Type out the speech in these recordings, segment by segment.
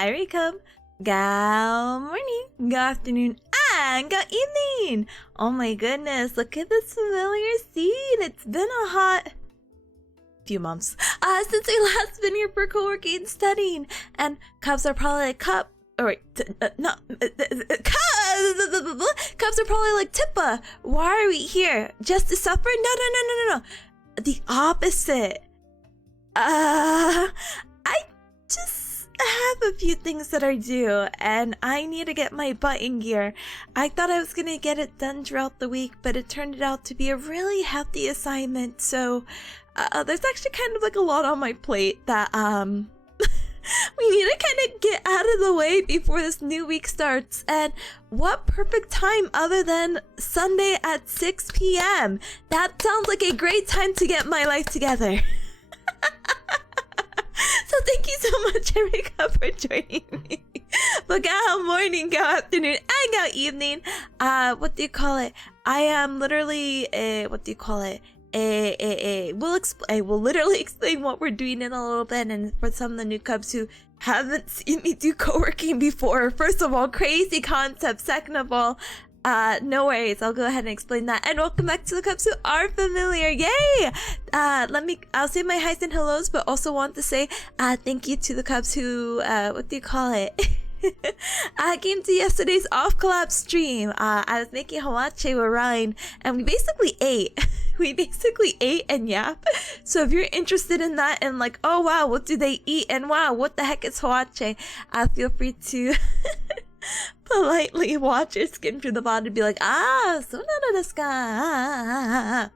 Hi, Ricum. Good morning, good afternoon, and good evening. Oh my goodness, look at this familiar scene. It's been a hot few months since we last been here for co-working and studying. And Cubs are probably like, Cubs are probably like, Tippa, why are we here? Just to suffer? No. The opposite. I just have a few things that are due, and I need to get my butt in gear. I thought I was gonna get it done throughout the week, but it turned out to be a really hefty assignment, so there's actually kind of like a lot on my plate that we need to kind of get out of the way before this new week starts. And what perfect time other than Sunday at 6 p.m. That sounds like a great time to get my life together. So thank you so much, Erika, for joining me. But good morning, good afternoon, and good evening. What do you call it? I am literally I will literally explain what we're doing in a little bit. And for some of the new Cubs who haven't seen me do co-working before, first of all, crazy concept. Second of all, no worries, I'll go ahead and explain that. And welcome back to the Cubs who are familiar. Yay! I'll say my highs and hellos, but also want to say thank you to the Cubs who I came to yesterday's off collab stream. I was making hawache with Ryan, and we basically ate. We basically ate and yap. So if you're interested in that and like, oh wow, what do they eat? And wow, what the heck is hawache? Feel free to politely watch or skim through the bottom and be like, so nana desu ka?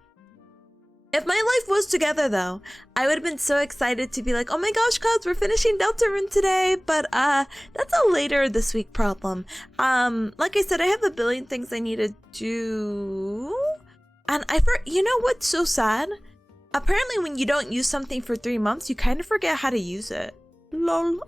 If my life was together though, I would have been so excited to be like, oh my gosh, Cubs, we're finishing Deltarune today. But that's a later this week problem. Like I said, I have a billion things I need to do. And you know what's so sad? Apparently when you don't use something for 3 months, you kind of forget how to use it. Lol.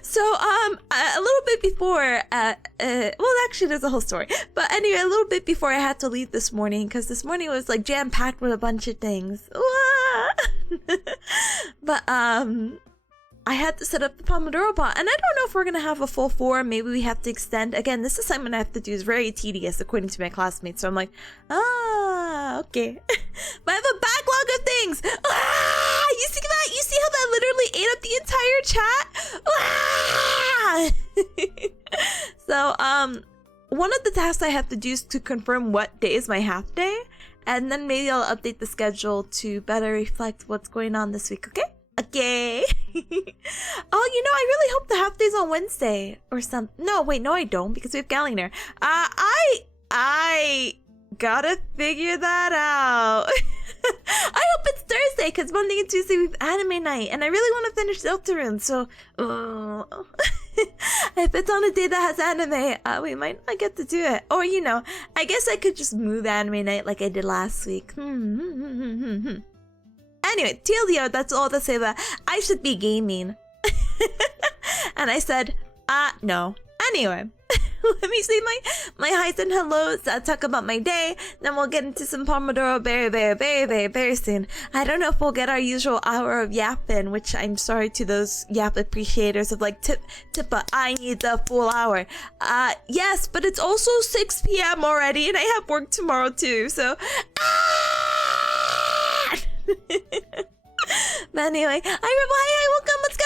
So a little bit before well, actually there's a whole story, but anyway, a little bit before I had to leave this morning, because this morning was like jam-packed with a bunch of things. But I had to set up the Pomodoro bot, and I don't know if we're gonna have a full 4. Maybe we have to extend. Again, this assignment I have to do is very tedious according to my classmates, so I'm like, okay. But I have a backlog of things. You see that? You see how that literally ate up the entire chat? So one of the tasks I have to do is to confirm what day is my half day, and then maybe I'll update the schedule to better reflect what's going on this week. Okay. Oh, I really hope the half day's on Wednesday or something. No, wait, no, I don't, because we have Galliner. I gotta figure that out. I hope it's Thursday, because Monday and Tuesday we have anime night, and I really want to finish Deltarune, so if it's on a day that has anime, we might not get to do it. Or, I guess I could just move anime night like I did last week. Anyway, TLDR, that's all to say that I should be gaming. And I said, no. Anyway, let me say my highs and hellos, talk about my day, then we'll get into some Pomodoro very soon. I don't know if we'll get our usual hour of yapping, which I'm sorry to those yap appreciators of like, Tippa, I need the full hour. Yes, but it's also 6 p.m. already, and I have work tomorrow too, so But anyway, hi, welcome, let's go,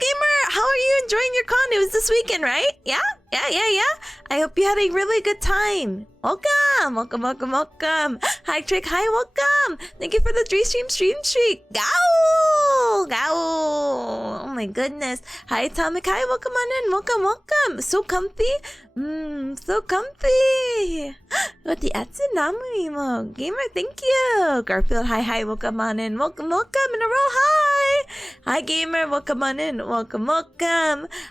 gamer. How are you enjoying your con? It was this weekend, right? Yeah. I hope you had a really good time. Welcome. Hi, Trick. Hi, welcome. Thank you for the 3 streak. Go. Oh my goodness. Hi, Atomic. Hi, welcome on in. Welcome. So comfy. So comfy. What the Atsunami mo. Gamer, thank you. Garfield, hi, welcome on in. Welcome. In a row, hi. Hi, Gamer, welcome on in. Welcome.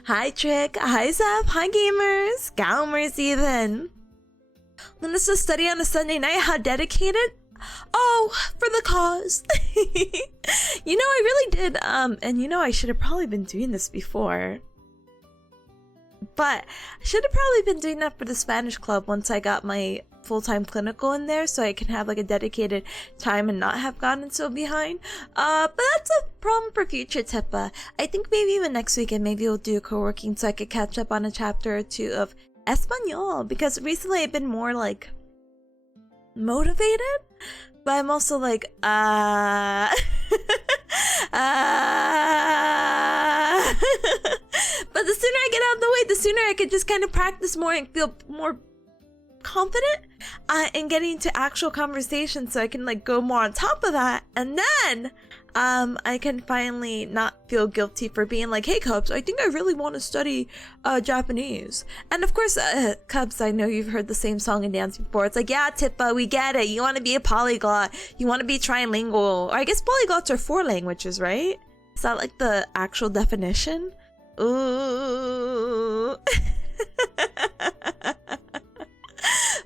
Hi, Trick. Hi, Zap. Hi, gamers. Gamers even. When this is study on a Sunday night, how dedicated? Oh, for the cause. I really did, and I should have probably been doing this before. But I should have probably been doing that for the Spanish club once I got my full-time clinical in there so I can have like a dedicated time and not have gotten so behind. But that's a problem for future Tippa. I think maybe even next weekend maybe we'll do co-working so I could catch up on a chapter or two of Espanol, because recently I've been more like motivated, but I'm also like but the sooner I get out of the way, the sooner I can just kind of practice more and feel more confident in getting into actual conversations, so I can like go more on top of that, and then I can finally not feel guilty for being like, hey Cubs, I think I really want to study Japanese. And of course, Cubs, I know you've heard the same song and dance before. It's like, yeah, Tippa, we get it. You want to be a polyglot. You want to be trilingual. Or I guess polyglots are 4 languages, right? Is that like the actual definition? Ooh.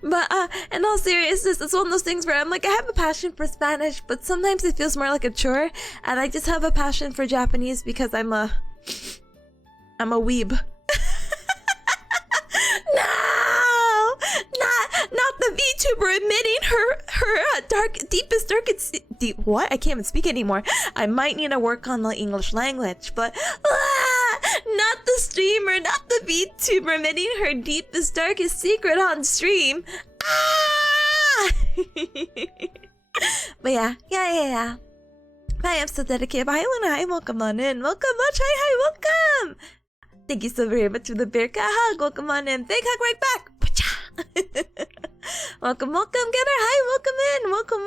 But in all seriousness, it's one of those things where I'm like, I have a passion for Spanish, but sometimes it feels more like a chore, and I just have a passion for Japanese because I'm a weeb. No, not the VTuber admitting her darkest what? I can't even speak anymore. I might need to work on the English language, but not the streamer, not the VTuber admitting her deepest, darkest secret on stream. But yeah. I am so dedicated. But hi Luna, hi, welcome on in. Welcome much, hi, welcome. Thank you so very much for the bearcat hug. Welcome on in. Big hug right back. Welcome, Getter. Hi, welcome in. Welcome.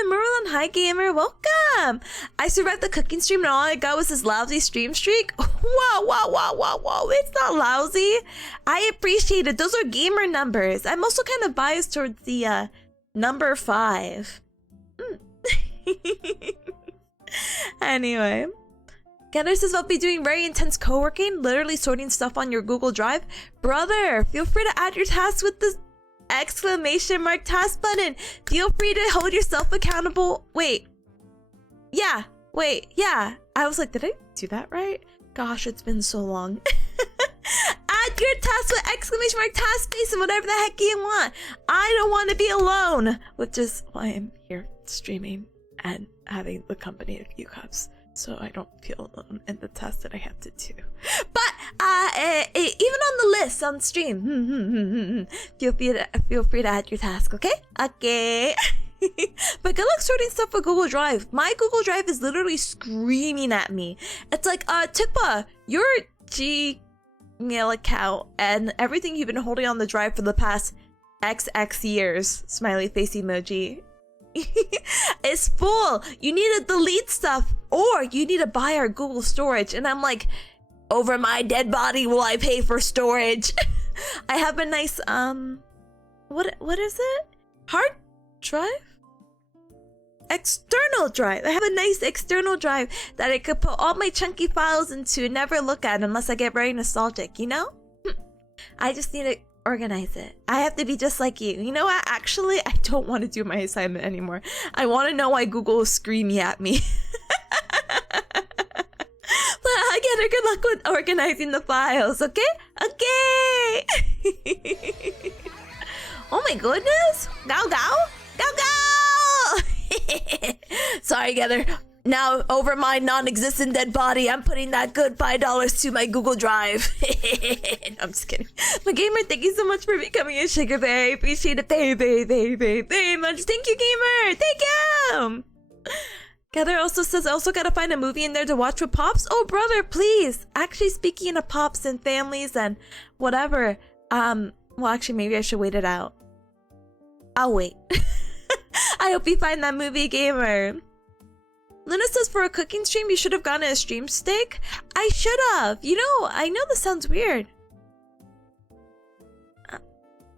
And Merlin, hi, gamer. Welcome. I survived the cooking stream and all I got was this lousy stream streak. Whoa. It's not lousy. I appreciate it. Those are gamer numbers. I'm also kind of biased towards the number 5. Anyway. Getter says I'll be doing very intense co-working, literally sorting stuff on your Google Drive. Brother, feel free to add your tasks with the exclamation mark task button. Feel free to hold yourself accountable. Wait. Yeah. I was like, did I do that right? Gosh, it's been so long. Add your task with exclamation mark task space and whatever the heck you want. I don't want to be alone, which is why I'm here streaming and having the company of you Cubs, so I don't feel alone in the task that I have to do. But even on the list on stream, feel free to add your task, okay? Okay. But good luck sorting stuff with Google Drive. My Google Drive is literally screaming at me. It's like, Tippa, your Gmail account and everything you've been holding on the drive for the past XX years, smiley face emoji, is full. You need to delete stuff, or you need to buy our Google storage. And I'm like, over my dead body will I pay for storage? I have a nice what is it? Hard drive? External drive. I have a nice external drive that I could put all my chunky files into and never look at unless I get very nostalgic, you know? I just need to organize it. I have to be just like you. You know what? Actually, I don't want to do my assignment anymore. I want to know why Google is screaming at me. But again, good luck with organizing the files, okay? Okay! Oh my goodness! Go! Sorry, Getter. Now, over my non-existent dead body, I'm putting that good $5 to my Google Drive. No, I'm just kidding. But gamer, thank you so much for becoming a sugar bear. I appreciate it very much. Thank you, gamer. Thank you. Getter also says, I also gotta find a movie in there to watch with Pops. Oh, brother, please. Actually, speaking of Pops and families and whatever, well, actually, maybe I should wait it out. I'll wait. I hope you find that movie, gamer. Luna says for a cooking stream, you should have gotten a stream steak. I should have. You know, I know this sounds weird.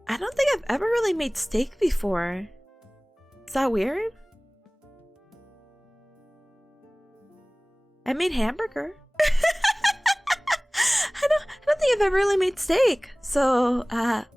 I don't think I've ever really made steak before. Is that weird? I made hamburger. I don't think I've ever really made steak. So,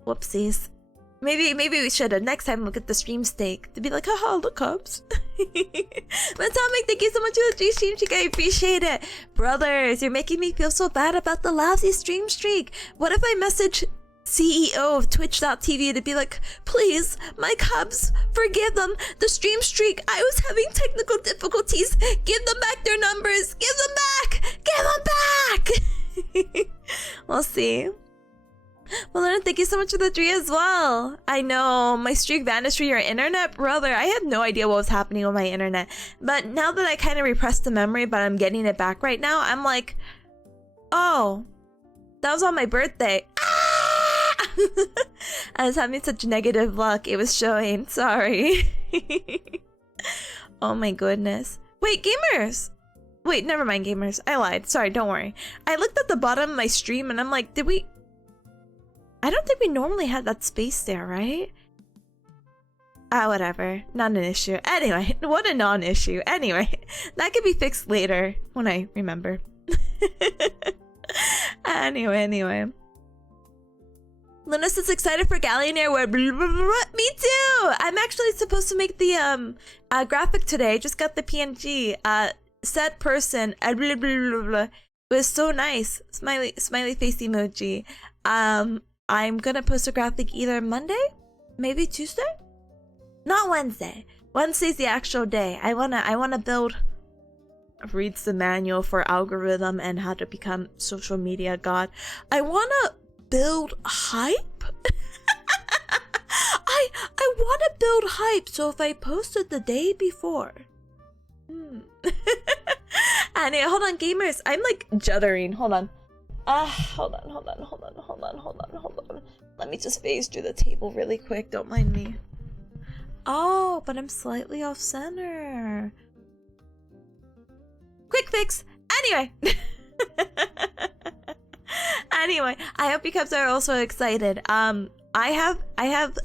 whoopsies. Maybe we should have. Next time look at the stream steak to be like, haha, look, Cubs. But Atomic, thank you so much for the stream streak. I appreciate it. Brothers, you're making me feel so bad about the lousy stream streak. What if I message CEO of Twitch.tv to be like, please, my cubs, forgive them. The stream streak, I was having technical difficulties. Give them back their numbers. Give them back. Give them back. We'll see. Well, Luna, thank you so much for the 3 as well. I know my streak vanished for your internet, brother. I had no idea what was happening with my internet. But now that I kind of repressed the memory, but I'm getting it back right now, I'm like, oh, that was on my birthday. I was having such negative luck. It was showing. Sorry. Oh my goodness. Wait, gamers. Wait, never mind, gamers. I lied. Sorry, don't worry. I looked at the bottom of my stream and I'm like, did we... I don't think we normally had that space there, right? Ah, whatever. Not an issue. Anyway, what a non-issue. Anyway, that could be fixed later when I remember. Anyway. Lunas is excited for Gallionaire Word. Me too! I'm actually supposed to make the graphic today. Just got the PNG. Said person. It was so nice. Smiley face emoji. I'm gonna post a graphic either Monday? Maybe Tuesday? Not Wednesday. Wednesday's the actual day. I wanna build... Reads the manual for algorithm and how to become social media god. I wanna build hype? I wanna build hype, so if I posted the day before. Anyway, hold on, gamers. I'm like juddering. Hold on. Hold on. Let me just phase through the table really quick. Don't mind me. Oh, but I'm slightly off center. Quick fix. Anyway. Anyway, I hope you cubs are also excited. I have I have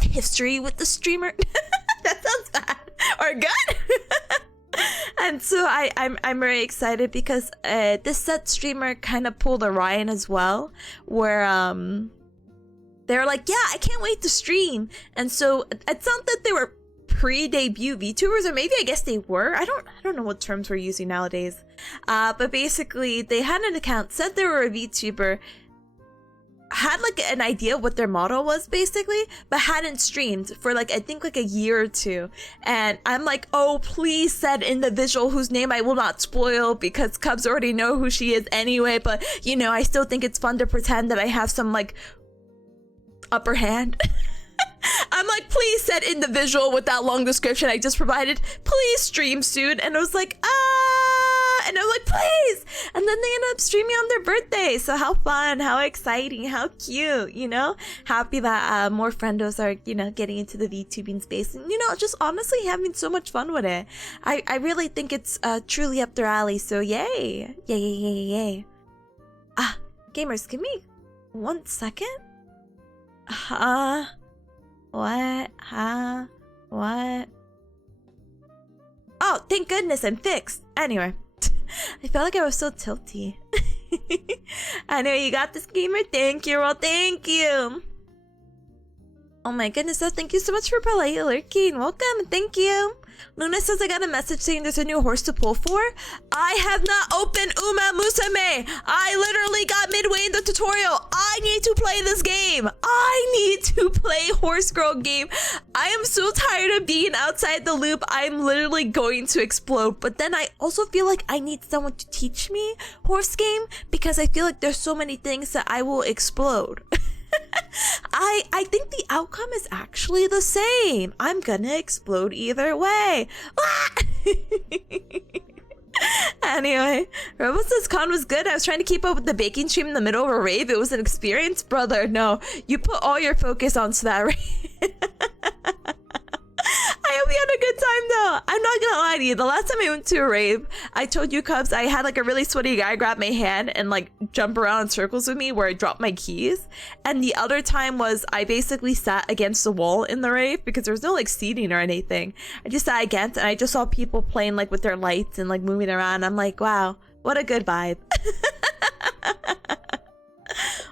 history with the streamer. That sounds bad or good. And so I'm very excited because this set streamer kind of pulled a Ryan as well, where they're like, yeah, I can't wait to stream. And so it's not that they were pre-debut VTubers, or maybe I guess they were. I don't know what terms we're using nowadays. But basically they had an account, said they were a VTuber, had like an idea of what their motto was basically, but hadn't streamed for like I think like a year or two. And I'm like, oh please, said individual whose name I will not spoil because cubs already know who she is anyway, but you know, I still think it's fun to pretend that I have some like upper hand. I'm like, please, said individual with that long description I just provided, please stream soon. And I was like, and I'm like, please. And then they ended up streaming on their birthday. So how fun, how exciting, how cute, you know? Happy that more friendos are, you know, getting into the VTubing space. And, you know, just honestly having so much fun with it. I really think it's truly up their alley. So yay. Yay. Gamers, give me 1 second. What? What? Oh, thank goodness I'm fixed. Anyway, I felt like I was so tilty. I know you got this, gamer. Thank you. Well, thank you. Oh my goodness, thank you so much for politely lurking. Welcome. Thank you. Luna says I got a message saying there's a new horse to pull for. I have not opened Uma Musume. I literally got midway in the tutorial. I need to play this game. I need to play Horse Girl game. I am so tired of being outside the loop. I'm literally going to explode. But then I also feel like I need someone to teach me horse game because I feel like there's so many things that I will explode. I think the outcome is actually the same. I'm gonna explode either way. Anyway, Robosa's con was good. I was trying to keep up with the baking stream in the middle of a rave. It was an experience, brother. No, you put all your focus onto that rave. I hope you had a good time though. I'm not gonna lie to you. The last time I went to a rave, I told you cubs I had like a really sweaty guy grab my hand and like jump around in circles with me where I dropped my keys. And the other time was I basically sat against the wall in the rave because there was no like seating or anything. I just sat against and I just saw people playing like with their lights and like moving around. I'm like, wow, what a good vibe.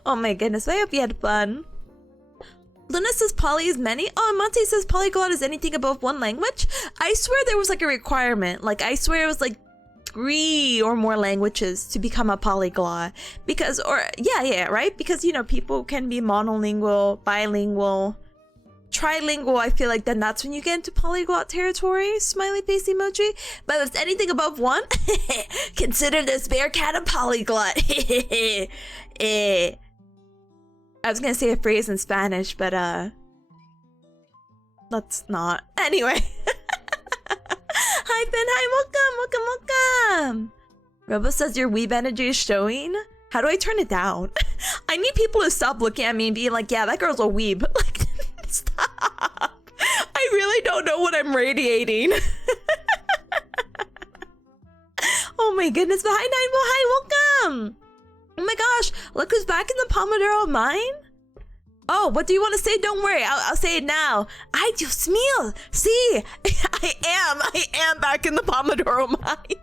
Oh my goodness, I hope you had fun. Luna says poly is many. Oh, Monte says polyglot is anything above one language. I swear there was like a requirement. Like I swear it was like 3 or more languages to become a polyglot. Because, right? Because, you know, people can be monolingual, bilingual, trilingual. I feel like then that's when you get into polyglot territory. Smiley face emoji. But if it's anything above 1, consider this bearcat a polyglot. I was gonna say a phrase in Spanish, but let's not. Anyway. Hi Finn, hi, welcome. Robo says your weeb energy is showing. How do I turn it down? I need people to stop looking at me and being like, yeah, that girl's a weeb. Like, stop. I really don't know what I'm radiating. Oh my goodness, but hi Nine, well, hi, welcome. Oh my gosh, look who's back in the Pomodoro mine. Oh, what do you want to say? Don't worry, I'll say it now. Ay, Dios mío. See, I am back in the Pomodoro mine.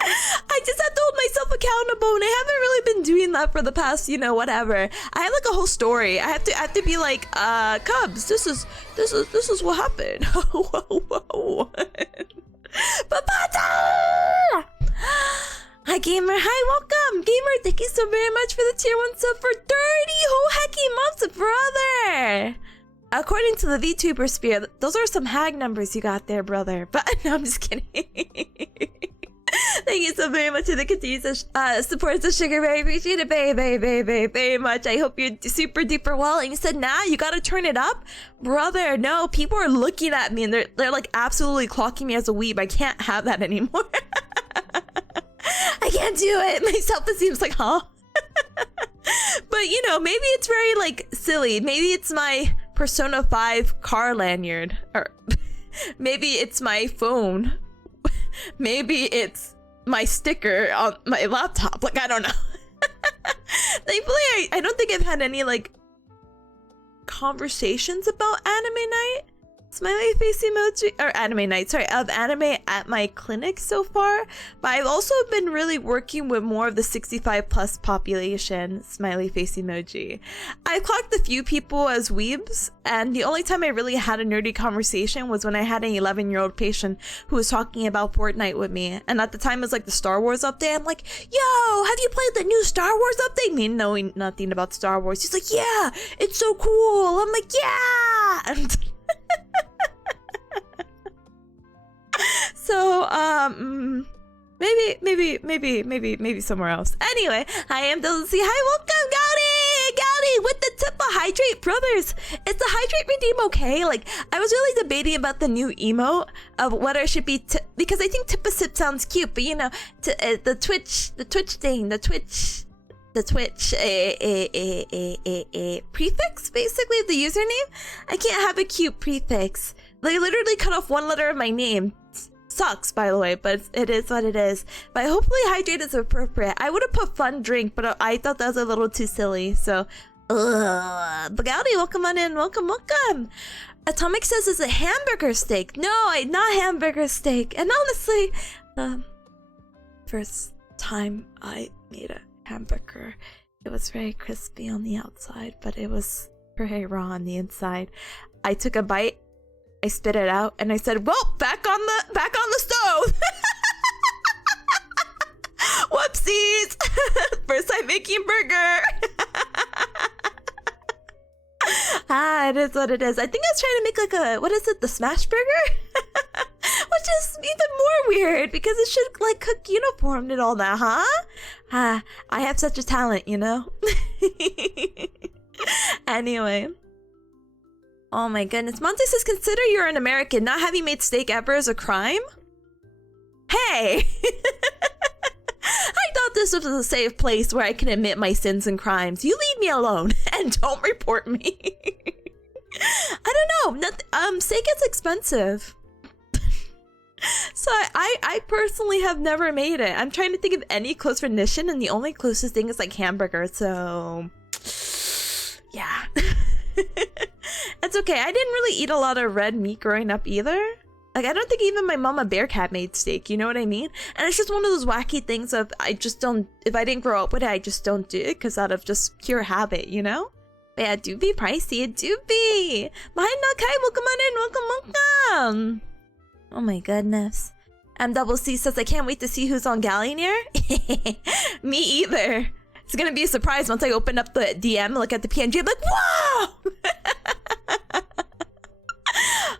I just have to hold myself accountable, and I haven't really been doing that for the past, you know, whatever. I have like a whole story. I have to be like, Cubs, this is what happened. Whoa. Papata! Hi gamer, hi, welcome! Gamer, thank you so very much for the tier 1 sub for 30 whole hecky months, brother! According to the VTuber Spear, those are some hag numbers you got there, brother. But no, I'm just kidding. Thank you so very much for the continued support of Sugar. Very appreciate it, very much. I hope you're super duper well. And you said, nah, you gotta turn it up? Brother, no, people are looking at me and they're like absolutely clocking me as a weeb. I can't have that anymore. I can't do it. My self-esteem's like, huh? But you know, maybe it's very like silly. Maybe it's my Persona 5 car lanyard. Or maybe it's my phone. Maybe it's my sticker on my laptop. Like, I don't know. Thankfully, I don't think I've had any like conversations about anime night. Smiley face emoji, or anime night, sorry, of anime at my clinic so far. But I've also been really working with more of the 65 plus population. Smiley face emoji. I've clocked a few people as weebs, and the only time I really had a nerdy conversation was when I had an 11-year-old patient who was talking about Fortnite with me. And at the time it was like the Star Wars update. I'm like, yo, have you played the new Star Wars update? Me knowing nothing about Star Wars. He's like, yeah, it's so cool. I'm like, yeah. And so, maybe somewhere else. Anyway, I am Dulcie. Hi, welcome, Gowdy, with the tip of hydrate, brothers. Is the hydrate redeem okay? Like, I was really debating about the new emote of whether it should be because I think tip a sip sounds cute, but you know, the Twitch thing, the Twitch prefix, basically, the username. I can't have a cute prefix. They literally cut off one letter of my name. Sucks, by the way, but it is what it is. But hopefully hydrate is appropriate. I would have put fun drink, but I thought that was a little too silly, so Bagowdy, welcome on in, welcome. Atomic says it's a hamburger steak. No, not hamburger steak. And honestly, first time I made a hamburger, it was very crispy on the outside, but it was very raw on the inside. I took a bite, I spit it out, and I said, well, back on the stove. Whoopsies. First time making burger. It is what it is. I think I was trying to make like a, what is it, the smash burger? Which is even more weird because it should like cook uniformed and all that, huh? I have such a talent, you know? Anyway. Oh my goodness. Monte says, consider you're an American. Not having made steak ever is a crime? Hey! I thought this was a safe place where I can admit my sins and crimes. You leave me alone and don't report me. I don't know. Steak is expensive. So I personally have never made it. I'm trying to think of any close rendition, and the only closest thing is like hamburger, so yeah. It's okay. I didn't really eat a lot of red meat growing up either. Like, I don't think even my mama bearcat made steak, you know what I mean? And it's just one of those wacky things of, I just don't, if I didn't grow up with it, I just don't do it because out of just pure habit, you know? But yeah, it do be pricey, it do be. Behind Nakai, welcome on in, welcome. Oh my goodness. MCC says, I can't wait to see who's on Gallioneer. Me either. It's gonna be a surprise once I open up the DM, look at the PNG, I'm like, whoa!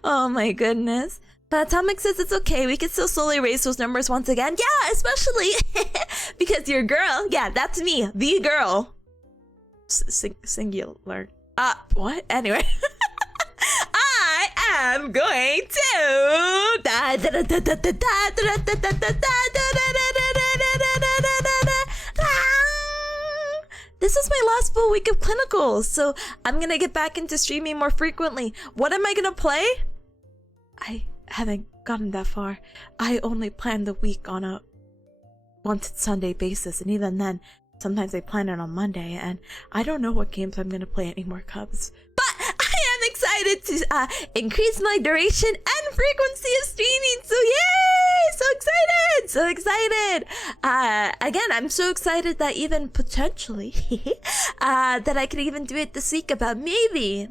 Oh my goodness. But Atomic says it's okay, we can still slowly raise those numbers once again. Yeah, especially because your girl, yeah, that's me, the girl. Singular. What? Anyway. I am going to... This is my last full week of clinicals, so I'm gonna get back into streaming more frequently. What am I gonna play? I haven't gotten that far. I only plan the week on a once Sunday basis, and even then, sometimes I plan it on Monday, and I don't know what games I'm gonna play anymore, Cubs. But I am excited to increase my duration and frequency of streaming, so yay! So excited! So excited! Again, I'm so excited that even potentially, that I could even do it this week about maybe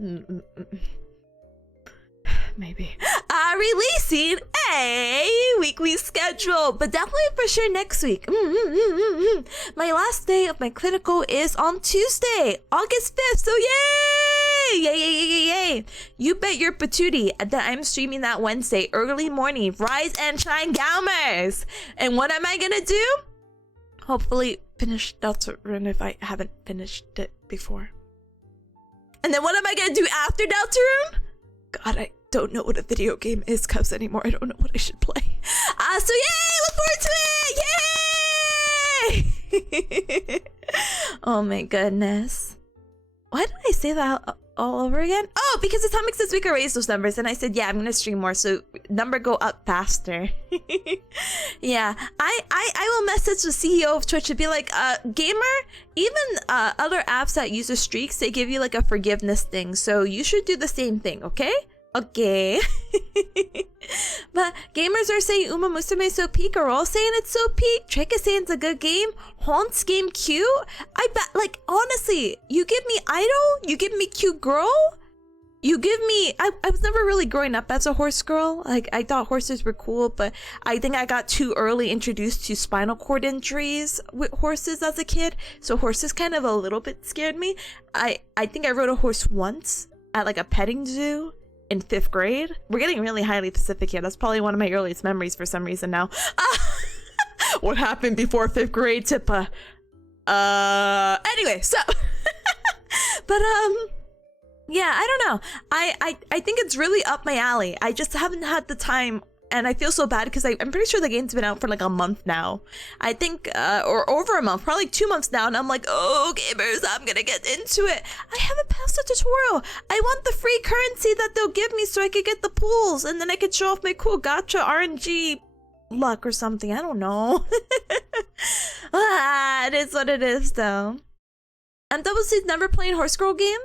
releasing a weekly schedule, but definitely for sure next week. My last day of my clinical is on Tuesday, August 5th, so yay! Yay! You bet your patootie that I'm streaming that Wednesday, early morning. Rise and shine, Galmers! And what am I gonna do? Hopefully finish Deltarune if I haven't finished it before. And then what am I gonna do after Deltarune? God, I don't know what a video game is, Cubs, anymore. I don't know what I should play. So yay! Look forward to it! Yay! Oh my goodness. Why did I say that all over again? Oh, because Atomic says we can raise those numbers, and I said, yeah, I'm gonna stream more, so number go up faster. Yeah, I will message the CEO of Twitch and be like, gamer, even other apps that use the streaks, they give you like a forgiveness thing, so you should do the same thing, okay? Okay. But gamers are saying Uma Musume so peak, are all saying it's so peak. Trick is saying it's a good game. Haunt's game cute. I bet, like, honestly, you give me idol, you give me cute girl, you give me... I was never really growing up as a horse girl. Like, I thought horses were cool, but I think I got too early introduced to spinal cord injuries with horses as a kid, so horses kind of a little bit scared me. I think I rode a horse once at like a petting zoo in 5th grade. We're getting really highly specific here. That's probably one of my earliest memories for some reason now. What happened before 5th grade, Tippa? Anyway, so... But, yeah, I don't know. I think it's really up my alley. I just haven't had the time, and I feel so bad because I'm pretty sure the game's been out for like a month now. I think, or over a month, probably 2 months now, and I'm like, oh, gamers, I'm gonna get into it. I haven't passed the tutorial. I want the free currency that they'll give me so I could get the pools, and then I could show off my cool gacha RNG luck or something. I don't know. It is what it is, though. MWC's never playing Horse Girl game?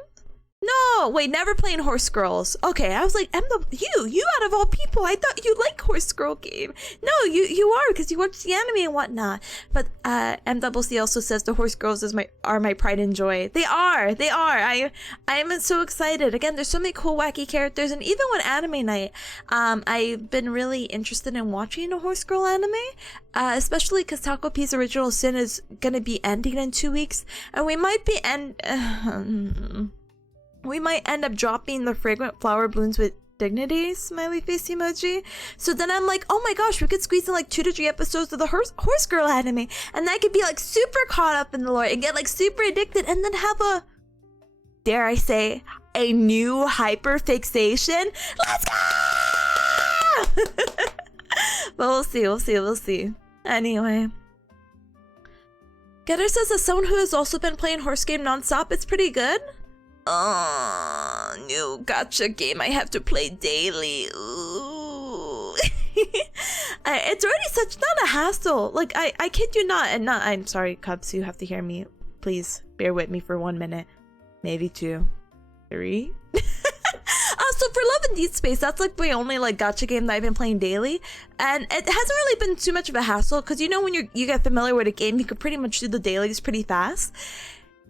No, wait, never playing Horse Girls. Okay, I was like, you out of all people, I thought you like Horse Girl game. No, you are, because you watch the anime and whatnot. But MWC also says the Horse Girls are my pride and joy. They are. I am so excited. Again, there's so many cool, wacky characters, and even with anime night, I've been really interested in watching a Horse Girl anime, especially because Taco P's Original Sin is gonna be ending in 2 weeks, and we might end up dropping the fragrant flower balloons with dignity smiley face emoji. So then I'm like, oh my gosh, we could squeeze in like 2 to 3 episodes of the horse girl anime, and I could be like super caught up in the lore and get like super addicted, and then have a, dare I say, a new hyper fixation. Let's go! But we'll see. Anyway, Getter says, as someone who has also been playing horse game nonstop, it's pretty good. New gacha game I have to play daily. Ooh. It's already such not a hassle. Like, I kid you not, and not, I'm sorry, Cubs, you have to hear me. Please bear with me for 1 minute, maybe 2, 3. So for Love and Deed Space, that's like my only like gacha game that I've been playing daily, and it hasn't really been too much of a hassle, because you know when you get familiar with a game, you can pretty much do the dailies pretty fast.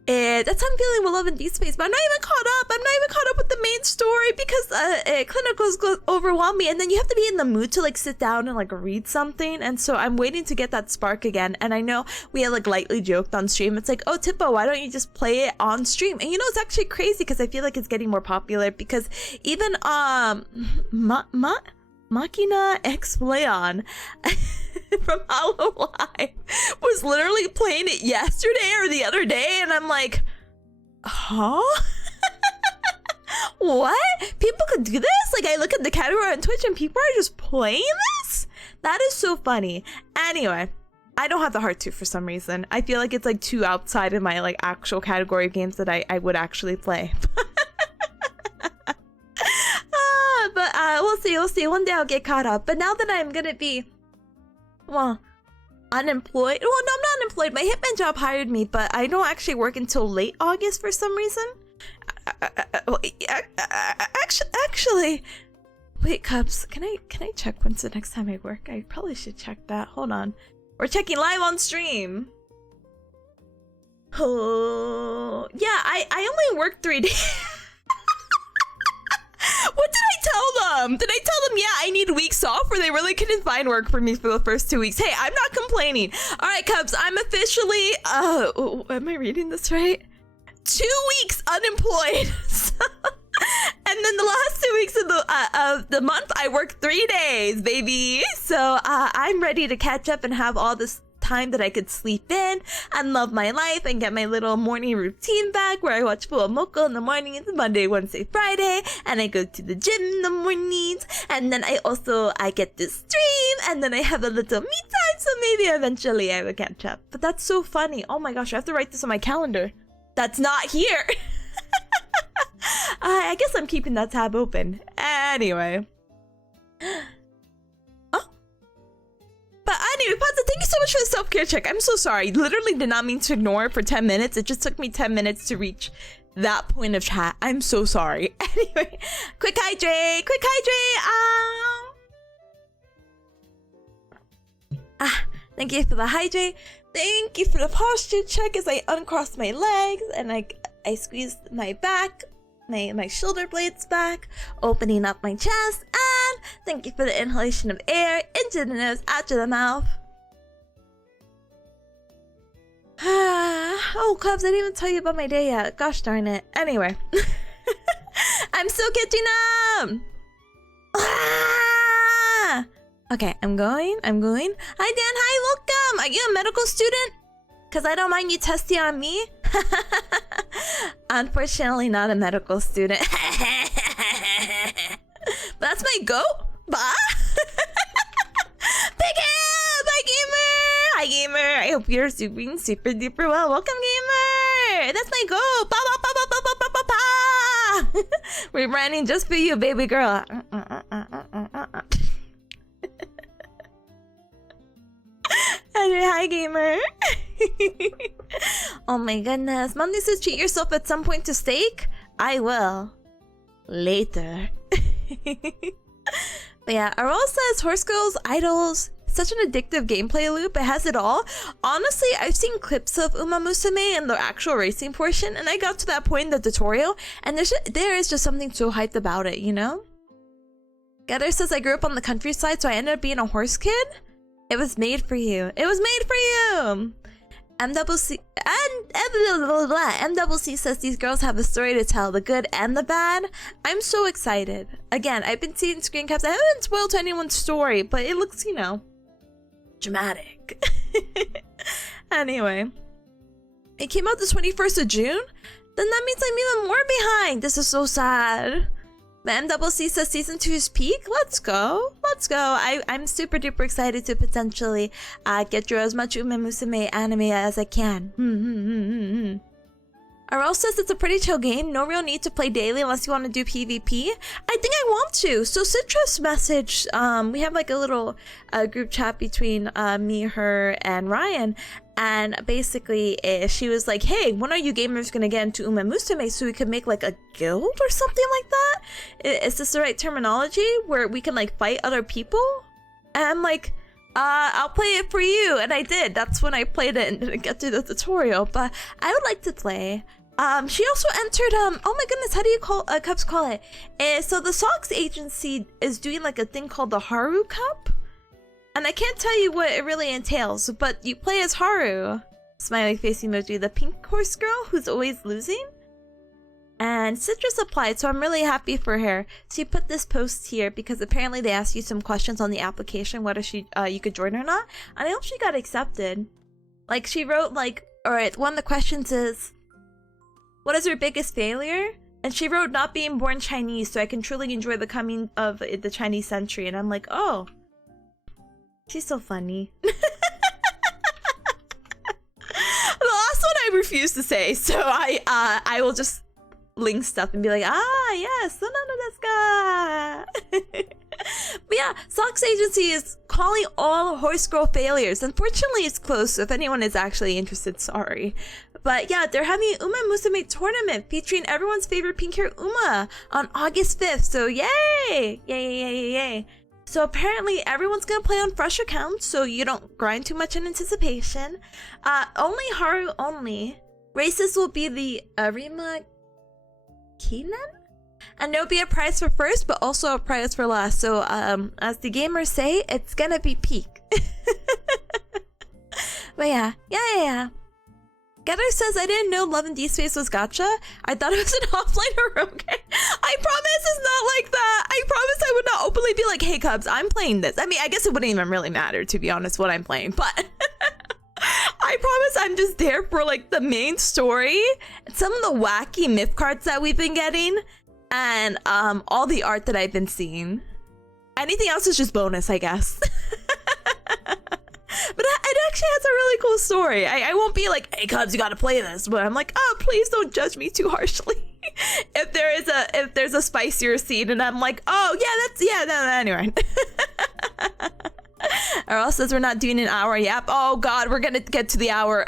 That's how I'm feeling with Love and Deep Space, but I'm not even caught up. I'm not even caught up with the main story because clinicals overwhelm me, and then you have to be in the mood to like sit down and like read something, and so I'm waiting to get that spark again. And I know we had like lightly joked on stream. It's like, oh Tippo, why don't you just play it on stream? And you know, it's actually crazy because I feel like it's getting more popular because even Machina X Leon from Hollow Live was literally playing it yesterday or the other day, and I'm like, huh? What? People could do this? Like, I look at the category on Twitch and people are just playing this? That is so funny. Anyway, I don't have the heart to for some reason. I feel like it's like too outside of my like actual category of games that I would actually play. But we'll see. One day I'll get caught up. But now that I'm gonna be, well, unemployed. Well, no, I'm not unemployed. My Hitman job hired me, but I don't actually work until late August for some reason. Actually, wait, Cubs. Can I check when's the next time I work? I probably should check that. Hold on. We're checking live on stream. Oh, yeah. I only work 3 days. What did I tell them? Did I tell them, yeah, I need weeks off, or they really couldn't find work for me for the first 2 weeks? Hey, I'm not complaining. All right, Cubs, I'm officially, am I reading this right? 2 weeks unemployed. And then the last 2 weeks of the month, I work 3 days, baby. So I'm ready to catch up and have all this time that I could sleep in and love my life and get my little morning routine back where I watch Fuomoko in the morning. It's Monday, Wednesday, Friday, and I go to the gym in the mornings, and then I get to stream, and then I have a little me time, so maybe eventually I will catch up. But that's so funny. Oh my gosh, I have to write this on my calendar. That's not here. I guess I'm keeping that tab open. Anyway. But anyway, Panza, thank you so much for the self-care check. I'm so sorry. Literally did not mean to ignore it for 10 minutes. It just took me 10 minutes to reach that point of chat. I'm so sorry. Anyway, quick hydrate. Quick hydrate. Thank you for the hydrate. Thank you for the posture check as I uncross my legs and I squeeze my back. My shoulder blades back, opening up my chest, and thank you for the inhalation of air into the nose, out to the mouth. Oh, Cubs, I didn't even tell you about my day yet. Gosh darn it. Anyway, I'm still catching up. Okay, I'm going. Hi, Dan. Hi, welcome. Are you a medical student? Because I don't mind you testing on me. Unfortunately, not a medical student. But that's my goat. Bah. Big him! Hi, gamer. I hope you're doing super duper well. Welcome, gamer. That's my goat. Ba, ba, ba, ba, ba, ba, ba, ba. We're running just for you, baby girl. Hi, gamer. Oh my goodness. Mommy says treat yourself at some point to steak. I will. Later. But yeah, Arol says Horse Girls, Idols, such an addictive gameplay loop. It has it all. Honestly, I've seen clips of Uma Musume and the actual racing portion, and I got to that point in the tutorial, and there is just something so hyped about it, you know? Getter says I grew up on the countryside, so I ended up being a horse kid. It was made for you. It was made for you. MWC and MWC says these girls have a story to tell, the good and the bad. I'm so excited. Again, I've been seeing screen caps. I haven't spoiled anyone's story, but it looks, you know, dramatic. Anyway, it came out the 21st of June. Then that means I'm even more behind. This is so sad. The MWC says season 2 is peak. Let's go. I'm super duper excited to potentially get through as much Ume Musume anime as I can. Arel says it's a pretty chill game. No real need to play daily unless you want to do PvP. I think I want to. So Citrus messaged, we have like a little group chat between me, her, and Ryan. And basically, she was like, hey, when are you gamers gonna get into Ume Musume so we could make like a guild or something like that? Is this the right terminology? Where we can like fight other people? And I'm like, I'll play it for you. And I did. That's when I played it and didn't get through the tutorial. But I would like to play. She also entered, oh my goodness, how do you call, cups call it? So the Socks agency is doing like a thing called the Haru Cup. And I can't tell you what it really entails, but you play as Haru. Smiley face emoji, the pink horse girl who's always losing. And Citrus applied, so I'm really happy for her. She put this post here because apparently they asked you some questions on the application, whether you could join or not. And I hope she got accepted. Like, she wrote like, alright, one of the questions is, what is your biggest failure? And she wrote, not being born Chinese, so I can truly enjoy the coming of the Chinese century. And I'm like, oh. She's so funny. The last one I refuse to say, so I will just link stuff and be like, yes, no. But yeah, Socks Agency is calling all horse girl failures. Unfortunately, it's closed, so if anyone is actually interested, sorry. But yeah, they're having an Uma Musume tournament featuring everyone's favorite pink hair Uma on August 5th, so yay! Yay. So apparently everyone's gonna play on fresh accounts, so you don't grind too much in anticipation. Only Haru only. Races will be the Arima Kinan? And there'll be a prize for first, but also a prize for last. So as the gamers say, it's gonna be peak. But yeah. Getter says, I didn't know Love and D-Space was gacha. I thought it was an offline Oroge. I promise it's not like that. I promise I would not openly be like, hey Cubs, I'm playing this. I mean, I guess it wouldn't even really matter, to be honest, what I'm playing. But I promise I'm just there for like the main story, some of the wacky myth cards that we've been getting, and all the art that I've been seeing. Anything else is just bonus, I guess. But it actually has a really cool story. I won't be like, hey Cubs, you gotta play this. But I'm like, oh, please don't judge me too harshly. if there's a spicier scene and I'm like, oh yeah, no, anyway. Earl says we're not doing an hour. Yep. Oh god, we're gonna get to the hour.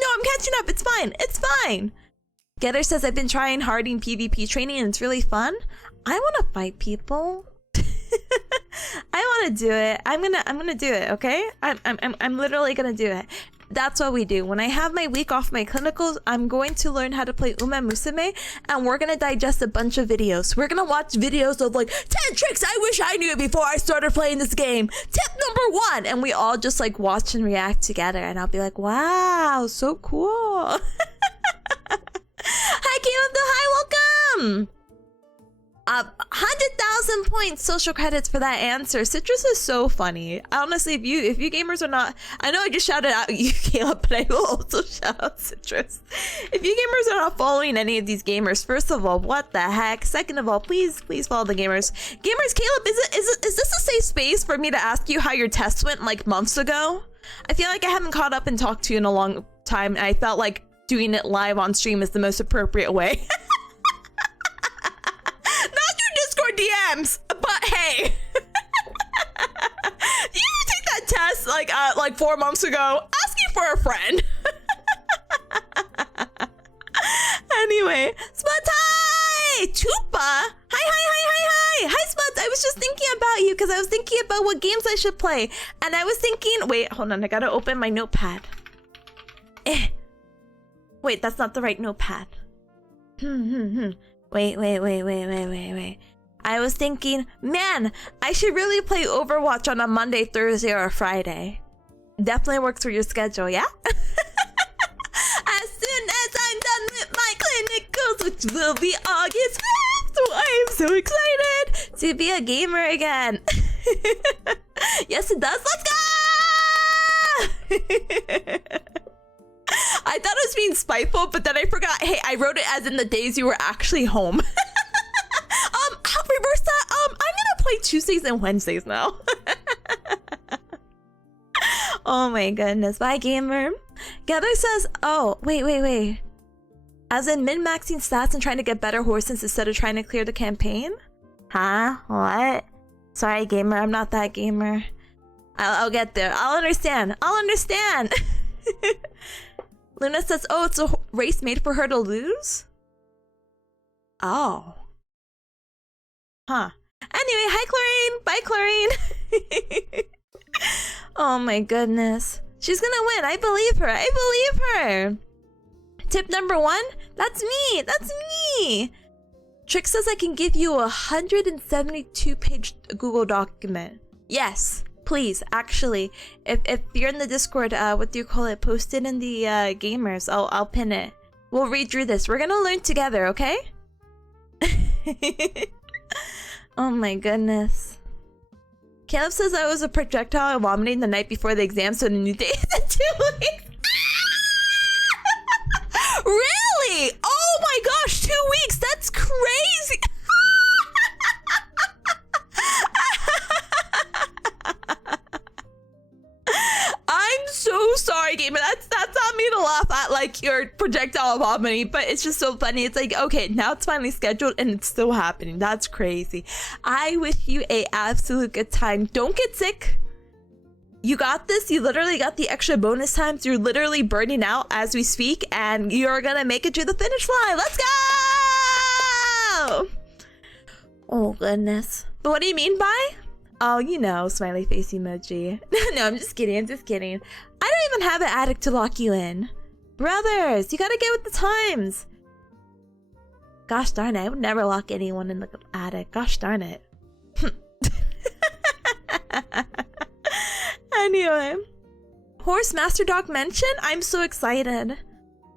No, I'm catching up. It's fine. Getter says I've been trying hard in PvP training and it's really fun. I want to fight people. I want to do it. I'm gonna do it. Okay. I'm literally gonna do it. That's what we do. When I have my week off my clinicals, I'm going to learn how to play Uma Musume, and we're gonna digest a bunch of videos. We're gonna watch videos of like 10 tricks I wish I knew before I started playing this game. Tip number 1, and we all just like watch and react together, and I'll be like, wow, so cool. Hi, Caleb. Hi, welcome. 100,000 points social credits for that answer. Citrus is so funny. Honestly, if you gamers are not, I know I just shouted out you, Caleb, but I will also shout out Citrus. If you gamers are not following any of these gamers, first of all, what the heck? Second of all, please follow the gamers. Gamers, Caleb, is this a safe space for me to ask you how your test went like months ago? I feel like I haven't caught up and talked to you in a long time, and I felt like doing it live on stream is the most appropriate way. DMs, but hey. You take that test like 4 months ago, asking for a friend. Anyway, Spuds, hi! Tupa! Hi, Spuds! I was just thinking about you because I was thinking about what games I should play. And I was thinking, wait, hold on, I gotta open my notepad. Wait, that's not the right notepad. Wait. I was thinking, man, I should really play Overwatch on a Monday, Thursday, or a Friday. Definitely works for your schedule, yeah? As soon as I'm done with my clinicals, which will be August 5th, so I am so excited to be a gamer again. Yes, it does. Let's go! I thought I was being spiteful, but then I forgot, hey, I wrote it as in the days you were actually home. I'll reverse that. I'm gonna play Tuesdays and Wednesdays now. Oh my goodness. Bye, gamer. Gather says, oh, wait. As in min-maxing stats and trying to get better horses instead of trying to clear the campaign? Huh? What? Sorry, gamer. I'm not that gamer. I'll get there. I'll understand. Luna says, oh, it's a race made for her to lose? Oh. Huh. Anyway, hi, Chlorine. Bye, Chlorine. Oh my goodness. She's gonna win. I believe her. I believe her. Tip number 1? That's me. That's me. Trick says I can give you a 172-page Google document. Yes, please. Actually, if you're in the Discord, what do you call it? Post it in the gamers. I'll pin it. We'll read through this. We're gonna learn together, okay? Oh my goodness. Caleb says I was a projectile vomiting the night before the exam, so the new day is in 2 weeks. Really? Oh my gosh, 2 weeks. That's crazy. I'm so sorry, gamer. That's not me to laugh at, like, your projectile vomiting, but it's just so funny. It's like, okay, now it's finally scheduled and it's still happening. That's crazy. I wish you a absolute good time. Don't get sick. You got this. You literally got the extra bonus times. You're literally burning out as we speak, and you're gonna make it to the finish line. Let's go! Oh, goodness. But what do you mean by? Oh, you know, smiley face emoji. No, I'm just kidding. I'm just kidding. I don't even have an attic to lock you in. Brothers, you gotta get with the times. Gosh darn it. I would never lock anyone in the attic. Gosh darn it. Anyway. Horse Master Dog mention? I'm so excited.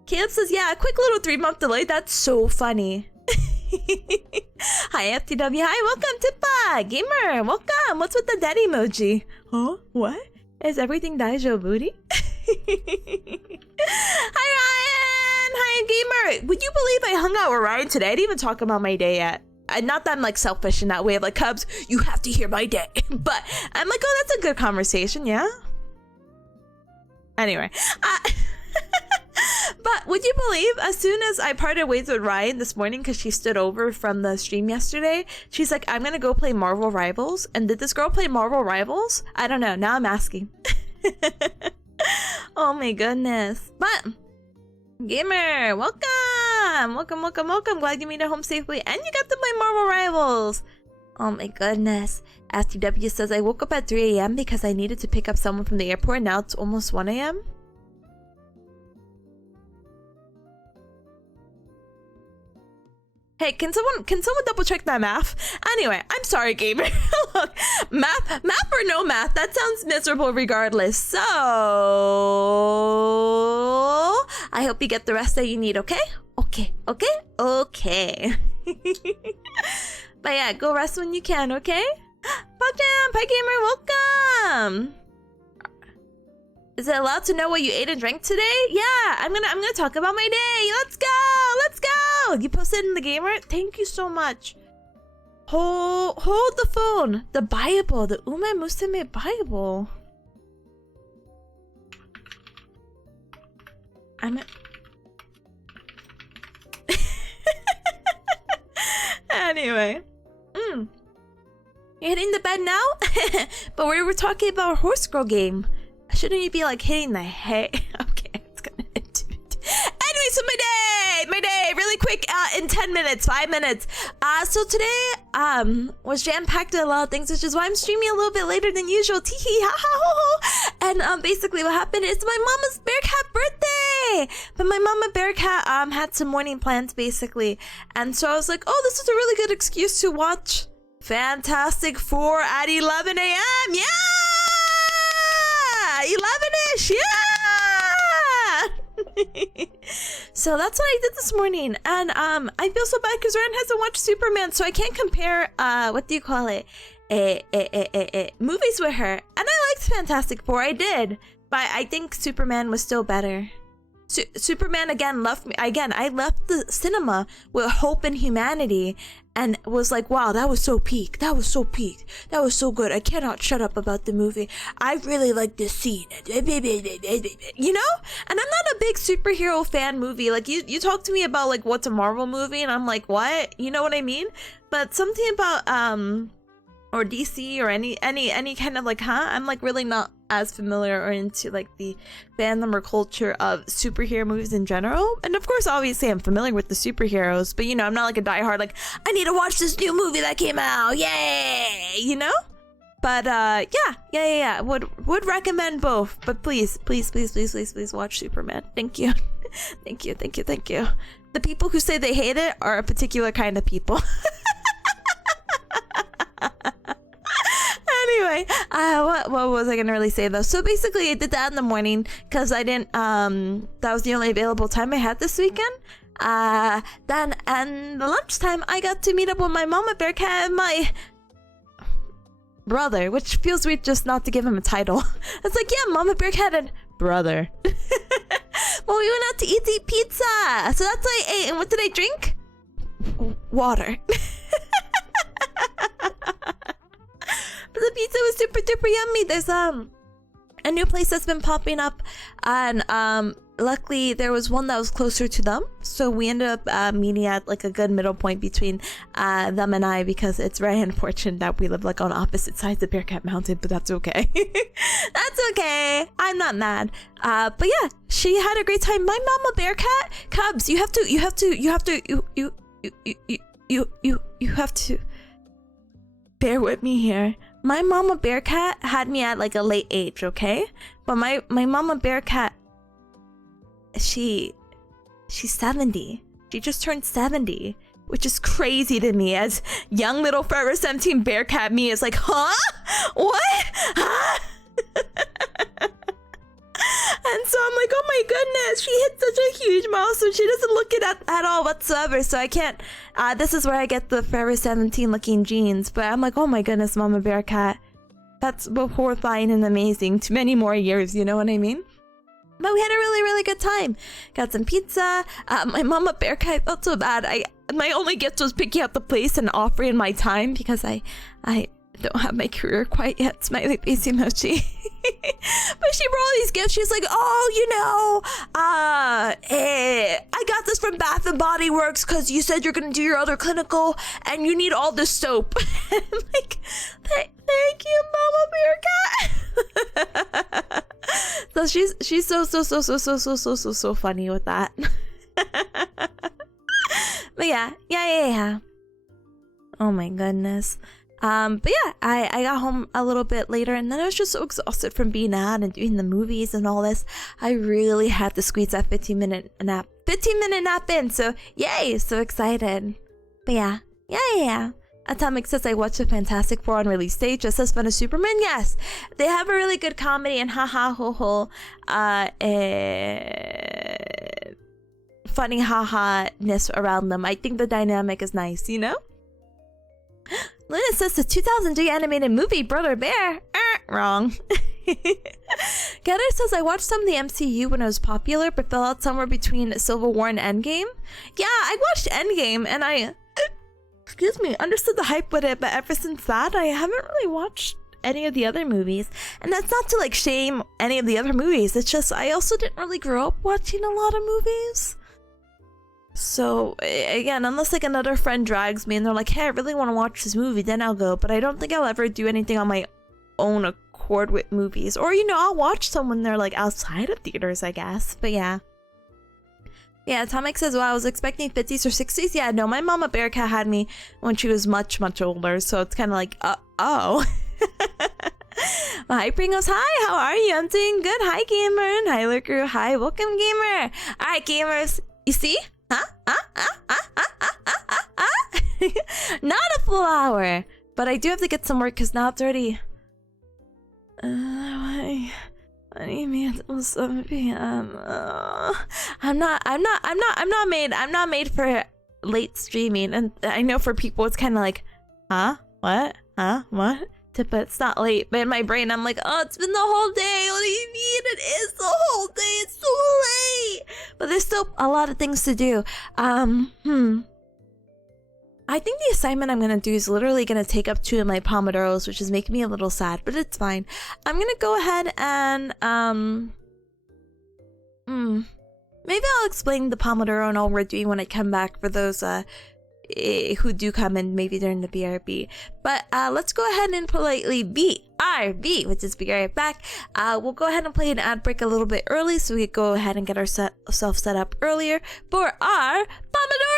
Caleb says, yeah, a quick little 3-month delay. That's so funny. Hi, FTW. Hi, welcome, Tippa. Gamer, welcome. What's with the dead emoji? Huh? What? Is everything Daijo booty? Hi, Ryan. Hi, Gamer. Would you believe I hung out with Ryan today? I didn't even talk about my day yet. Not that I'm like selfish in that way of like, Cubs, you have to hear my day. But I'm like, oh, that's a good conversation, yeah? Anyway. But would you believe, as soon as I parted ways with Ryan this morning because she stood over from the stream yesterday, she's like, I'm gonna go play Marvel Rivals. And did this girl play Marvel Rivals? I don't know. Now I'm asking. Oh my goodness. But Gamer, welcome! Welcome. Glad you made it home safely and you got to play Marvel Rivals. Oh my goodness. STW says, I woke up at 3 a.m. because I needed to pick up someone from the airport. Now it's almost 1 a.m. Hey, can someone double check that math? Anyway, I'm sorry, gamer. Look, math or no math, that sounds miserable regardless. So I hope you get the rest that you need, okay? Okay. But yeah, go rest when you can, okay? Pajam, Pie Gamer, welcome. Is it allowed to know what you ate and drank today? Yeah, I'm gonna talk about my day. Let's go. You posted in the gamer? Thank you so much. Hold the phone. The Bible, the Ume Musume Bible. Anyway. You're hitting the bed now? But we were talking about a horse girl game. Shouldn't you be like hitting the hay? Okay, it's gonna end it. Anyway, so my day, really quick, in 10 minutes, 5 minutes. So today, was jam-packed with a lot of things, which is why I'm streaming a little bit later than usual. Teehee, ha ha ho ho. And basically what happened is my mama's bearcat birthday. But my mama bearcat had some morning plans basically, and so I was like, oh, this is a really good excuse to watch Fantastic Four at 11 a.m. Yeah. 11ish, yeah. So that's what I did this morning, and I feel so bad because Ryan hasn't watched Superman, so I can't compare what do you call it, movies with her. And I liked Fantastic Four, I did, but I think Superman was still better. Superman again left me. Again, I left the cinema with hope in humanity and was like, wow, that was so peak. That was so peak. That was so good. I cannot shut up about the movie. I really like this scene. You know? And I'm not a big superhero fan movie. Like, you talk to me about, like, what's a Marvel movie, and I'm like, what? You know what I mean? But something about, or DC or any kind of like, I'm like really not as familiar or into like the fandom or culture of superhero movies in general. And of course, obviously I'm familiar with the superheroes, but you know, I'm not like a diehard like, I need to watch this new movie that came out, yay, you know? But yeah. Would recommend both. But please watch Superman. Thank you. Thank you. The people who say they hate it are a particular kind of people. Anyway, what was I gonna really say though? So basically I did that in the morning because I didn't that was the only available time I had this weekend. Then and the lunchtime I got to meet up with my mama bearcat and my brother, which feels weird just not to give him a title. It's like, yeah, mama bearcat and brother. Well, we went out to eat pizza, so that's what I ate. And what did I drink? Water. But the pizza was super duper yummy. There's a new place that's been popping up, and luckily there was one that was closer to them, so we ended up meeting at like a good middle point between them and I, because it's very unfortunate that we live like on opposite sides of Bearcat Mountain, but that's okay. That's okay, I'm not mad. But yeah, she had a great time. My mama bearcat, Cubs, you have to bear with me here. My mama bearcat had me at like a late age, okay? But my mama bearcat, she's 70. She just turned 70, which is crazy to me. As young little Forever 17 bearcat me is like, huh? What? Huh? And so I'm like, oh my goodness, she hit such a huge milestone. She doesn't look it at all whatsoever. So I can't, this is where I get the Forever 17 looking genes. But I'm like, oh my goodness, mama bearcat. That's both horrifying and amazing to many more years, you know what I mean? But we had a really, really good time. Got some pizza. My mama bearcat felt so bad. My only gift was picking out the place and offering my time because I don't have my career quite yet. Smiley face emoji. But she brought all these gifts. She's like, oh, I got this from Bath and Body Works because you said you're gonna do your other clinical and you need all this soap. And I'm like, thank you, Mama Bearcat. So she's so funny with that. But yeah. Oh my goodness. But yeah, I got home a little bit later, and then I was just so exhausted from being out and doing the movies and all this. I really had to squeeze that 15-minute nap in, so yay, so excited. But yeah. Atomic says I watched the Fantastic Four on release day, just as fun as Superman. Yes, they have a really good comedy and funny haha-ness around them. I think the dynamic is nice, you know? Luna says the 2003 animated movie Brother Bear. Wrong. Getter says I watched some of the MCU when it was popular, but fell out somewhere between Civil War and Endgame. Yeah, I watched Endgame and I understood the hype with it, but ever since that, I haven't really watched any of the other movies. And that's not to like shame any of the other movies. It's just I also didn't really grow up watching a lot of movies. So again, unless like another friend drags me and they're like, hey, I really want to watch this movie, then I'll go. But I don't think I'll ever do anything on my own accord with movies. Or, you know, I'll watch some when they're like outside of theaters, I guess. But yeah. Yeah, Atomic says, well, I was expecting 50s or 60s. Yeah, no, my mama bearcat had me when she was much, much older. So it's kind of like, oh. Hi, Pringles. Hi, how are you? I'm doing good. Hi, Gamer. Hi, Lurker. Hi, welcome, Gamer. All right, gamers. You see? Not a full hour. But I do have to get some work because now it's already... What do you mean it's 7 p.m.? I'm not made for late streaming, and I know for people it's kind of like, what? But it's not late. But in my brain, I'm like, oh, it's been the whole day. What do you mean? It is the whole day. It's so late. But there's still a lot of things to do. I think the assignment I'm gonna do is literally gonna take up 2 of my Pomodoros, which is making me a little sad, but it's fine. I'm gonna go ahead and maybe I'll explain the Pomodoro and all we're doing when I come back for those who do come in maybe during the BRB. But let's go ahead and politely BRB, which is be right back. We'll go ahead and play an ad break a little bit early so we can go ahead and get ourselves set up earlier for our Pomodoro.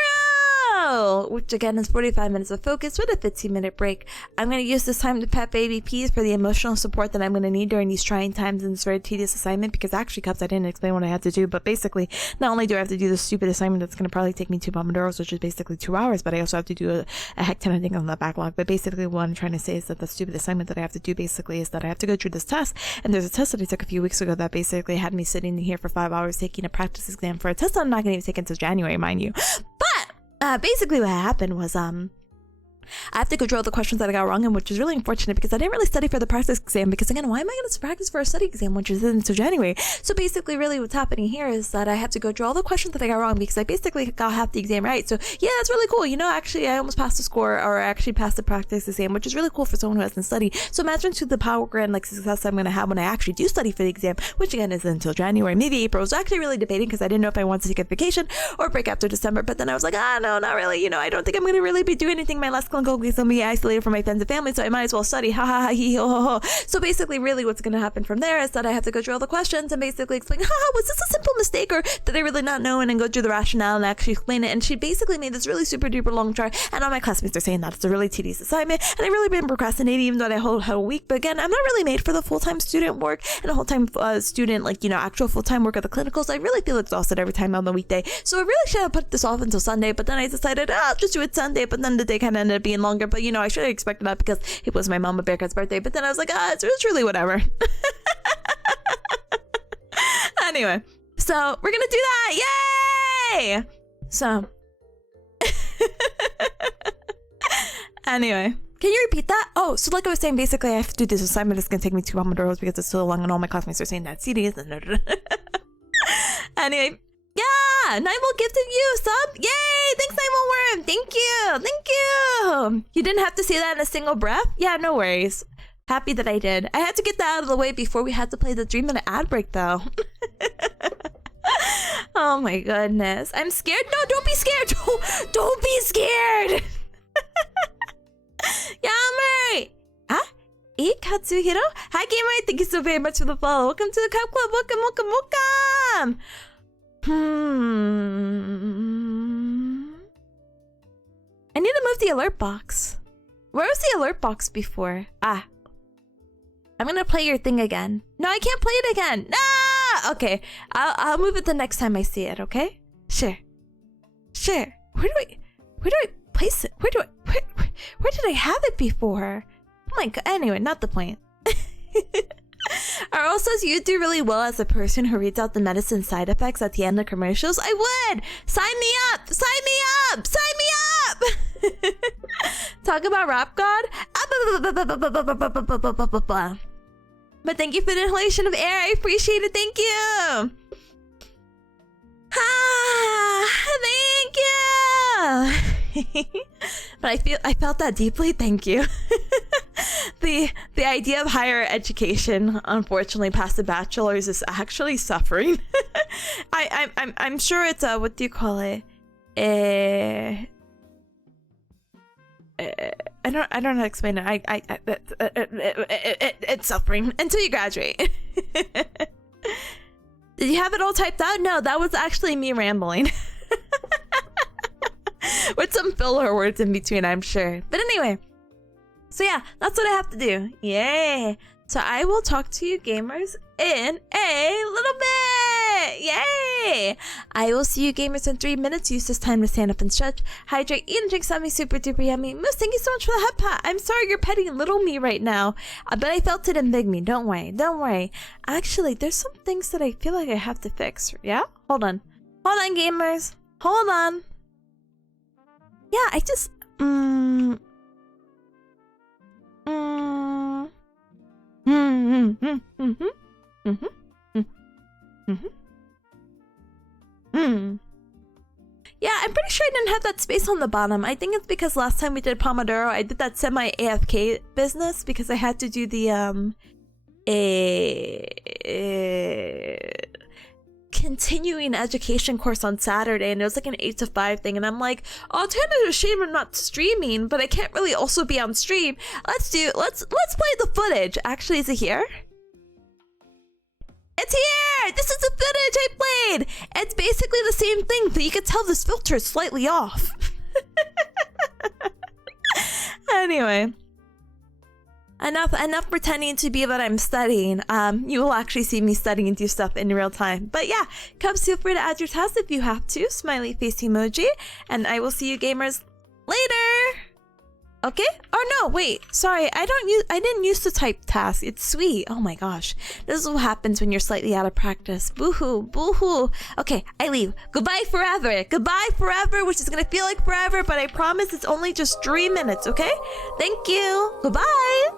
which again is 45 minutes of focus with a 15-minute break. I'm going to use this time to pet baby P's for the emotional support that I'm going to need during these trying times in this very tedious assignment, because actually, Cups, I didn't explain what I had to do, but basically, not only do I have to do this stupid assignment that's going to probably take me 2 Pomodoros, which is basically 2 hours, but I also have to do a heck ton of things on the backlog. But basically, what I'm trying to say is that the stupid assignment that I have to do basically is that I have to go through this test, and there's a test that I took a few weeks ago that basically had me sitting here for 5 hours taking a practice exam for a test that I'm not going to even take until January, mind you. But basically what happened was I have to go through all the questions that I got wrong, and which is really unfortunate because I didn't really study for the practice exam, because again, why am I going to practice for a study exam which is until January? So basically really what's happening here is that I have to go through all the questions that I got wrong because I basically got half the exam right. So yeah, that's really cool. You know, actually I almost passed the score, or I actually passed the practice exam, which is really cool for someone who hasn't studied. So imagine to the power and like success I'm going to have when I actually do study for the exam, which again is until January, maybe April. I was actually really debating because I didn't know if I wanted to take a vacation or break after December, but then I was like, no, not really. You know, I don't think I'm going to really be doing anything my last clinical week. Be isolated from my friends and family, so I might as well study. Ha ha ha hee ho ho ho. So basically really what's going to happen from there is that I have to go through all the questions and basically explain, was this a simple mistake, or did I really not know, and then go through the rationale and actually explain it. And she basically made this really super duper long chart, and all my classmates are saying that it's a really tedious assignment, and I've really been procrastinating even though I had a whole week. But again, I'm not really made for the full-time student work and a whole-time student, like, you know, actual full-time work at the clinicals. I really feel exhausted every time on the weekday, so I really should have put this off until Sunday, but then I decided I'll just do it Sunday. But then the day kind of ended up being longer, but you know, I should have expected that because it was my mama bearcat's birthday. But then I was like, it's really whatever. Anyway, so we're gonna do that. Yay! So anyway, can you repeat that? Oh, so like I was saying, basically I have to do this assignment. It's gonna take me 2 Pomodoros because it's so long, and all my classmates are saying that CDs. Anyway, yeah, Nightwolf gifted you sub. Yay! Thanks, Nightwolf Worm. Thank you. You didn't have to say that in a single breath. Yeah, no worries. Happy that I did. I had to get that out of the way before we had to play the 3-minute ad break, though. Oh my goodness, I'm scared. No, don't be scared. Don't be scared. Yammer. Katsuhiro. Hi, gamer. Thank you so very much for the follow. Welcome to the Cup Club. Welcome. I need to move the alert box. Where was the alert box before? I'm gonna play your thing again. No, I can't play it again. No! Okay, I'll move it the next time I see it, okay? Sure. Where do I place it? Where did I have it before? Oh my god, anyway, not the point. Arl says you do really well as a person who reads out the medicine side effects at the end of commercials. I would! Sign me up! Talk about Rap God? But thank you for the inhalation of air. I appreciate it. Thank you! Thank you! But I felt that deeply. Thank you. The idea of higher education, unfortunately, past the bachelor's, is actually suffering. I'm sure it's what do you call it? I don't know how to explain it. It's suffering until you graduate. Did you have it all typed out? No, that was actually me rambling. With some filler words in between, I'm sure. But anyway. So yeah, that's what I have to do. Yay! So I will talk to you gamers in a little bit! Yay! I will see you gamers in 3 minutes. Use this time to stand up and stretch, hydrate, eat and drink something super duper yummy. Moose, thank you so much for the head pat. I'm sorry you're petting little me right now, but I felt it in big me. Don't worry. Actually, there's some things that I feel like I have to fix. Yeah? Hold on, gamers. Hold on. Yeah, I just... Yeah, I'm pretty sure I didn't have that space on the bottom. I think it's because last time we did Pomodoro, I did that semi-AFK business because I had to do the continuing education course on Saturday, and it was like an 8 to 5 thing, and I'm like, oh, it's kind of a shame I'm not streaming, but I can't really also be on stream. Let's play the footage. Actually, is it here? It's here! This is the footage I played! It's basically the same thing, but you can tell this filter is slightly off. Anyway. Enough pretending to be that I'm studying. You will actually see me studying and do stuff in real time. But yeah, Cubs, feel free to add your task if you have to. Smiley face emoji. And I will see you gamers later. Okay? Oh no, wait. Sorry, I didn't use to type task. It's sweet. Oh my gosh. This is what happens when you're slightly out of practice. Boo-hoo, boo-hoo. Okay, I leave. Goodbye forever. Goodbye forever, which is gonna feel like forever, but I promise it's only just 3 minutes, okay? Thank you. Goodbye.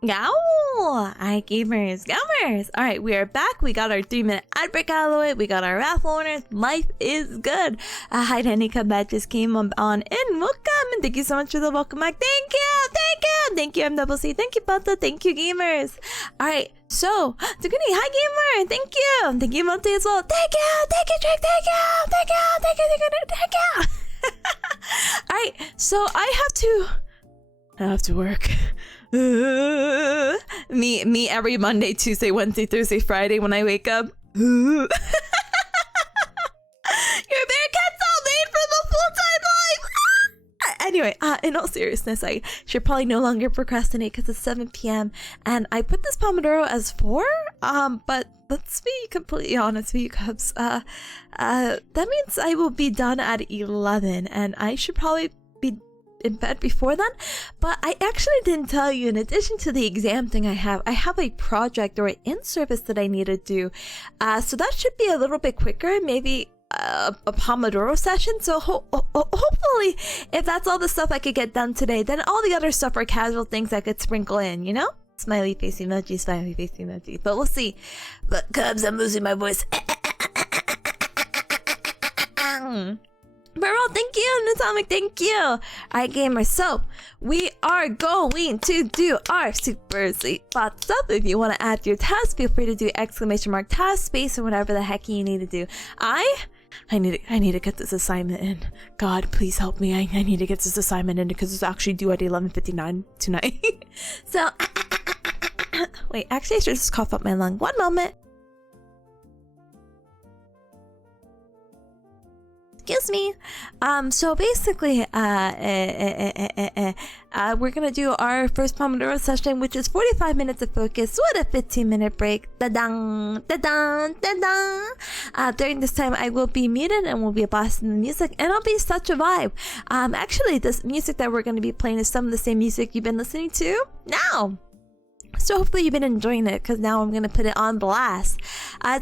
Yow! Alright, gamers. Alright, we are back. We got our 3-minute ad break out of the way. We got our raffle winners. Life is good. Hi, Danica. That just came on in. Welcome. And thank you so much for the welcome back. Thank you, MCC. Thank you, Pata. Thank you, gamers. Alright, so, Tuguni, hi, gamer. Thank you, Monte, as well. Thank you, Trick. Thank you. Alright, so I have to work. Me every Monday, Tuesday, Wednesday, Thursday, Friday when I wake up. Your bearcat's all made for the full-time life. Anyway, in all seriousness, I should probably no longer procrastinate because it's 7 p.m. and I put this Pomodoro as 4. But let's be completely honest with you, Cubs. That means I will be done at 11, and I should probably be in bed before then. But I actually didn't tell you, in addition to the exam thing I have a project or an in-service that I need to do. So that should be a little bit quicker, maybe a Pomodoro session. So hopefully, if that's all the stuff I could get done today, then all the other stuff are casual things I could sprinkle in, you know? Smiley face emoji, smiley face emoji. But we'll see. But Cubs, I'm losing my voice. Beryl, thank you. Natomic, thank you. Alright, gamers, so we are going to do our super sweet bot stuff. If you want to add your task, feel free to do !task space or whatever the heck you need to do. I need to get this assignment in. God, please help me. I need to get this assignment in because it's actually due at 11:59 tonight. So, wait, actually I should just cough up my lung. One moment. Excuse me. So basically, we're gonna do our first Pomodoro session, which is 45 minutes of focus with a 15-minute break. Da-dang, da-dang, da-dang. During this time, I will be muted and we'll be blasting the music, and it'll be such a vibe. Actually, this music that we're gonna be playing is some of the same music you've been listening to now. So hopefully you've been enjoying it, because now I'm going to put it on blast.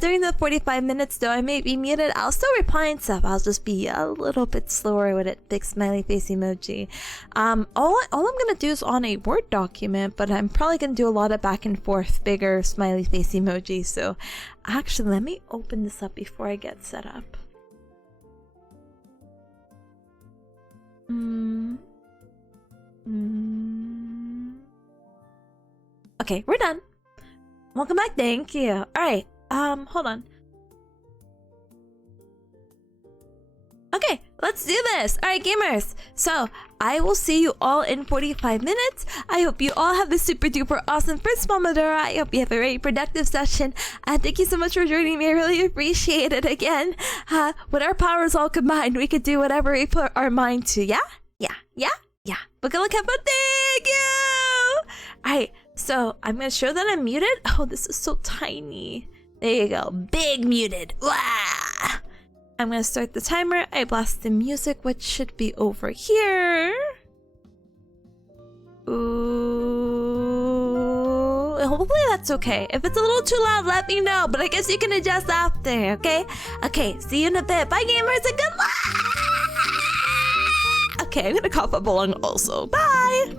During the 45 minutes, though, I may be muted. I'll still reply and stuff. I'll just be a little bit slower with it. Big smiley face emoji. All I'm going to do is on a Word document, but I'm probably going to do a lot of back and forth, bigger smiley face emoji. So actually, let me open this up before I get set up. Okay, we're done. Welcome back. Thank you. All right. Hold on. Okay, let's do this. All right, gamers. So I will see you all in 45 minutes. I hope you all have a super duper awesome first Pomodoro. I hope you have a very productive session. And thank you so much for joining me. I really appreciate it again. With our powers all combined, we could do whatever we put our mind to. Yeah? But good luck, have fun. Thank you. All right. So I'm going to show that I'm muted. Oh, this is so tiny. There you go. Big muted. Wah! I'm going to start the timer. I blast the music, which should be over here. Ooh. Hopefully that's okay. If it's a little too loud, let me know. But I guess you can adjust after, okay? Okay, see you in a bit. Bye, gamers, and good luck! Okay, I'm going to cough up a lung also. Bye!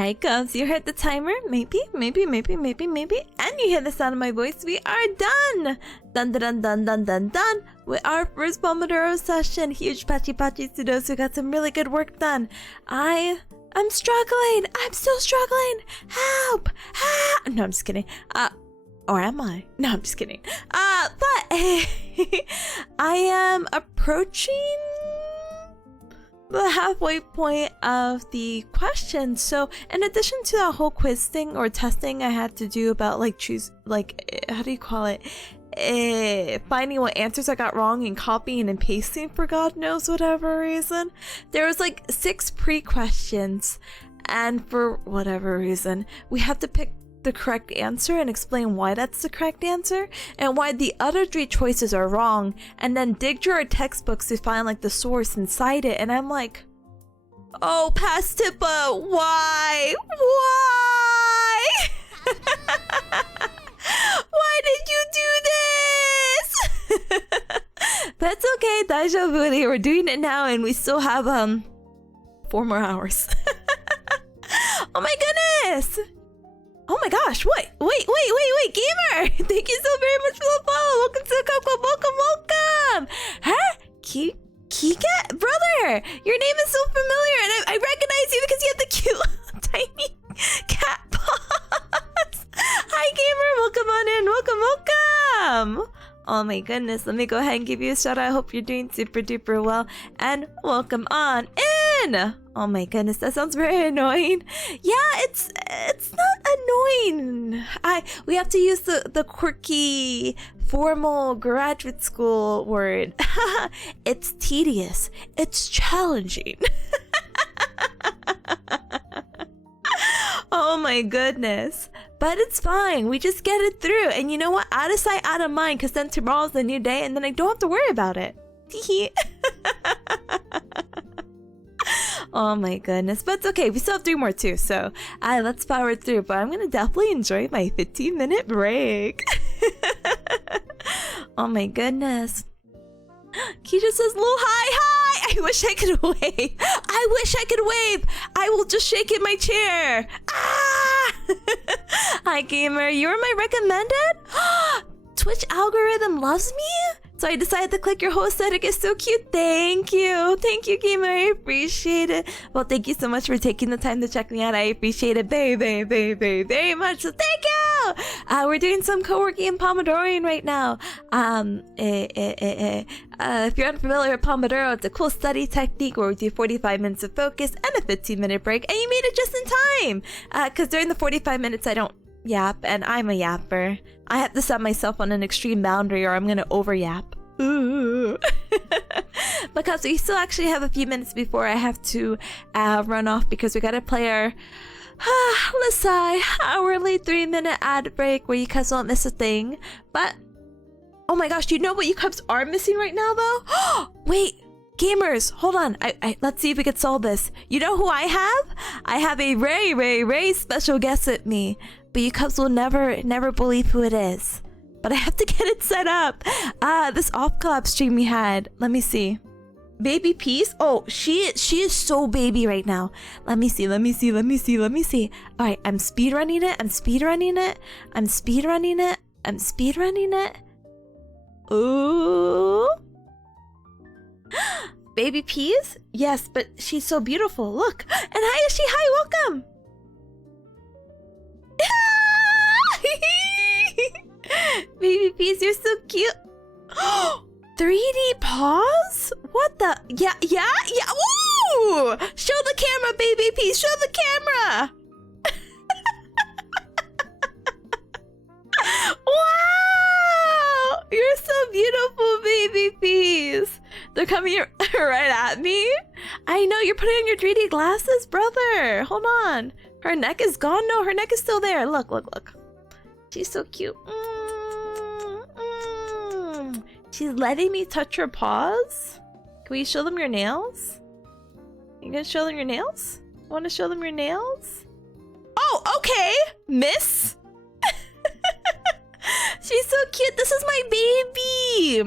Alright, Cubs, you heard the timer? Maybe. And you hear the sound of my voice. We are done! Done with our first Pomodoro session. Huge patchy to those who got some really good work done. I'm struggling. I'm still struggling. Help! No, I'm just kidding. Or am I? No, I'm just kidding. But I am approaching the halfway point of the question. So in addition to that whole quiz thing or testing I had to do about how do you call it? Finding what answers I got wrong and copying and pasting for God knows whatever reason. There was 6 pre-questions, and for whatever reason, we have to pick the correct answer and explain why that's the correct answer and why the other 3 choices are wrong, and then dig through our textbooks to find the source inside it. And I'm like, oh, past Tippa, why? Why did you do this? But it's okay, Daija Vu, we're doing it now and we still have 4 more hours. Oh my goodness! Oh my gosh, wait, gamer! Thank you so very much for the follow. Welcome to the Club, welcome! Huh? Kika? Brother, your name is so familiar and I recognize you because you have the cute tiny cat paws. Hi gamer, welcome on in, welcome! Oh my goodness, let me go ahead and give you a shout out. I hope you're doing super duper well and welcome on in! Oh my goodness, that sounds very annoying. Yeah, it's not annoying. We have to use the quirky formal graduate school word. It's tedious. It's challenging. Oh my goodness. But it's fine. We just get it through. And you know what? Out of sight, out of mind, because then tomorrow's the new day and then I don't have to worry about it. Oh my goodness. But it's okay. We still have 3 more too. So let's power through. But I'm going to definitely enjoy my 15-minute break. Oh my goodness. Keisha says, "Lil, hi! I wish I could wave. I will just shake in my chair. Ah! Hi, gamer. You're my recommended? Twitch algorithm loves me? So I decided to click your whole aesthetic. It's so cute. Thank you, gamer. I appreciate it. Well, thank you so much for taking the time to check me out. I appreciate it very much. So thank you. We're doing some co-working and Pomodoroing right now. If you're unfamiliar with Pomodoro, it's a cool study technique where we do 45 minutes of focus and a 15-minute break, and you made it just in time. Because during the 45 minutes, I don't yap, and I'm a yapper. I have to set myself on an extreme boundary or I'm gonna over yap. Ooh. Because we still actually have a few minutes before I have to run off because we gotta play our let's say hourly 3-minute ad break where you guys won't miss a thing. But oh my gosh, do you know what you cubs are missing right now though? Wait, gamers, hold on. Let's see if we can solve this. You know who I have? I have a very special guest with me. But you cubs will never believe who it is. But I have to get it set up. This off collab stream we had. Let me see. Baby Peace? Oh, she is so baby right now. Let me see. Alright, I'm speedrunning it. Ooh. Baby Peas? Yes, but she's so beautiful. Look. And hi, Yoshi. Hi, welcome. Baby Peas, you're so cute. 3D paws? What the? Yeah. Ooh! Show the camera, Baby Peas. Show the camera. Wow! You're so beautiful, Baby Peas. They're coming right at me. I know, you're putting on your 3D glasses, brother. Hold on. Her neck is gone? No, her neck is still there. Look. She's so cute. She's letting me touch her paws. Can we show them your nails? You gonna show them your nails? Want to show them your nails? Oh, okay, miss. She's so cute. This is my baby.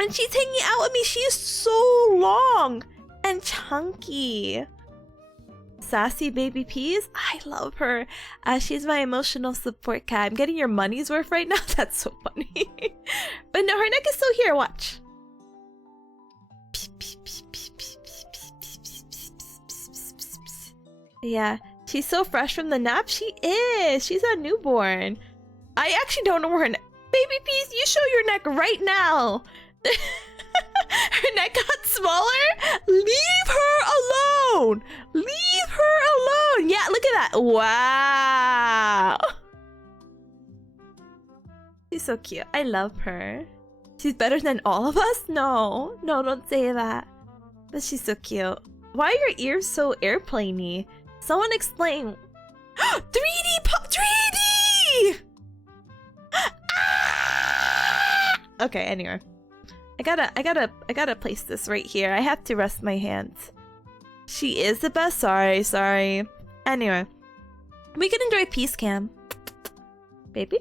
And she's hanging out with me. She is so long and chunky. Sassy Baby Peas. I love her. She's my emotional support cat. I'm getting your money's worth right now. That's so funny. But no, her neck is still here. Watch. Yeah, she's so fresh from the nap. She is. She's a newborn. I actually don't know where her neck. Baby Peas, you show your neck right now. Her neck got smaller. Leave her alone. Leave her alone. Yeah, look at that. Wow. She's so cute. I love her. She's better than all of us? No, don't say that. But she's so cute. Why are your ears so airplane-y? Someone explain. 3D 3D! Ah! Okay, anyway. I gotta place this right here. I have to rest my hands. She is the best. Sorry. Anyway. We can enjoy Peace Cam. Baby?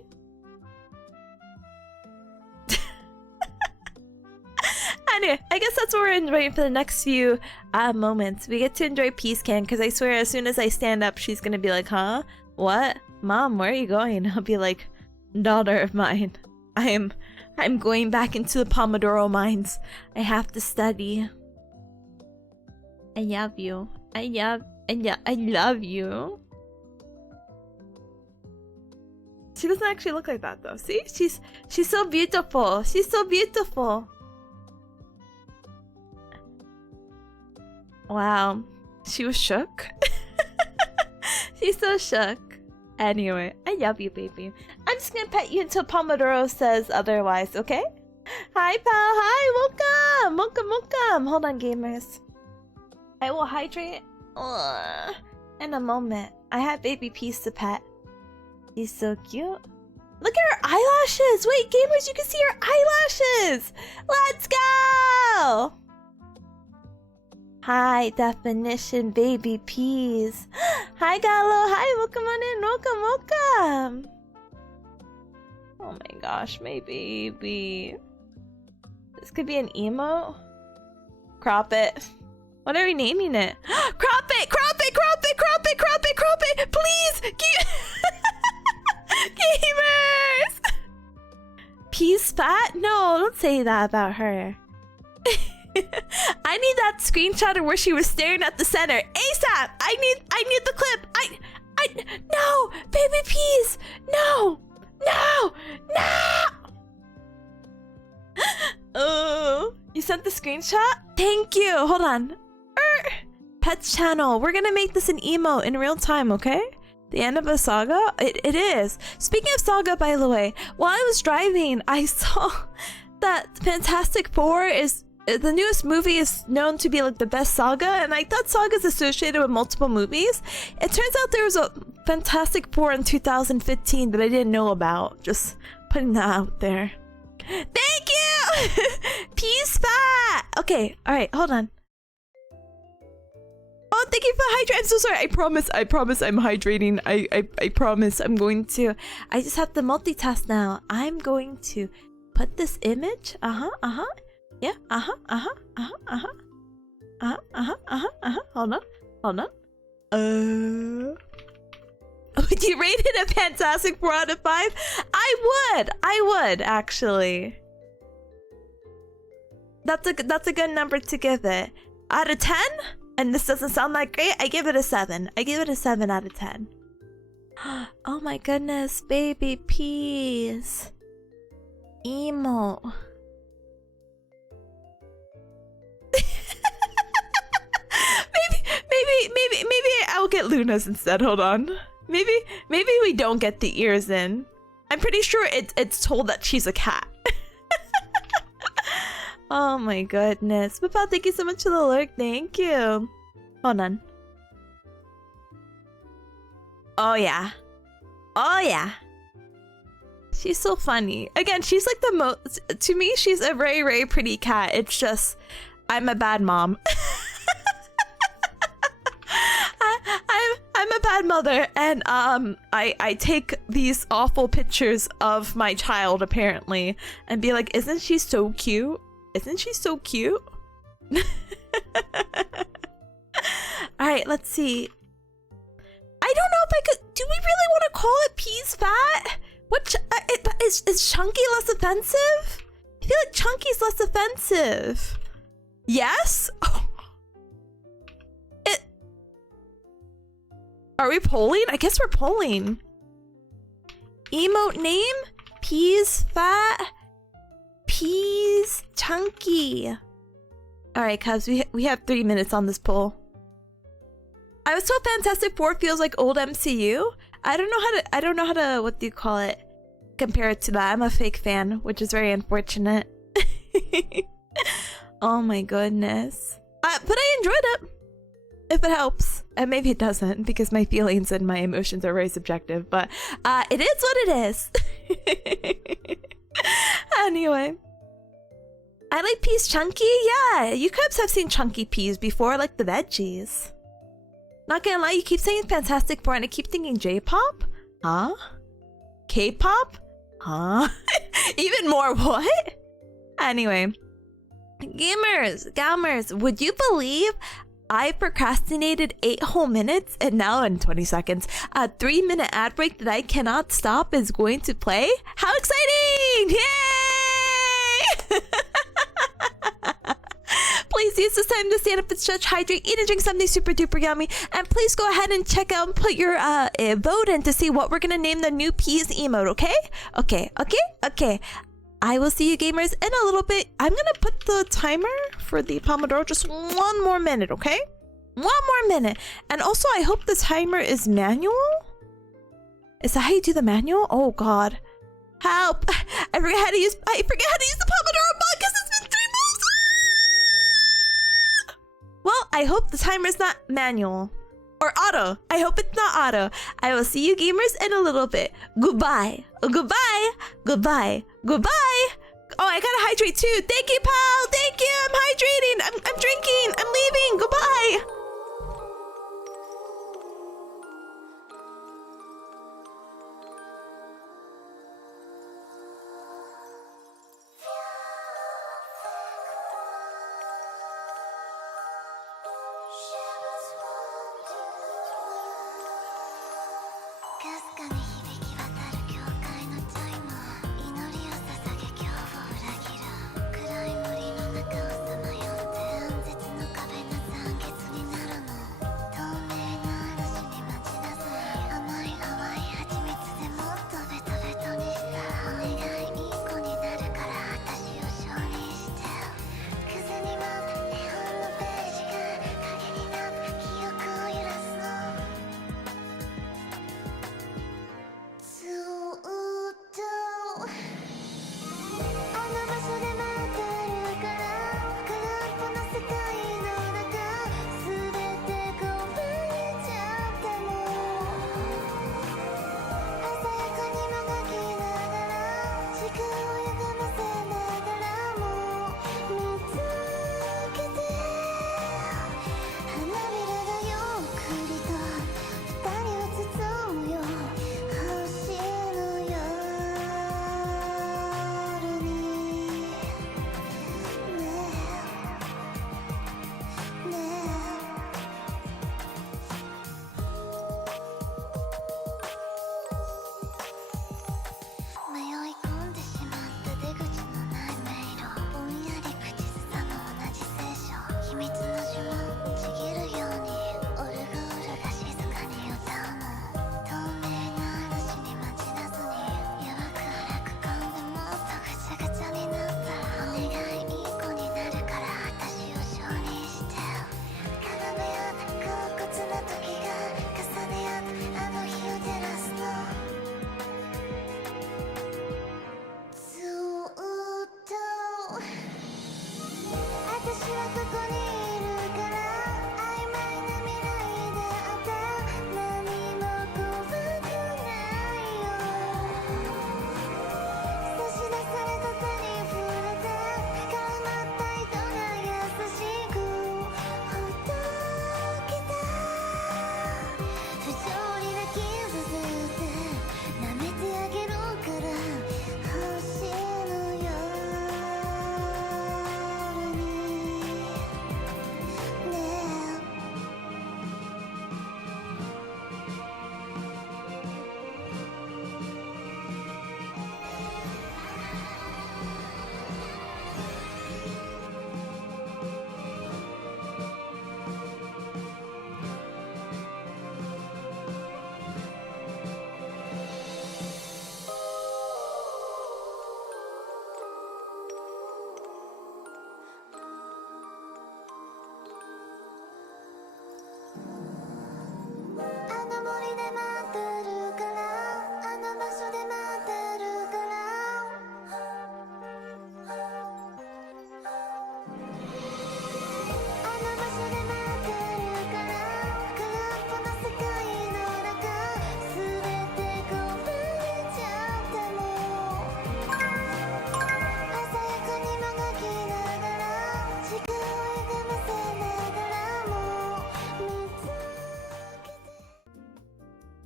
Anyway, I guess that's what we're enjoying for the next few moments. We get to enjoy Peace Cam because I swear as soon as I stand up, she's gonna be like, huh? What? Mom, where are you going? I'll be like, daughter of mine. I'm going back into the Pomodoro mines. I have to study. I love you. I love you. She doesn't actually look like that though. See? She's so beautiful. She's so beautiful. Wow. She was shook. She's so shook. Anyway, I love you, baby. I'm just gonna pet you until Pomodoro says otherwise, okay? Hi, pal. Hi, welcome. Hold on, gamers. I will hydrate in a moment. I have Baby Peace to pet. He's so cute. Look at her eyelashes. Wait, gamers, you can see her eyelashes. Let's go. High definition Baby Peas. Hi, Gallo. Hi, welcome on in. Welcome. Oh my gosh, my baby. This could be an emo. Crop it. What are we naming it? Crop it! Please! Gamers! Peas fat? No, don't say that about her. I need that screenshot of where she was staring at the center ASAP. I need the clip. No, Baby Peas. No. Oh, you sent the screenshot? Thank you. Hold on. Pets channel. We're gonna make this an emo in real time, okay? The end of a saga? It is. Speaking of saga, by the way, while I was driving, I saw that Fantastic Four is the newest movie is known to be like the best saga, and I thought sagas associated with multiple movies. It turns out there was a Fantastic Four in 2015 that I didn't know about. Just putting that out there. Thank you! Peace fat! Okay, alright, hold on. Oh, thank you for hydrating. I'm so sorry. I promise I'm hydrating. I promise I'm going to. I just have to multitask now. I'm going to put this image. Yeah. Hold on. Would you rate it a Fantastic 4 out of 5? I would actually. That's a good number to give it. Out of 10? And this doesn't sound that great. I give it a 7. I give it a 7 out of 10. Oh my goodness, Baby Peas. Emo. Maybe I'll get Luna's instead. Hold on. Maybe we don't get the ears in. I'm pretty sure it's told that she's a cat. Oh my goodness. Papa, thank you so much for the lurk. Thank you. Hold on. Oh yeah. She's so funny. Again, she's like the most, to me, she's a very, very pretty cat. It's just, I'm a bad mom. I'm a bad mother, and I take these awful pictures of my child apparently and be like, isn't she so cute? Alright, let's see. don't know if I could. Do we really want to call it peas fat? What is chunky less offensive? I feel like chunky's less offensive. Yes? Are we polling? I guess we're polling. Emote name? Peas fat? Peas chunky. Alright, cuz we have 3 minutes on this poll. I was told Fantastic Four feels like old MCU. I don't know how to what do you call it? Compare it to that. I'm a fake fan, which is very unfortunate. Oh my goodness. But I enjoyed it. If it helps. And maybe it doesn't, because my feelings and my emotions are very subjective, but it is what it is. Anyway. I like peas chunky. Yeah, you cubs have seen chunky peas before, like the veggies. Not gonna lie, you keep saying Fantastic Four and I keep thinking J-pop? Huh? K-pop? Huh? Even more what? Anyway. Gamers, would you believe I procrastinated 8 whole minutes and now in 20 seconds, a 3-minute ad break that I cannot stop is going to play? How exciting! Yay! Please use this time to stand up and stretch, hydrate, eat and drink something super duper yummy. And please go ahead and check out and put your vote in to see what we're gonna name the new peas emote, okay? Okay. I will see you gamers in a little bit. I'm gonna put the timer for the Pomodoro just 1 more minute, okay? 1 more minute. And also I hope the timer is manual? Is that how you do the manual? Oh god. Help! I forget how to use the Pomodoro button because it's been 3 months! Well, I hope the timer's not manual. Or auto. I hope it's not auto. I will see you gamers in a little bit. Goodbye. Goodbye. Oh, I gotta hydrate too. Thank you, pal. Thank you. I'm hydrating. I'm drinking. I'm leaving. Goodbye.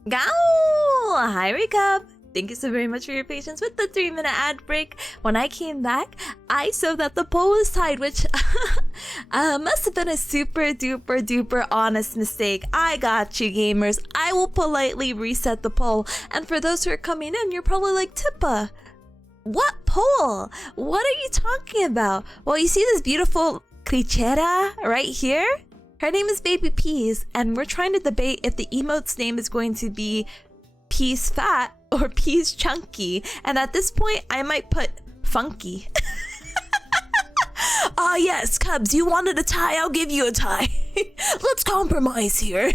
Go! Hi, Recap! Thank you so very much for your patience with the 3-minute ad break. When I came back, I saw that the poll was tied, which must have been a super duper duper honest mistake. I got you, gamers. I will politely reset the poll. And for those who are coming in, you're probably like, Tippa, what poll? What are you talking about? Well, you see this beautiful crichera right here? Her name is Baby Peas, and we're trying to debate if the emote's name is going to be Peas Fat or Peas Chunky. And at this point, I might put Funky. Ah, yes, Cubs, you wanted a tie, I'll give you a tie. Let's compromise here.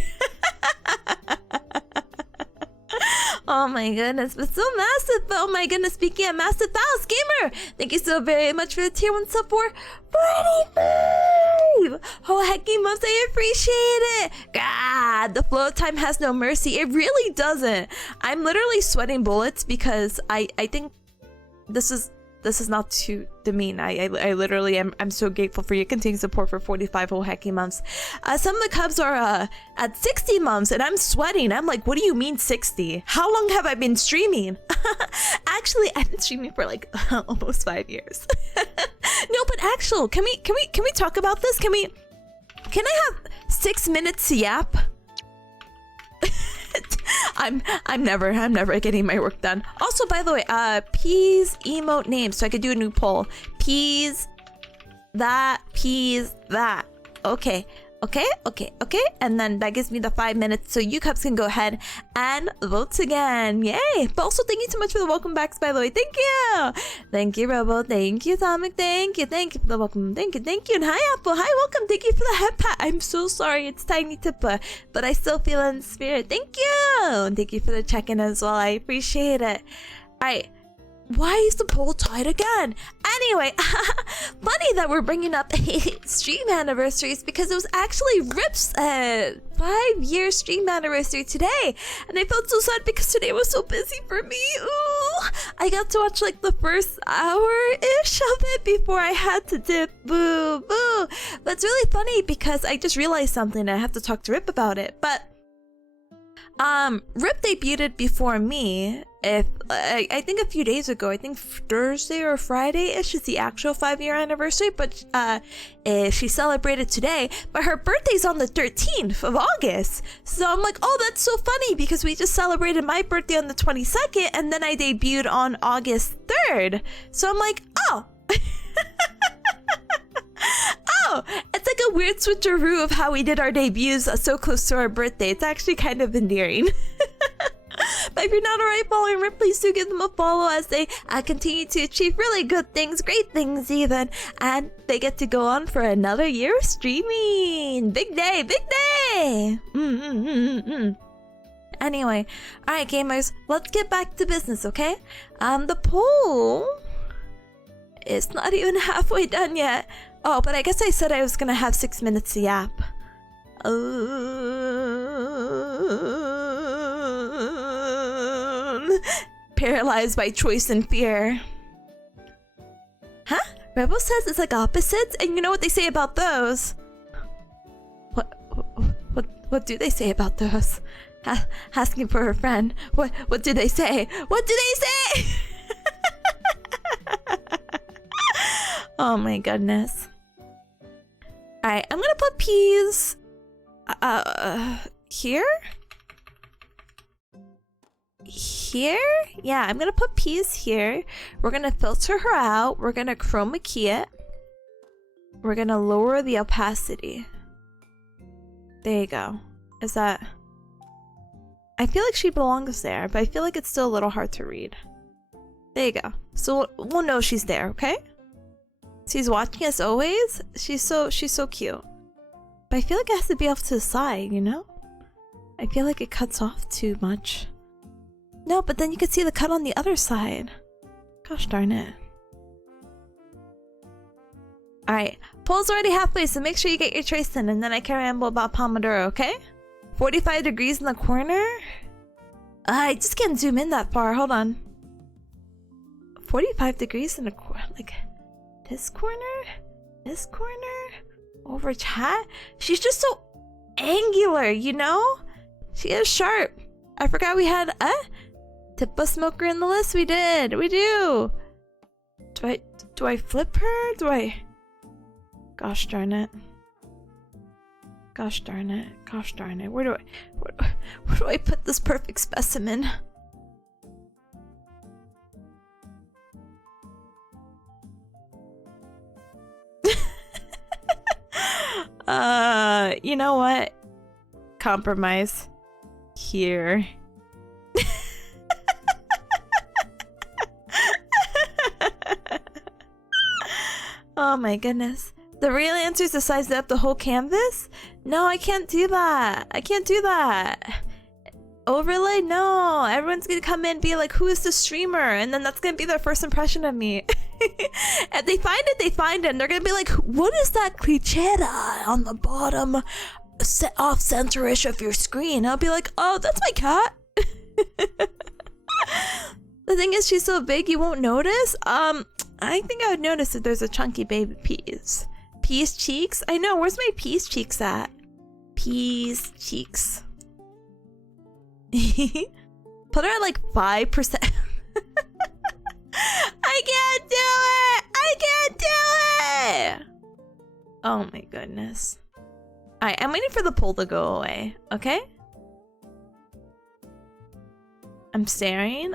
Oh my goodness, but so massive. Oh my goodness, speaking of massive files, gamer, thank you so very much for the tier 1 sub for 45. Oh hecky most, I appreciate it. God, the flow of time has no mercy. It really doesn't. I'm literally sweating bullets because I think this is not too demean. I literally I'm so grateful for your continued support for 45 whole hecky months. Some of the Cubs are at 60 months and I'm sweating. I'm like, what do you mean 60? How long have I been streaming? Actually, I've been streaming for like almost 5 years. No, but actually, can we talk about this? Can I have 6 minutes to yap? I'm never getting my work done. Also, by the way, Peas emote name, so I could do a new poll. Peas that. Okay. And then that gives me the 5 minutes, so you Cubs can go ahead and vote again. Yay! But also, thank you so much for the welcome backs, by the way. Thank you, Robo. Thank you, Atomic. Thank you for the welcome. Thank you. And hi, Apple. Hi, welcome. Thank you for the head pat. I'm so sorry, it's Tiny Tippa, but I still feel in spirit. Thank you. And thank you for the check-in as well. I appreciate it. Alright. Why is the poll tied again? Anyway, funny that we're bringing up stream anniversaries because it was actually Rip's 5-year stream anniversary today. And I felt so sad because today was so busy for me. Ooh, I got to watch like the first hour-ish of it before I had to dip. Boo, boo. But it's really funny because I just realized something and I have to talk to Rip about it. But Rip debuted before me. I think a few days ago, I think Thursday or Friday-ish is the actual 5-year anniversary, but she celebrated today, but her birthday's on the 13th of August. So I'm like, oh, that's so funny because we just celebrated my birthday on the 22nd and then I debuted on August 3rd. So I'm like, oh. Oh, it's like a weird switcheroo of how we did our debuts so close to our birthday. It's actually kind of endearing. But if you're not already following Rip, please do give them a follow as they continue to achieve really good things, great things even, and they get to go on for another year of streaming. Big day, big day! Anyway, alright gamers, let's get back to business, okay? The poll is not even halfway done yet. Oh, but I guess I said I was gonna have 6 minutes to yap. Paralyzed by choice and fear. Huh? Rebel says it's like opposites, and you know what they say about those? What do they say about those? Asking for a friend. What do they say? What do they say? Oh my goodness. Alright, I'm gonna put Peas here? Here? Yeah, I'm gonna put Peas here. We're gonna filter her out. We're gonna chroma key it. We're gonna lower the opacity. There you go. Is that... I feel like she belongs there, but I feel like it's still a little hard to read. There you go. So we'll know she's there, okay? She's watching as always. She's so cute. But I feel like it has to be off to the side, you know? I feel like it cuts off too much. No, but then you can see the cut on the other side. Gosh darn it. Alright, poll's already halfway, so make sure you get your choice in, and then I can ramble about Pomodoro, okay? 45 degrees in the corner? I just can't zoom in that far, hold on. 45 degrees in the corner, like... This corner, over chat. She's just so angular, you know? She is sharp. I forgot we had a Tippa smoker in the list. We did. We do. Do I flip her? Do I? Gosh darn it. Gosh darn it. Gosh darn it. Where do I put this perfect specimen? You know what? Compromise. Here. Oh my goodness. The real answer is to size up the whole canvas? No, I can't do that. I can't do that. Overlay? No. Everyone's gonna come in and be like, who is the streamer? And then that's gonna be their first impression of me. And they find it, they find it. And they're gonna be like, what is that clichera on the bottom off center-ish of your screen? I'll be like, oh, that's my cat. The thing is, she's so big you won't notice. I think I would notice if there's a chunky baby Peas. Peas cheeks? I know, where's my Peas cheeks at? Peas cheeks. Put her at like 5%. I can't do it! I can't do it! Oh my goodness. Alright, I'm waiting for the poll to go away, okay? I'm staring.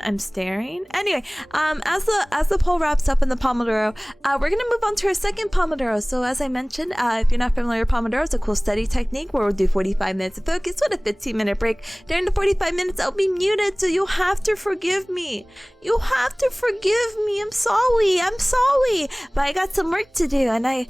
Anyway, as the poll wraps up in the Pomodoro, we're gonna move on to our second Pomodoro. So as I mentioned, if you're not familiar with Pomodoro, it's a cool study technique where we'll do 45 minutes of focus with a 15-minute break. During the 45 minutes, I'll be muted, so you'll have to forgive me. You have to forgive me. I'm sorry. But I got some work to do, and I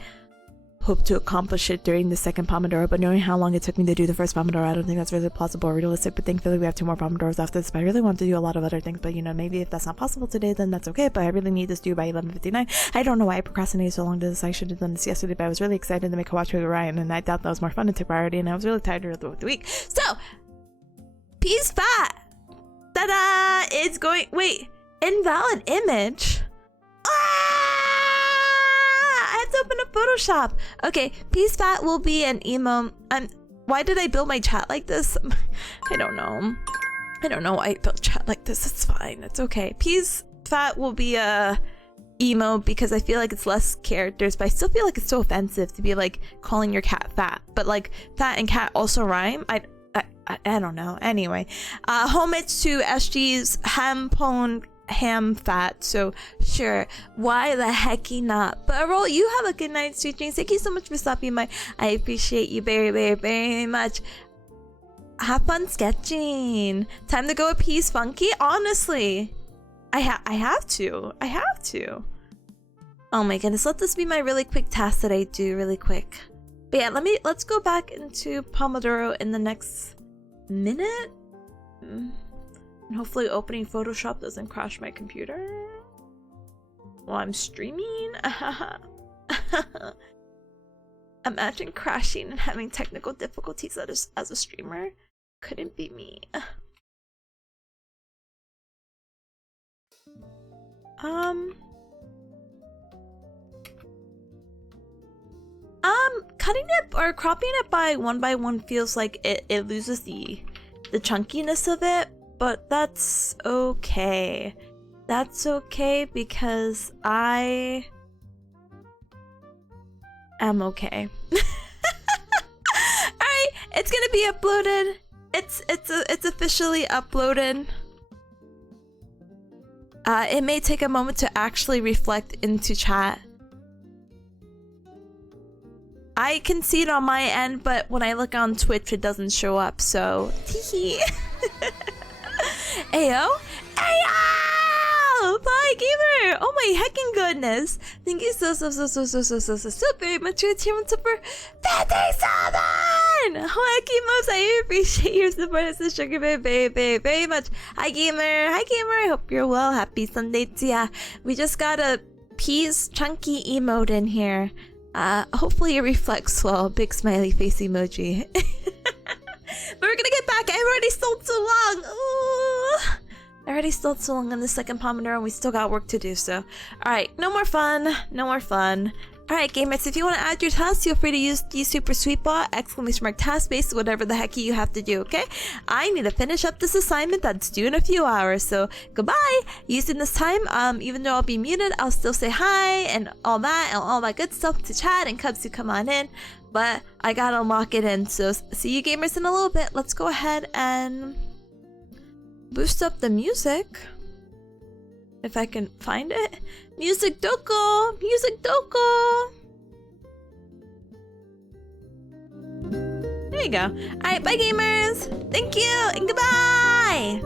hope to accomplish it during the second Pomodoro, but knowing how long it took me to do the first Pomodoro, I don't think that's really plausible or realistic, but thankfully we have 2 more Pomodoros after this. But I really want to do a lot of other things, but you know, maybe if that's not possible today, then that's okay, but I really need this due by 11:59. I don't know why I procrastinated so long to this. I should have done this yesterday, but I was really excited to make Hawachi with Ryan, and I thought that was more fun and took priority, and I was really tired of the week. So, Peas Fat! Ta-da! It's going- wait, invalid image? I have to open up Photoshop. Okay, Peas Fat will be an emo. Why did I build my chat like this? I don't know. I don't know why I built chat like this. It's fine. It's okay. Peas Fat will be a emo because I feel like it's less characters, but I still feel like it's so offensive to be like calling your cat fat. But like fat and cat also rhyme. I don't know. Anyway, homage to SG's ham fat, so sure, why the hecky not? But Roll, you have a good night, sweet dreams. Thank you so much for stopping by. I appreciate you very, very, very much. Have fun sketching. Time to go with Peas Funky. Honestly, I have to. Oh my goodness, let this be my really quick task that I do really quick. But yeah, let's go back into Pomodoro in the next minute. And hopefully opening Photoshop doesn't crash my computer while I'm streaming. Imagine crashing and having technical difficulties as a streamer. Couldn't be me. Cutting it or cropping it by one feels like it loses the chunkiness of it. But that's okay. That's okay because I am okay. Alright, it's gonna be uploaded. It's officially uploaded. It may take a moment to actually reflect into chat. I can see it on my end, but when I look on Twitch, it doesn't show up, so teehee. Ayo? Ayo! Bye, gamer! Oh my heckin' goodness! Thank you so very much for your tier 1 super 57! Hecky Moves, I appreciate your support as a sugar very much. Hi gamer! I hope you're well. Happy Sunday to ya. We just got a Peas chunky emote in here. Hopefully it reflects well. Big smiley face emoji. But we're gonna get back. I already stole too long. Ooh. I already stole too long on the second Pomodoro and we still got work to do, so. Alright, no more fun. Alright gamers, if you want to add your task, feel free to use the super sweet bot, !task space, whatever the heck you have to do, okay? I need to finish up this assignment that's due in a few hours, so goodbye! Using this time, even though I'll be muted, I'll still say hi and all that good stuff to chat and Cubs who come on in, but I gotta lock it in, so see you gamers in a little bit. Let's go ahead and boost up the music. If I can find it. Music Doko! Music Doko! There you go. Alright, bye gamers! Thank you and goodbye!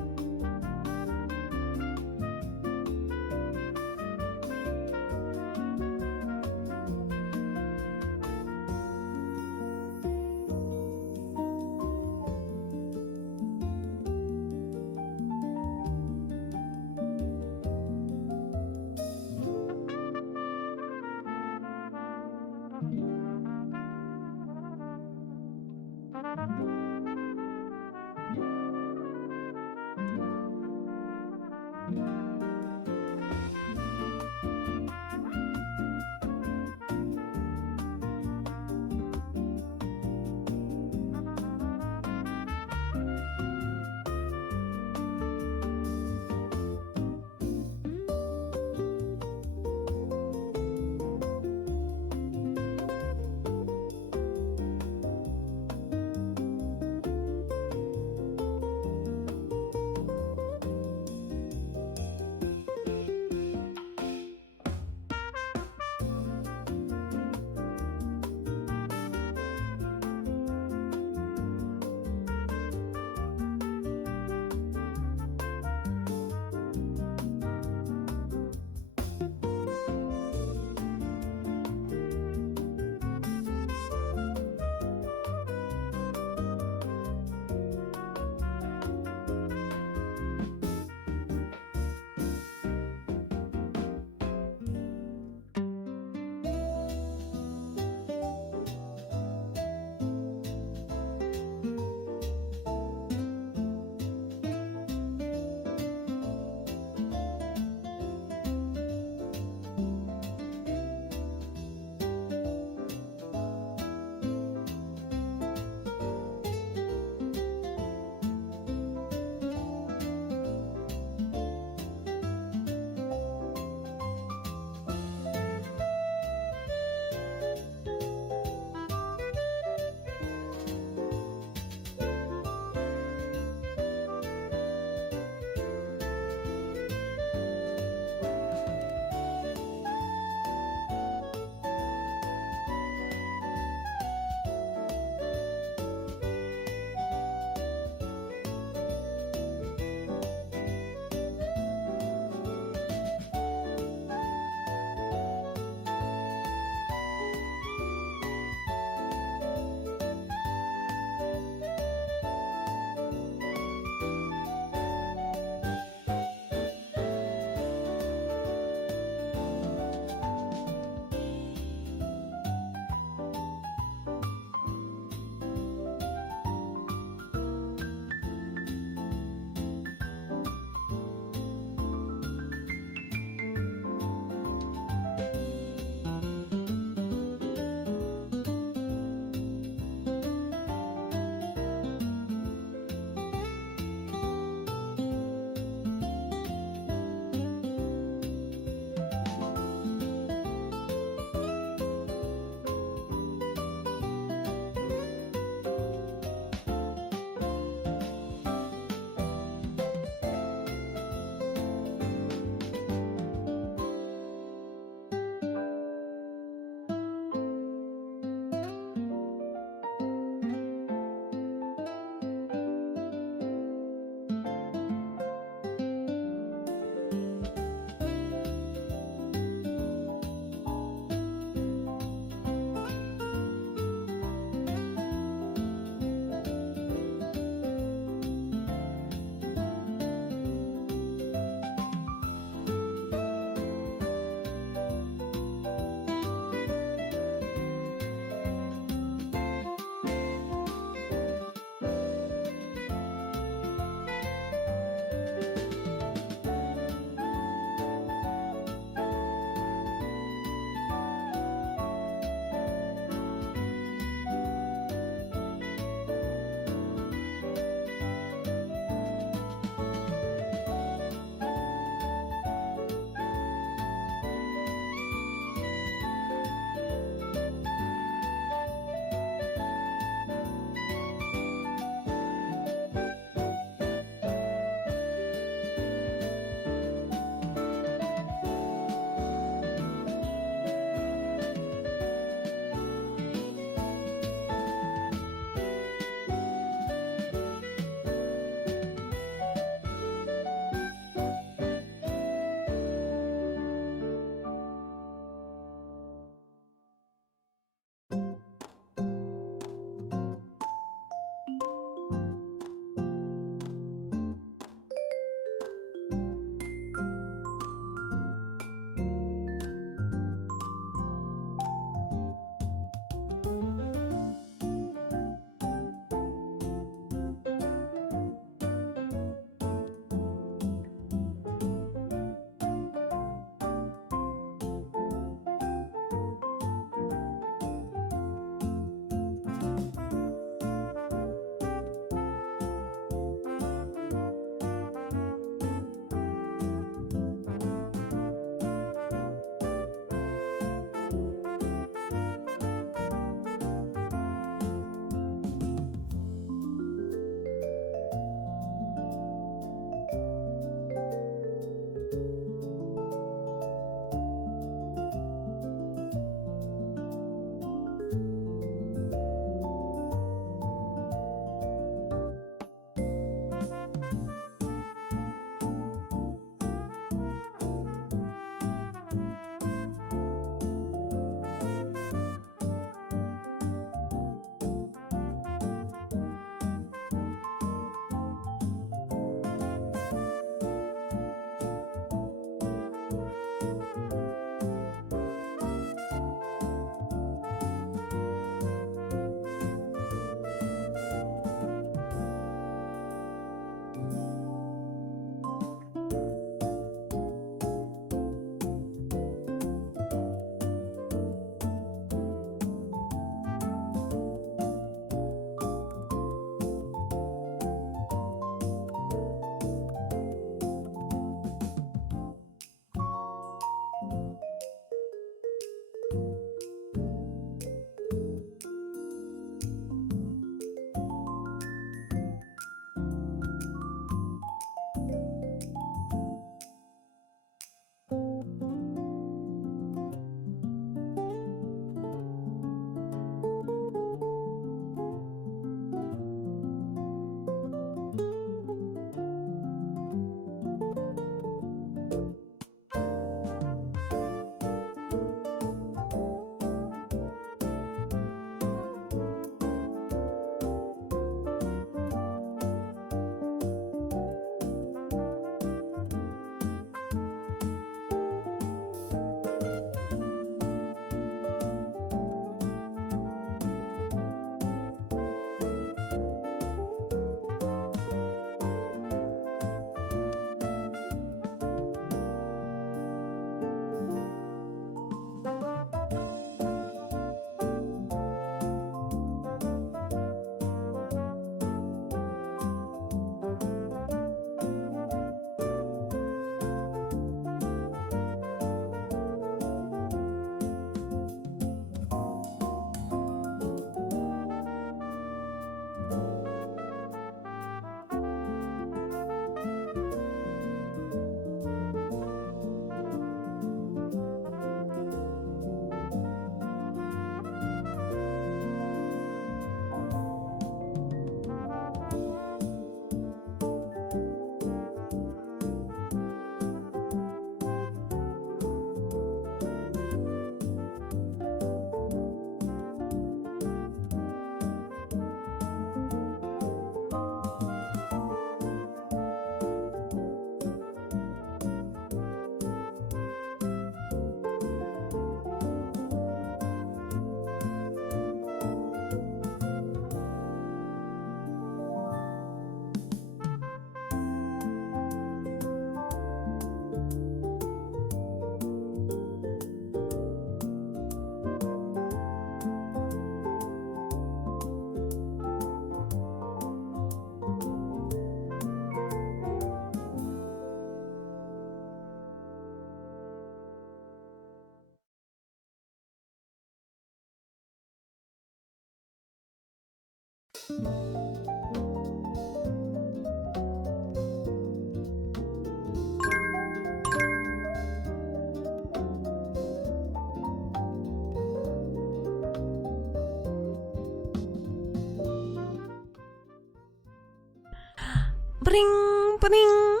Bring, bring.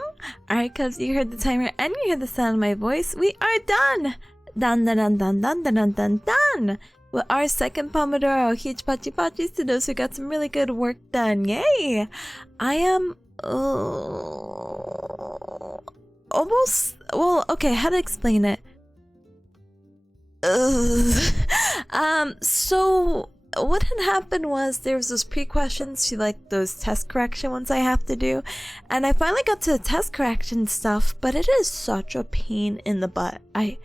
Alright, cubs, you heard the timer and you heard the sound of my voice. We are done! Done, done, done, done, done, done, done, done! With our second Pomodoro. Huge pachi pachis to those who got some really good work done. Yay! I am... almost... Well, okay, how to explain it? So... what had happened was there was those pre-questions to like those test correction ones I have to do, and I finally got to the test correction stuff, but it is such a pain in the butt. I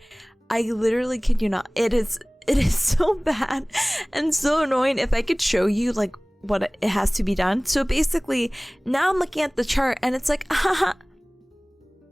literally kid you not, it is so bad and so annoying. If I could show you like what it has to be done. So basically now I'm looking at the chart and it's like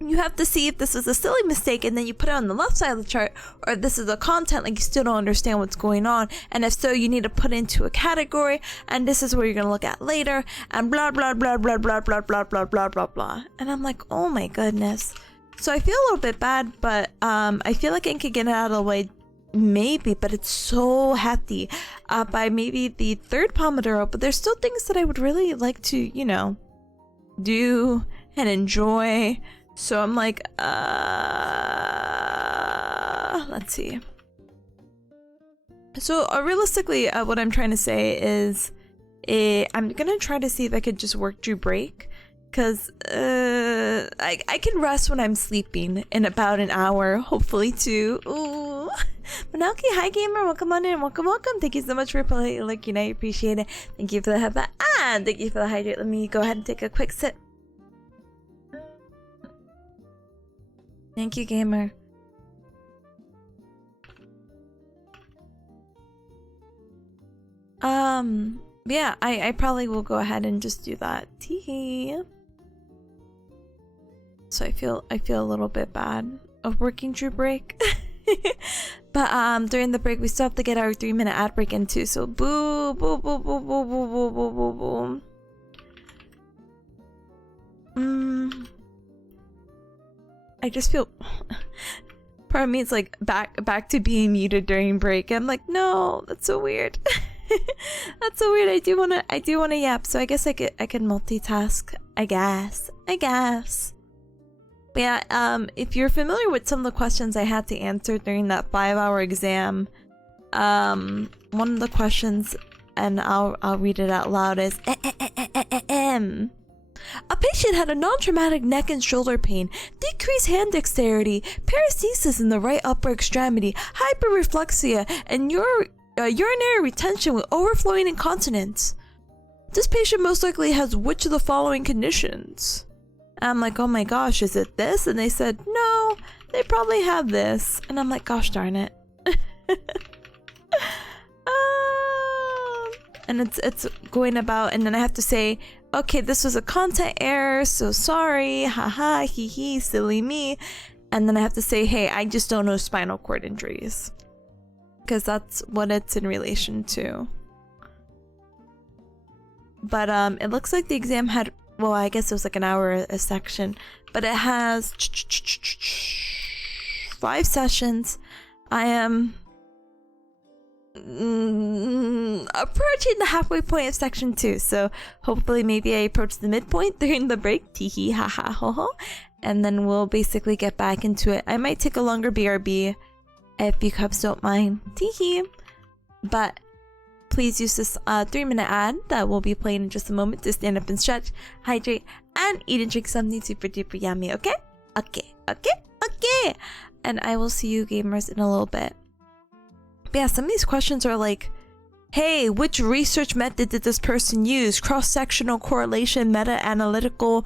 you have to see if this is a silly mistake, and then you put it on the left side of the chart, or if this is the content, like you still don't understand what's going on, and if so, you need to put it into a category, and this is where you're gonna look at later, and blah blah blah blah blah blah blah blah blah blah blah. And I'm like, oh my goodness. So I feel a little bit bad, but I feel like I could get it out of the way maybe, but it's so hefty by maybe the third Pomodoro. But there's still things that I would really like to, you know, do and enjoy. So I'm like, let's see. So realistically, what I'm trying to say is, I'm gonna try to see if I could just work through break, because I can rest when I'm sleeping in about an hour, hopefully too. Ooh. Manalki, hi gamer, welcome on in, welcome. Thank you so much for politely looking, I appreciate it. Thank you for the headband, and thank you for the hydrate. Let me go ahead and take a quick sip. Thank you, gamer. Yeah, I probably will go ahead and just do that. Teehee. So I feel a little bit bad of working through break. But during the break we still have to get our 3-minute ad break in too. So boo boo boo boo boo boo boo boo boo boo. I just feel part of me is like back to being muted during break. I'm like, no, that's so weird. That's so weird. I do wanna yap, so I guess I can multitask. I guess. But yeah, if you're familiar with some of the questions I had to answer during that 5-hour exam, one of the questions, and I'll read it out loud, is a patient had a non-traumatic neck and shoulder pain, decreased hand dexterity, paresthesis in the right upper extremity, hyperreflexia, and urinary retention with overflowing incontinence. This patient most likely has which of the following conditions? And I'm like, oh my gosh, is it this? And they said, no, they probably have this. And I'm like, gosh darn it. And it's going about, and then I have to say, okay, this was a content error, so sorry, haha, hee hee, silly me. And then I have to say, hey, I just don't know spinal cord injuries, because that's what it's in relation to. But it looks like the exam had, well, I guess it was like an hour a section, but it has 5 sessions. I am approaching the halfway point of section 2, so hopefully maybe I approach the midpoint during the break, teehee, haha, ho ho, and then we'll basically get back into it. I might take a longer BRB if you cubs don't mind, teehee, but please use this 3-minute ad that will be playing in just a moment to stand up and stretch, hydrate, and eat and drink something super duper yummy, okay? Okay. And I will see you gamers in a little bit. But yeah, some of these questions are like, hey, which research method did this person use? Cross-sectional correlation, meta-analytical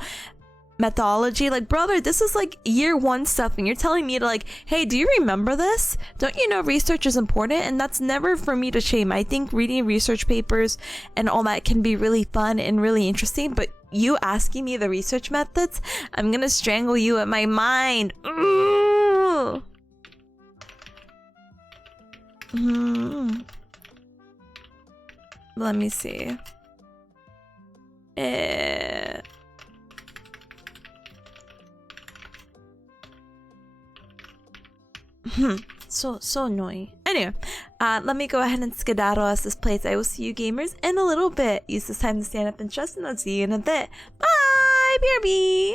methodology. Like, brother, this is like year 1 stuff, and you're telling me to like, hey, do you remember this? Don't you know research is important? And that's never for me to shame. I think reading research papers and all that can be really fun and really interesting, but you asking me the research methods, I'm gonna strangle you at my mind. Ooh. Let me see. Eh. So annoying. Anyway, let me go ahead and skedaddle as this plays. I will see you gamers in a little bit. Use this time to stand up and trust, and I'll see you in a bit. Bye, BRB!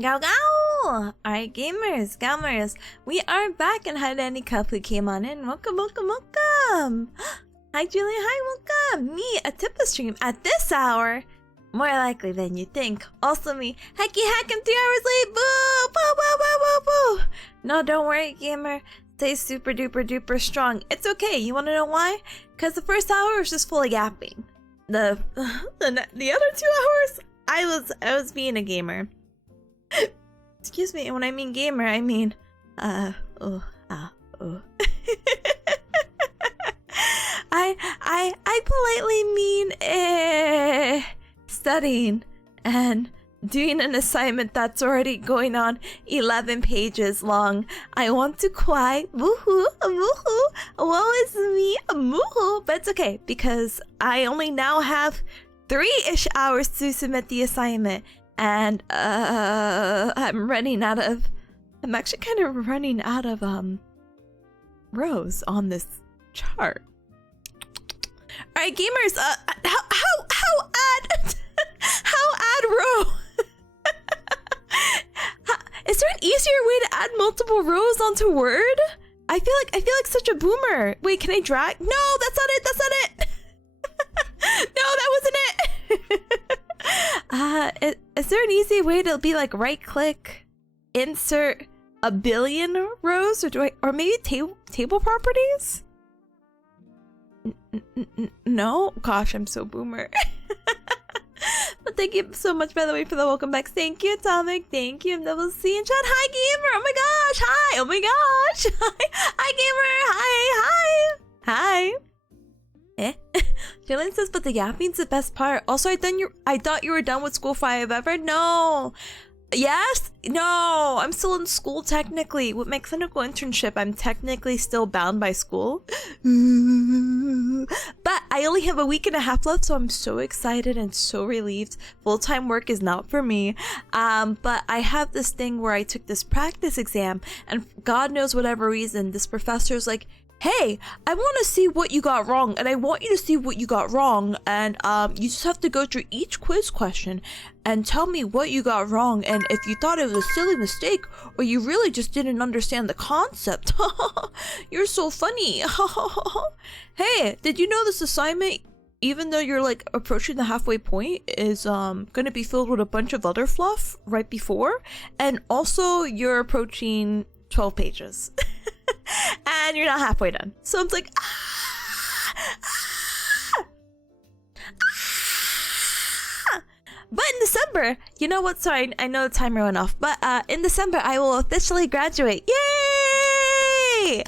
Gao gao! Alright, gamers, we are back and hi to any couple who came on in. Welcome. Hi Julie, hi, welcome! Me, a Tippa stream at this hour. More likely than you think. Also me, hacky hack, I'm 3 hours late. Boo! Boo, boo, boo, boo, boo! No, don't worry, gamer. Stay super duper duper strong. It's okay, you wanna know why? Cause the first hour was just full of yapping. The other 2 hours, I was being a gamer. Excuse me, and when I mean gamer, I mean, I politely mean, studying and doing an assignment that's already going on 11 pages long. I want to cry, woohoo, woe is me, woohoo, but it's okay, because I only now have 3-ish hours to submit the assignment. And I'm actually kind of running out of rows on this chart. All right, gamers, how add row? Is there an easier way to add multiple rows onto Word? I feel like such a boomer. Wait, can I drag? No, that's not it. No, that wasn't it. Is there an easy way to be like right click, insert a billion rows, or maybe table properties? No? Gosh, I'm so boomer. But thank you so much, by the way, for the welcome back. Thank you, Atomic. Thank you, MWC and chat. Hi, gamer. Oh my gosh. Hi. Oh my gosh. Hi, gamer. Hi. Jalen says, but the yapping's the best part. Also, I thought you were done with school 5 ever. No. Yes? No. I'm still in school technically. With my clinical internship, I'm technically still bound by school. But I only have a week and a half left, so I'm so excited and so relieved. Full-time work is not for me. But I have this thing where I took this practice exam, and God knows whatever reason, this professor's like, hey, I want to see what you got wrong, and I want you to see what you got wrong, and you just have to go through each quiz question and tell me what you got wrong, and if you thought it was a silly mistake, or you really just didn't understand the concept. You're so funny. Hey, did you know this assignment, even though you're like approaching the halfway point, is gonna be filled with a bunch of other fluff right before, and also you're approaching 12 pages. And you're not halfway done. So I'm like, But in December, you know what? Sorry, I know the timer went off. But in December, I will officially graduate. Yay!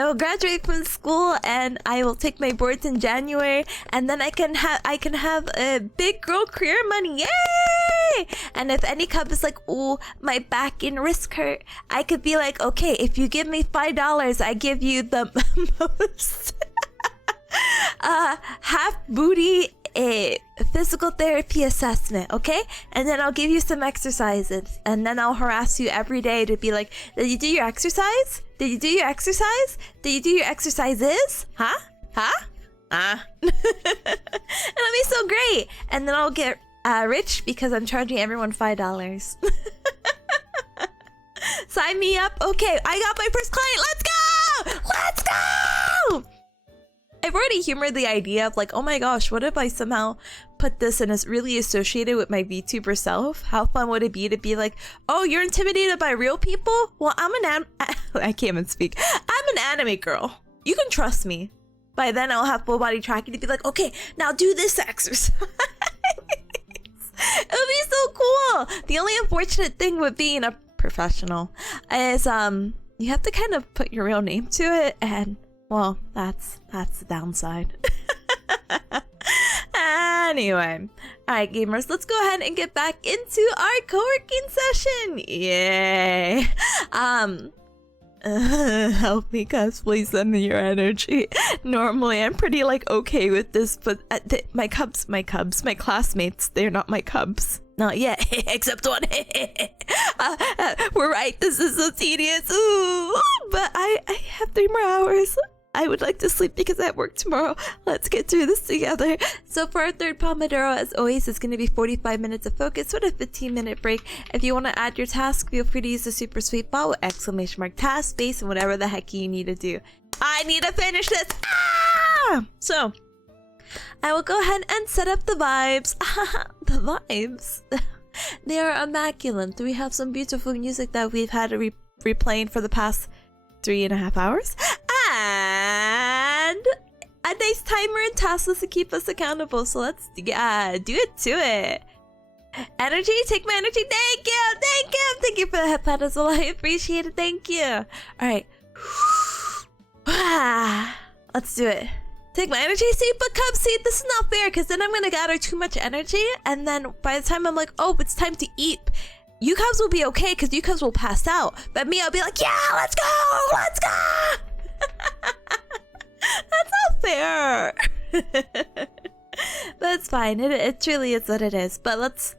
I will graduate from school and I will take my boards in January, and then I can have a big girl career money. Yay! And if any cub is like, oh, my back and wrist hurt, I could be like, okay, if you give me $5, I give you the most half booty physical therapy assessment, okay? And then I'll give you some exercises, and then I'll harass you every day to be like, did you do your exercise? Did you do your exercise? Did you do your exercises? Huh? And it'll be so great. And then I'll get rich because I'm charging everyone $5. Sign me up. Okay, I got my first client. Let's go! Let's go! I've already humored the idea of like, oh my gosh, what if I somehow put this and it's really associated with my VTuber self? How fun would it be to be like, oh, you're intimidated by real people? Well, I can't even speak. I'm an anime girl. You can trust me. By then I'll have full body tracking to be like, okay, now do this exercise. It'll be so cool. The only unfortunate thing with being a professional is you have to kind of put your real name to it, and well, that's the downside. Anyway, alright gamers, let's go ahead and get back into our co-working session. Yay! Help me, cuz, please send me your energy. Normally I'm pretty like okay with this, but my classmates, they're not my cubs. Not yet, except one. We're right, this is so tedious. Ooh, but I have 3 more hours. I would like to sleep because I have work tomorrow. Let's get through this together. So for our third Pomodoro, as always, it's going to be 45 minutes of focus with a 15-minute break. If you want to add your task, feel free to use the super sweet bot with exclamation mark task space and whatever the heck you need to do. I need to finish this. So I will go ahead and set up the vibes. The vibes. They are immaculate. We have some beautiful music that we've had replaying for the past 3.5 hours. And a nice timer and task list to keep us accountable. So let's do it to it. Energy, take my energy. Thank you for the headpad as well. I appreciate it. Thank you. All right, let's do it. Take my energy. See, but cub, see, this is not fair because then I'm gonna gather too much energy, and then by the time I'm like, oh, it's time to eat, you cubs will be okay because you cubs will pass out. But me, I'll be like, yeah, let's go. That's not fair. That's fine. It truly is what it is. But let's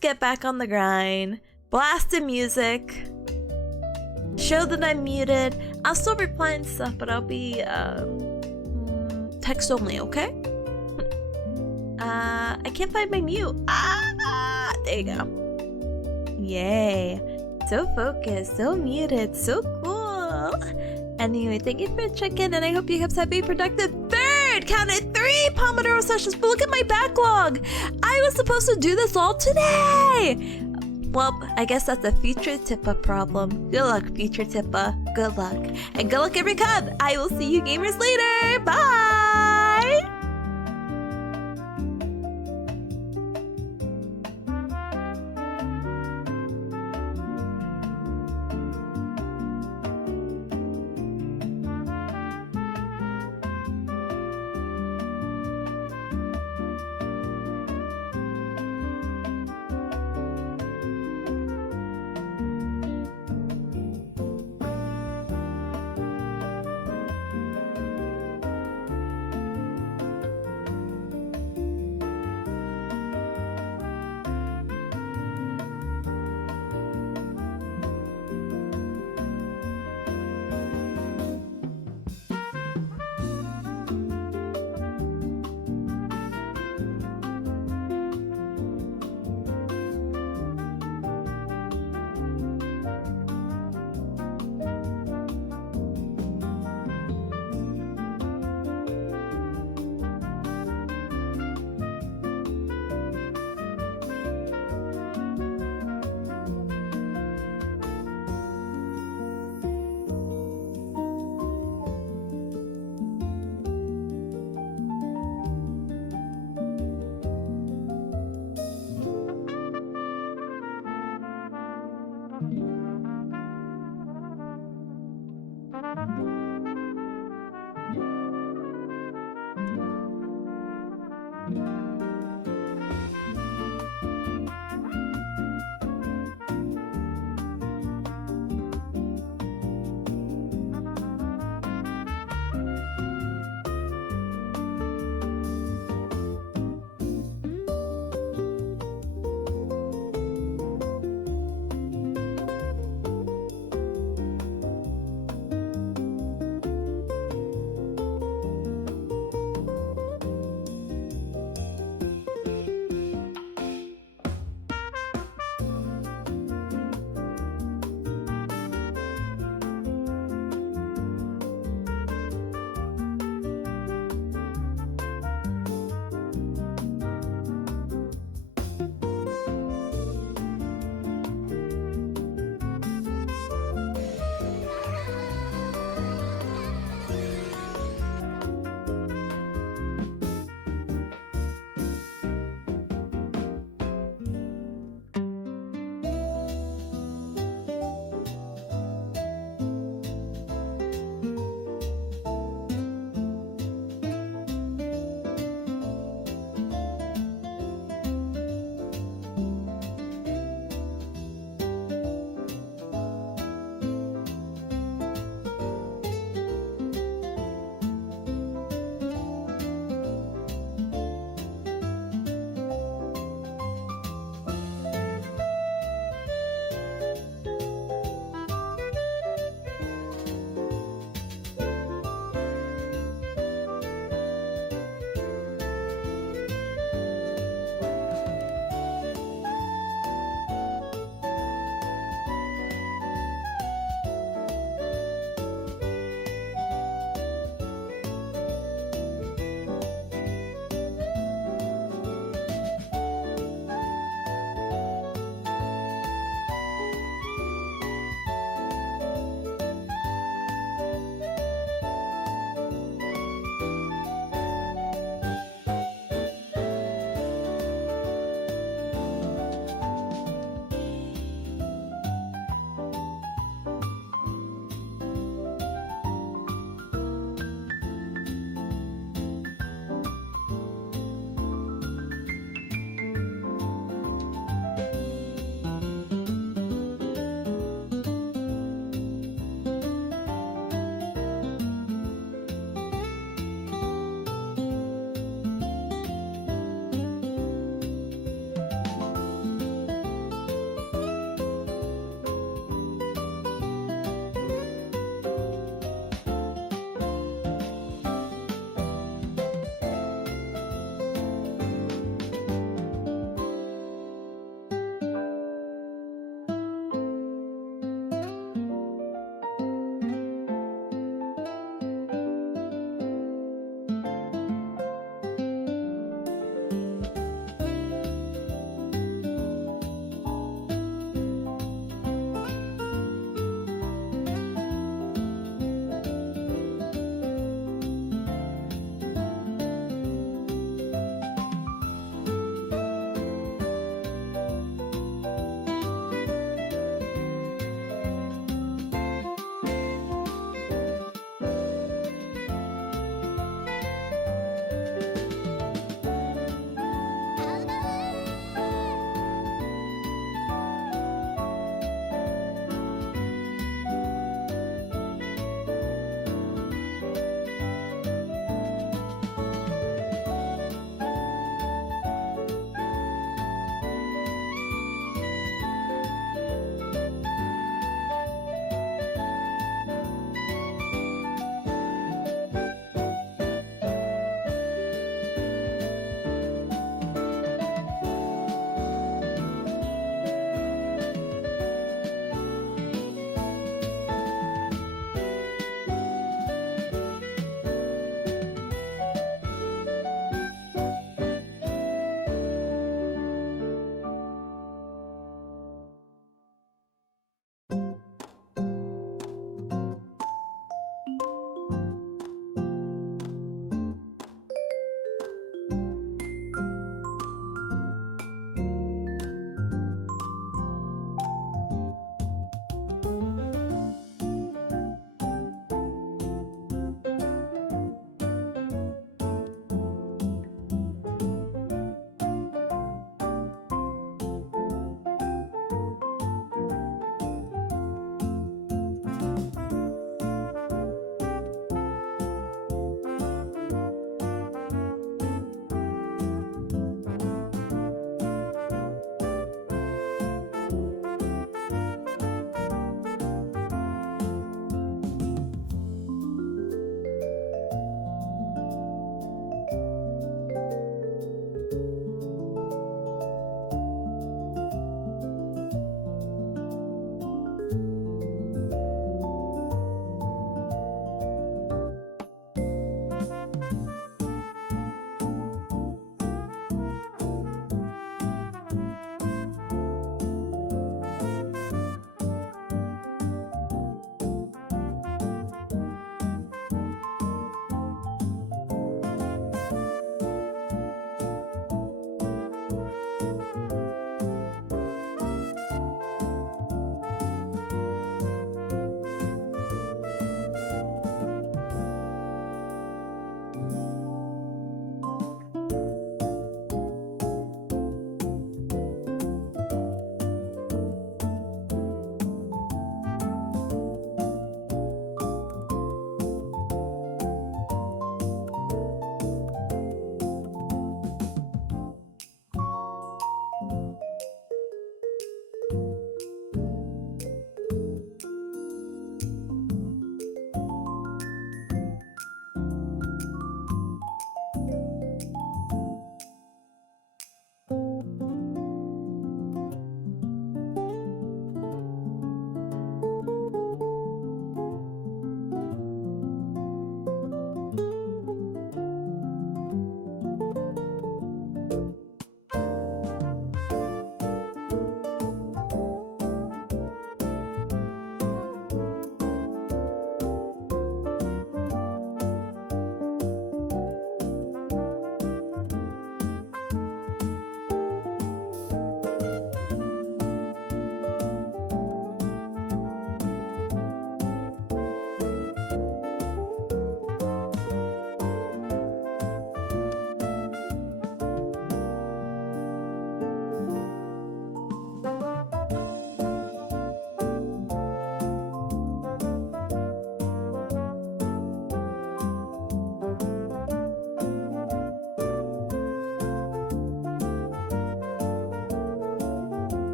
get back on the grind. Blast the music. Show that I'm muted. I'll still reply and stuff, but I'll be text only, okay? I can't find my mute. There you go. Yay. So focused, so muted, so cool. Anyway, thank you for checking, and I hope you guys have a productive third. Counted 3 Pomodoro sessions, but look at my backlog. I was supposed to do this all today. Well, I guess that's a future Tippa problem. Good luck, future Tippa. Good luck. And good luck, every cub. I will see you gamers later. Bye!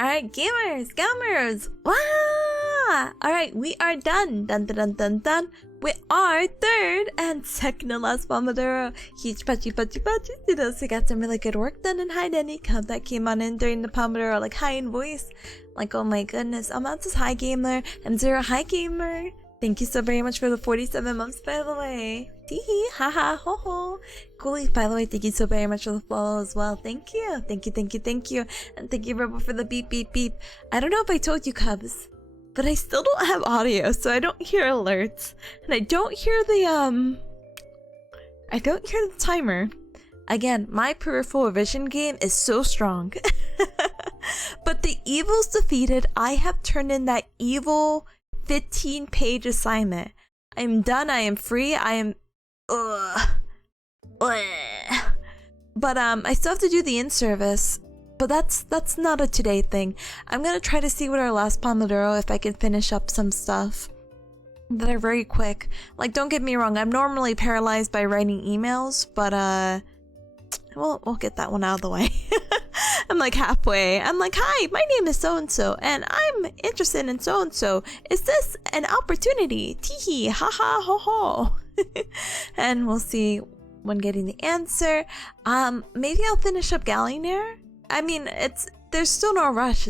Alright, gamers! Wow! Alright, we are done. Dun dun dun dun dun. We are third and second to last Pomodoro. Huge pachi. So we got some really good work done. And hi Denny, that came on in during the Pomodoro, like hi in voice. Like, oh my goodness. Amat says hi gamer. M0 hi gamer. Thank you so very much for the 47 months, by the way. Teehee, haha, ho ho. Coolly, by the way, thank you so very much for the follow as well. Thank you. And thank you, Rebel, for the beep. I don't know if I told you, Cubs, but I still don't have audio, so I don't hear alerts. And I don't hear the timer. Again, my peripheral vision game is so strong. But the evil's defeated. I have turned in that evil 15-page assignment. I'm done. I am free. I am... But I still have to do the in-service. But that's not a today thing. I'm gonna try to see with our last Pomodoro if I can finish up some stuff that are very quick. Like, don't get me wrong, I'm normally paralyzed by writing emails, but we'll get that one out of the way. I'm like halfway. I'm like, hi, my name is so-and-so, and I'm interested in so-and-so. Is this an opportunity? Teehee, haha, ho ho. And we'll see when getting the answer. Maybe I'll finish up Gallinair. I mean, there's still no rush.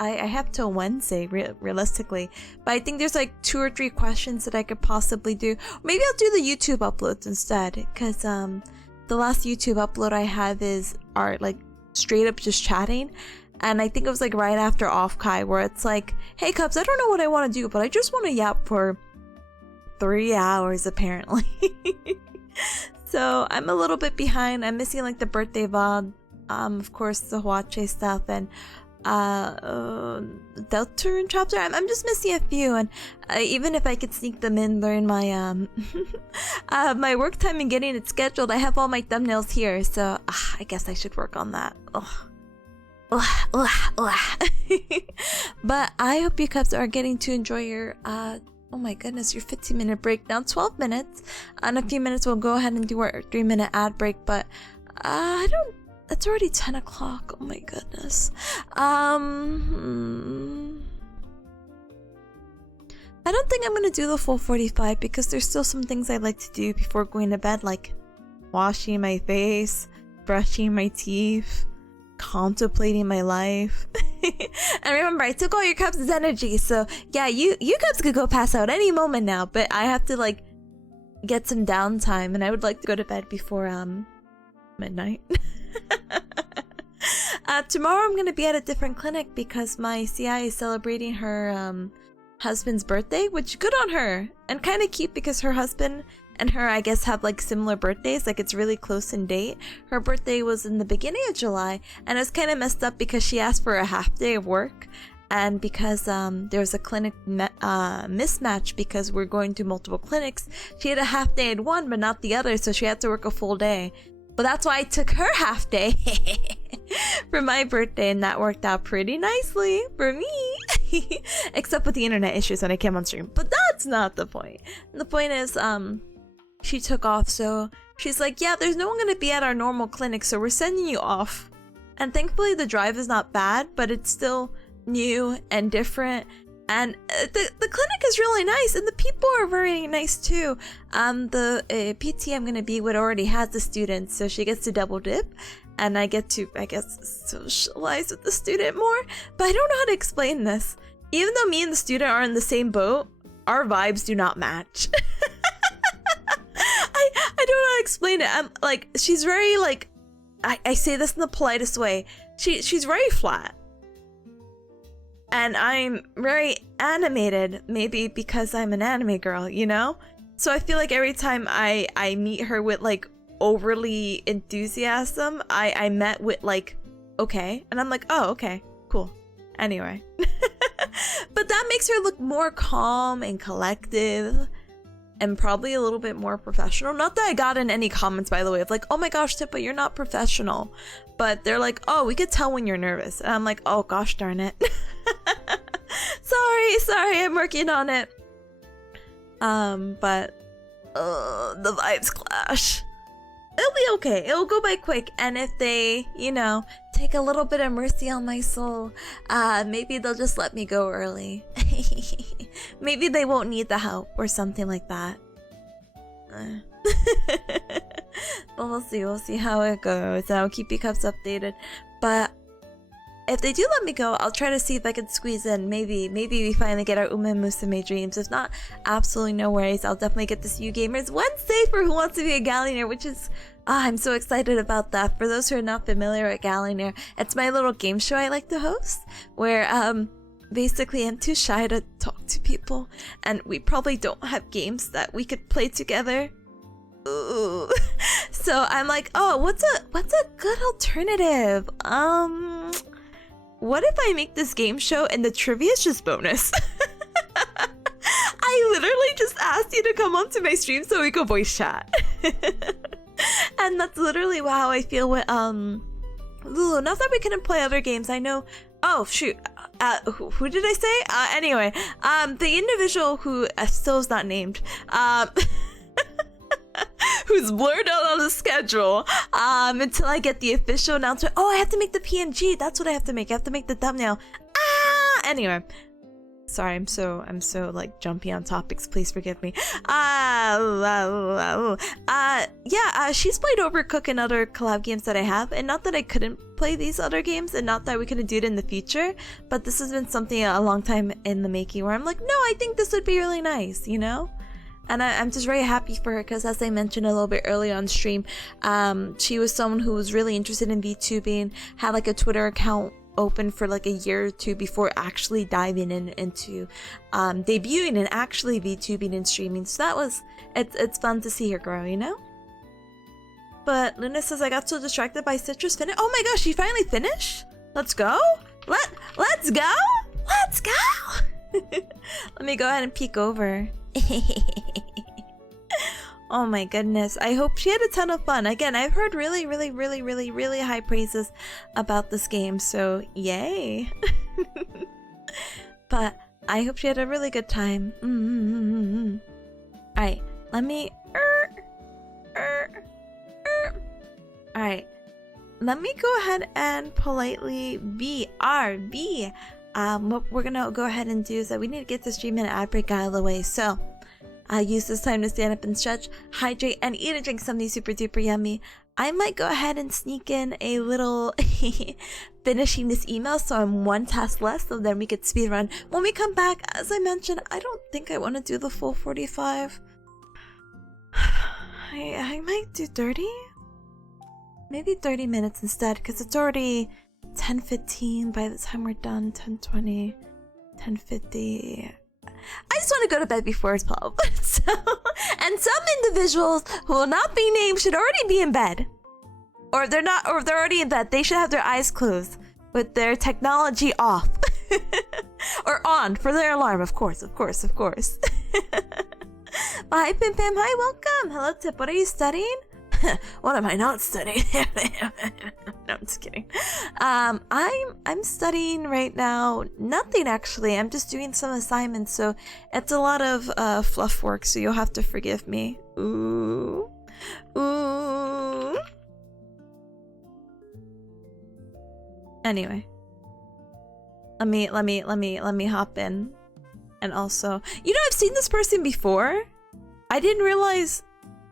I have till Wednesday, realistically. But I think there's like 2 or 3 questions that I could possibly do. Maybe I'll do the YouTube uploads instead, because the last YouTube upload I have are like straight up just chatting, and I think it was like right after off Kai, where it's like, hey Cubs, I don't know what I want to do, but I just want to yap for 3 hours apparently. So I'm a little bit behind. I'm missing like the birthday VOD, of course the Huache stuff, and Delta and chapter. I'm just missing a few, and even if I could sneak them in during my my work time and getting it scheduled, I have all my thumbnails here, so I guess I should work on that. But I hope you Cubs are getting to enjoy your oh my goodness, your 15-minute break. Now 12 minutes. In a few minutes we'll go ahead and do our 3-minute ad break, but it's already 10 o'clock. Oh my goodness. I don't think I'm gonna do the full 45 because there's still some things I like to do before going to bed, like washing my face, brushing my teeth, contemplating my life. And remember, I took all your Cubs' energy, so yeah, you Cubs could go pass out any moment now, but I have to like get some downtime, and I would like to go to bed before midnight. Tomorrow I'm gonna be at a different clinic because my CI is celebrating her husband's birthday, which good on her, and kind of cute because her husband and her, I guess, have like similar birthdays. Like, it's really close in date. Her birthday was in the beginning of July, and it's kind of messed up because she asked for a half day of work, and because there was a clinic mismatch because we're going to multiple clinics, she had a half day at one but not the other, so she had to work a full day. But that's why I took her half day for my birthday, and that worked out pretty nicely for me. Except with the internet issues when I came on stream. But that's not the point. The point is, she took off, so she's like, yeah, there's no one gonna be at our normal clinic, so we're sending you off. And thankfully the drive is not bad, but it's still new and different. And the clinic is really nice, and the people are very nice too. The PT I'm gonna be with already has the students, so she gets to double dip, and I get to, I guess, socialize with the student more. But I don't know how to explain this. Even though me and the student are in the same boat, our vibes do not match. I don't know how to explain it. I'm like, she's very like, I say this in the politest way. She's very flat. And I'm very animated, maybe because I'm an anime girl, you know? So I feel like every time I meet her with like overly enthusiasm, I met with like, okay. And I'm like, oh, okay, cool. Anyway. But that makes her look more calm and collective, and probably a little bit more professional. Not that I got in any comments, by the way, of like, oh my gosh, Tippa, you're not professional. But they're like, oh, we could tell when you're nervous. And I'm like, oh gosh darn it. Sorry, I'm working on it. But the vibes clash. it'll be okay. It'll go by quick. And if they, you know, take a little bit of mercy on my soul, maybe they'll just let me go early. Maybe they won't need the help or something like that. But we'll see. We'll see how it goes. I'll keep you cups updated. But if they do let me go, I'll try to see if I can squeeze in. Maybe we finally get our Uma Musume dreams. If not, absolutely no worries. I'll definitely get this You Gamers Wednesday for Who Wants to Be a Gallionaire, which is I'm so excited about that. For those who are not familiar with Gallionaire, it's my little game show I like to host, where basically I'm too shy to talk to people, and we probably don't have games that we could play together. Ooh. So I'm like, oh, what's a good alternative? What if I make this game show and the trivia is just bonus? I literally just asked you to come onto my stream so we could voice chat. And that's literally how I feel with Lulu. Not that we couldn't play other games. I know. Oh shoot. Who did I say? Anyway, the individual who still is not named. Who's blurred out on the schedule until I get the official announcement. Oh, I have to make the PNG. That's what I have to make. I have to make the thumbnail. Anyway, sorry, I'm so like jumpy on topics. Please forgive me. She's played Overcooked and other collab games that I have, and not that I couldn't play these other games, and not that we couldn't do it in the future, but this has been something a long time in the making where I'm like, no, I think this would be really nice, you know? And I'm just very happy for her because, as I mentioned a little bit earlier on stream, she was someone who was really interested in VTubing, had like a Twitter account open for like a year or two before actually diving into debuting and actually VTubing and streaming. So it's fun to see her grow, you know? But Luna says, I got so distracted by Citrus finish. Oh my gosh, she finally finished? Let's go? Let's go? Let's go! Let me go ahead and peek over. Oh my goodness, I hope she had a ton of fun. Again, I've heard really high praises about this game, so yay. But I hope she had a really good time. Alright, let me alright, let me go ahead and politely BRB. What we're gonna go ahead and do is that we need to get this 3-minute ad break out of the way. So I'll use this time to stand up and stretch, hydrate, and eat and drink something super duper yummy. I might go ahead and sneak in a little finishing this email so I'm one task less, so then we could speed run. When we come back, as I mentioned, I don't think I want to do the full 45. I might do 30? Maybe 30 minutes instead, because it's already 10:15 by the time we're done. 10:20, 10:50. I just want to go to bed before 12. So, and some individuals who will not be named should already be in bed, or if they're not, or if they're already in bed, they should have their eyes closed with their technology off or on for their alarm. Of course. Hi Pim Pim. Hi, welcome. Hello Tip. What are you studying? What am I not studying? No, I'm just kidding. I'm studying right now. Nothing actually. I'm just doing some assignments, so it's a lot of fluff work. So you'll have to forgive me. Ooh. Anyway, let me hop in, and also, you know, I've seen this person before. I didn't realize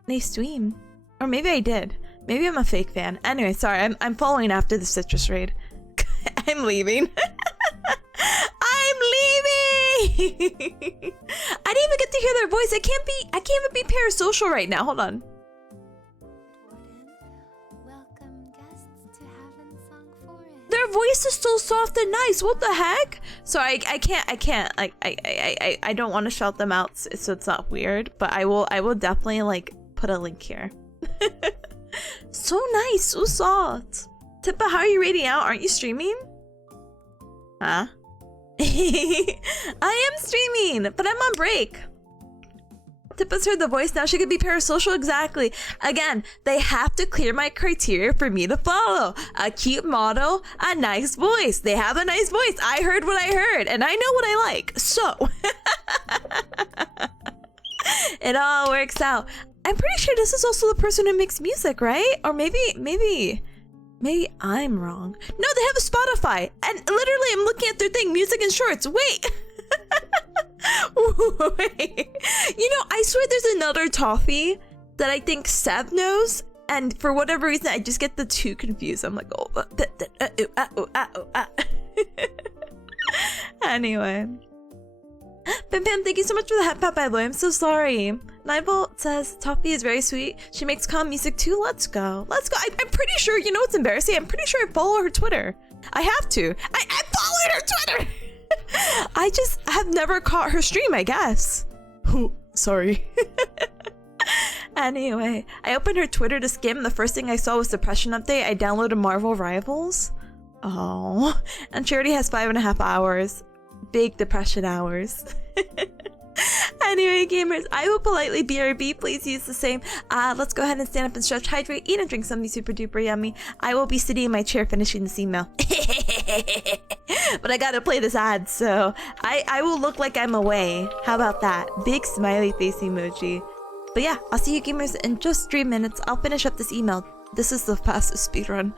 they stream. Or maybe I did. Maybe I'm a fake fan. Anyway, sorry, I'm following after the Citrus raid. I'm leaving. I'm leaving! I didn't even get to hear their voice. I can't even be parasocial right now. Hold on. Welcome guests to Heaven Song Forest. Their voice is so soft and nice. What the heck? So I can't. Like, I don't want to shout them out so it's not weird. But I will definitely like put a link here. So nice, so soft. Tippa, how are you rating out? Aren't you streaming? Huh? I am streaming, but I'm on break. Tippa's heard the voice now. She could be parasocial. Exactly. Again, they have to clear my criteria for me to follow. A cute model, a nice voice. They have a nice voice. I heard what I heard, and I know what I like. So it all works out. I'm pretty sure this is also the person who makes music, right? Or maybe I'm wrong. No, they have a Spotify. And literally, I'm looking at their thing, music and shorts. Wait. Wait. You know, I swear there's another toffee that I think Seb knows. And for whatever reason, I just get the two confused. I'm like, oh. Anyway. Pam Pam, thank you so much for the hat pat, by the way. I'm so sorry. Nibel says, Toffee is very sweet. She makes calm music too. Let's go. Let's go. I'm pretty sure, you know what's embarrassing? I'm pretty sure I follow her Twitter. I have to. I followed her Twitter. I just have never caught her stream, I guess. Sorry. Anyway, I opened her Twitter to skim. The first thing I saw was Depression Update. I downloaded Marvel Rivals. Oh. And Charity has 5.5 hours. Big depression hours. Anyway, gamers, I will politely BRB. Please use the same. Let's go ahead and stand up and stretch, hydrate, eat and drink something super duper yummy. I will be sitting in my chair finishing this email. But I gotta play this ad, so I will look like I'm away. How about that? Big smiley face emoji. But yeah, I'll see you gamers in just 3 minutes. I'll finish up this email. This is the fastest speedrun.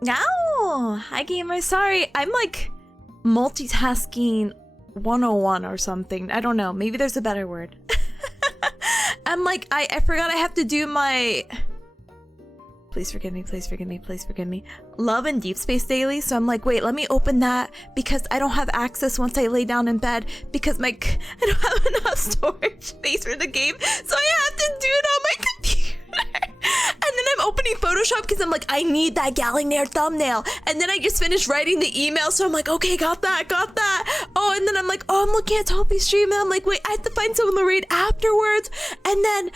No! Hi, gamer. Sorry, I'm like multitasking 101 or something. I don't know. Maybe there's a better word. I'm like, I forgot I have to do my... Please forgive me, please forgive me, please forgive me. Love and Deep Space Daily. So I'm like, wait, let me open that because I don't have access once I lay down in bed because I don't have enough storage space for the game. So I have to do it on my computer. And then I'm opening Photoshop because I'm like, I need that Gallinair thumbnail. And then I just finished writing the email. So I'm like, okay, got that, got that. Oh, and then I'm like, oh, I'm looking at Toppy's stream. And I'm like, wait, I have to find someone to read afterwards. And then,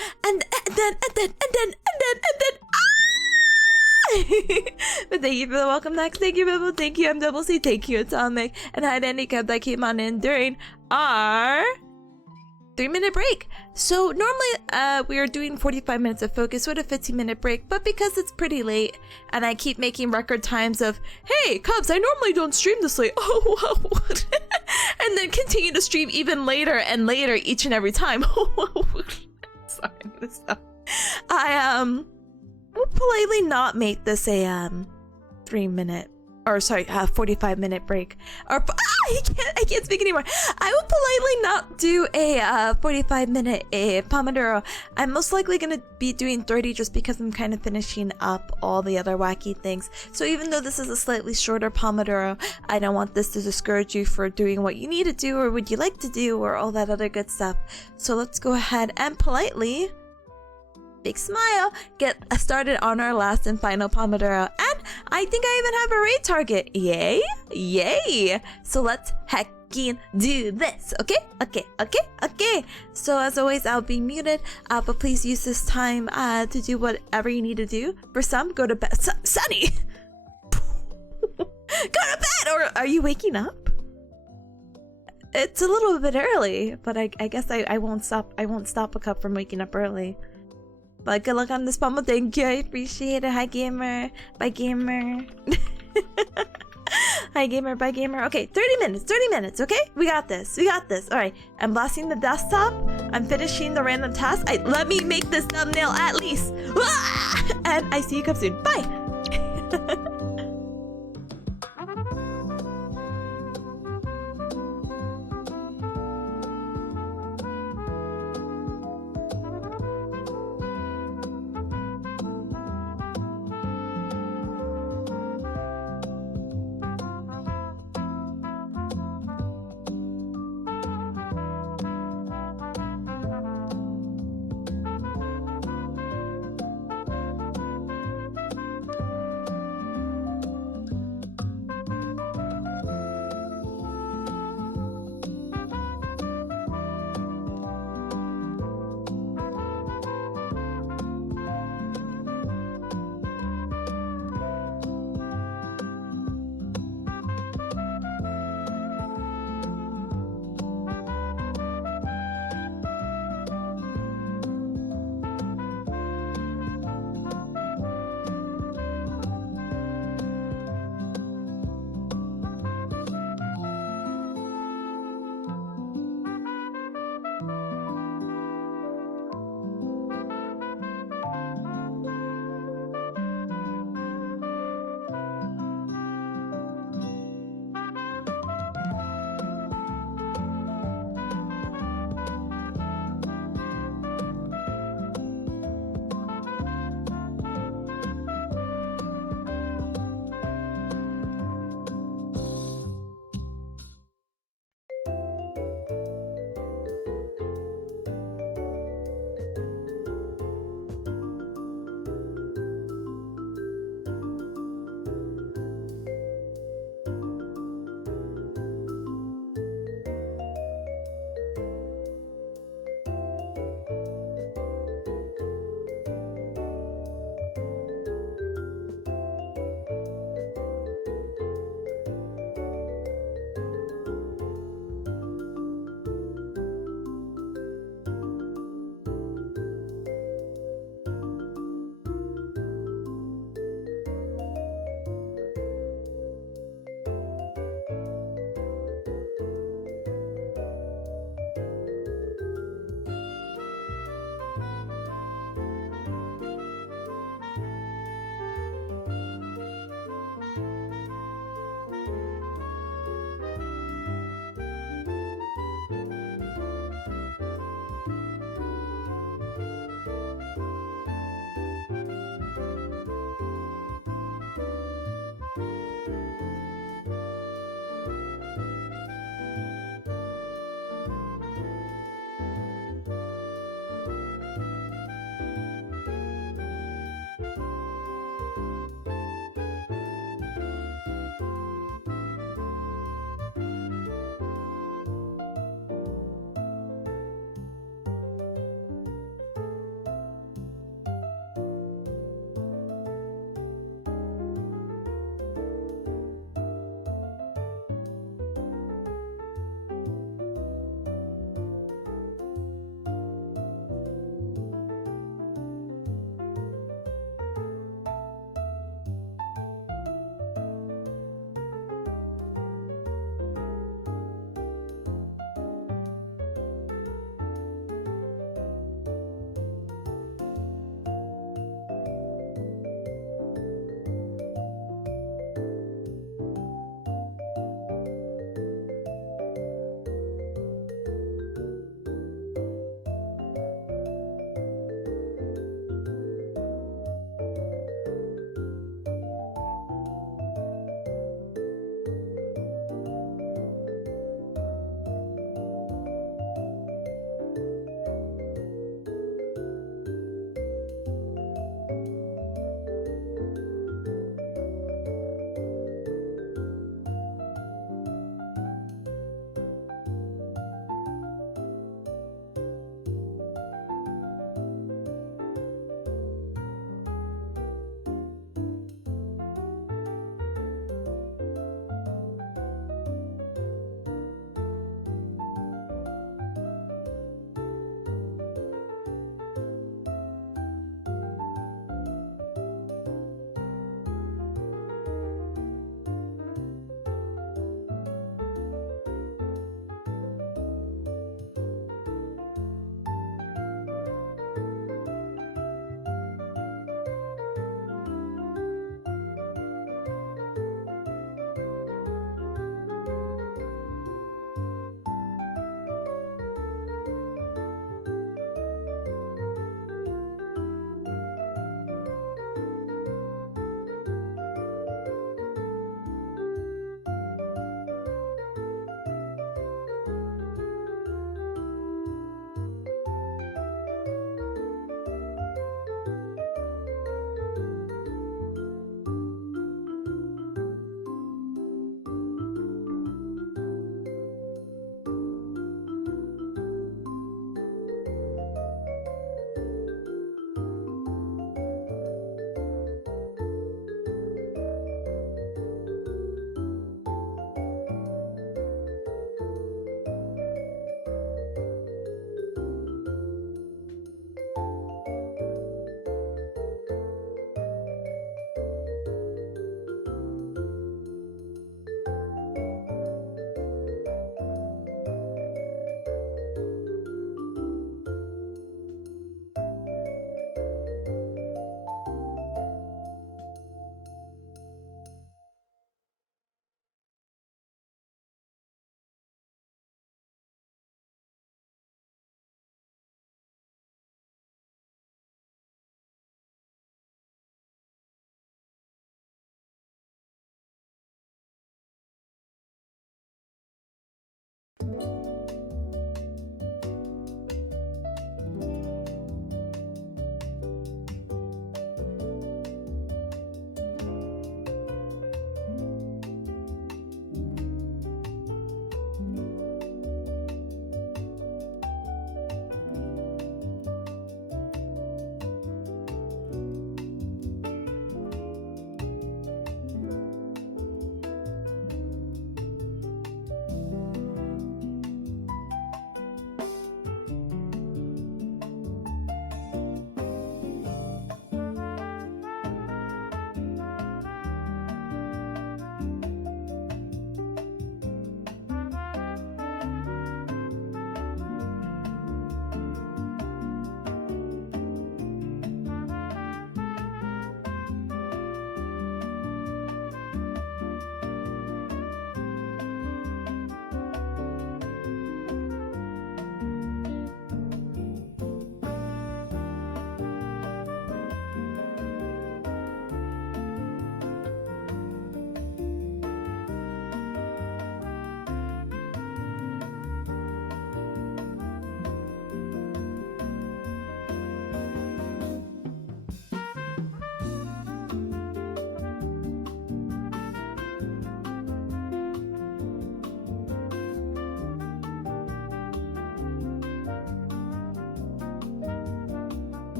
but thank you for the welcome back. Thank you, Bibble. Thank you, MCC. Thank you, Atomic. And hi to Handicap that came on in during our 3-minute break. So normally we are doing 45 minutes of focus with a 15-minute break, but because it's pretty late and I keep making record times of, hey, Cubs, I normally don't stream this late. Oh, wow. And then continue to stream even later and later each and every time. Sorry, I'm gonna stop. I will politely not make this a 45-minute break. Or I can't speak anymore. I will politely not do a 45-minute Pomodoro. I'm most likely gonna be doing 30 just because I'm kind of finishing up all the other wacky things. So even though this is a slightly shorter Pomodoro, I don't want this to discourage you for doing what you need to do or would you like to do or all that other good stuff. So let's go ahead and politely, big smile, get started on our last and final Pomodoro. And I think I even have a raid target. Yay! Yay! So let's heckin' do this. Okay? Okay. So as always, I'll be muted, but please use this time to do whatever you need to do. For some, go to bed. Sunny! Go to bed! Or are you waking up? It's a little bit early, but I guess I won't stop. I won't stop a cup from waking up early. But good luck on this Pomo. Thank you. I appreciate it. Hi, gamer. Bye, gamer. Hi, gamer. Bye, gamer. Okay, 30 minutes. 30 minutes. Okay? We got this. We got this. All right. I'm blasting the desktop. I'm finishing the random task. Let me make this thumbnail at least. And I see you come soon. Bye.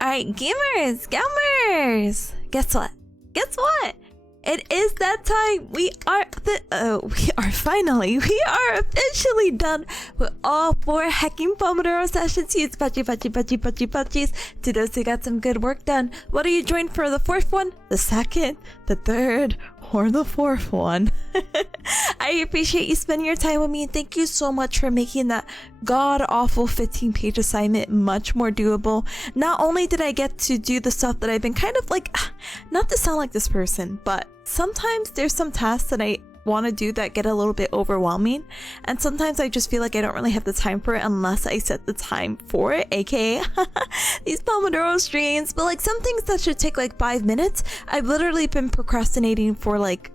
Alright, gamers. Guess what? It is that time. We are officially done with all 4 hacking Pomodoro sessions. Use pudgies to those who got some good work done. Whether you joined for the 4th one, the 2nd, the 3rd, or the 4th one. I appreciate you spending your time with me, and thank you so much for making that god-awful 15-page assignment much more doable. Not only did I get to do the stuff that I've been kind of like, not to sound like this person, but sometimes there's some tasks that I want to do that get a little bit overwhelming, and sometimes I just feel like I don't really have the time for it unless I set the time for it, aka these Pomodoro streams. But like some things that should take like 5 minutes, I've literally been procrastinating for like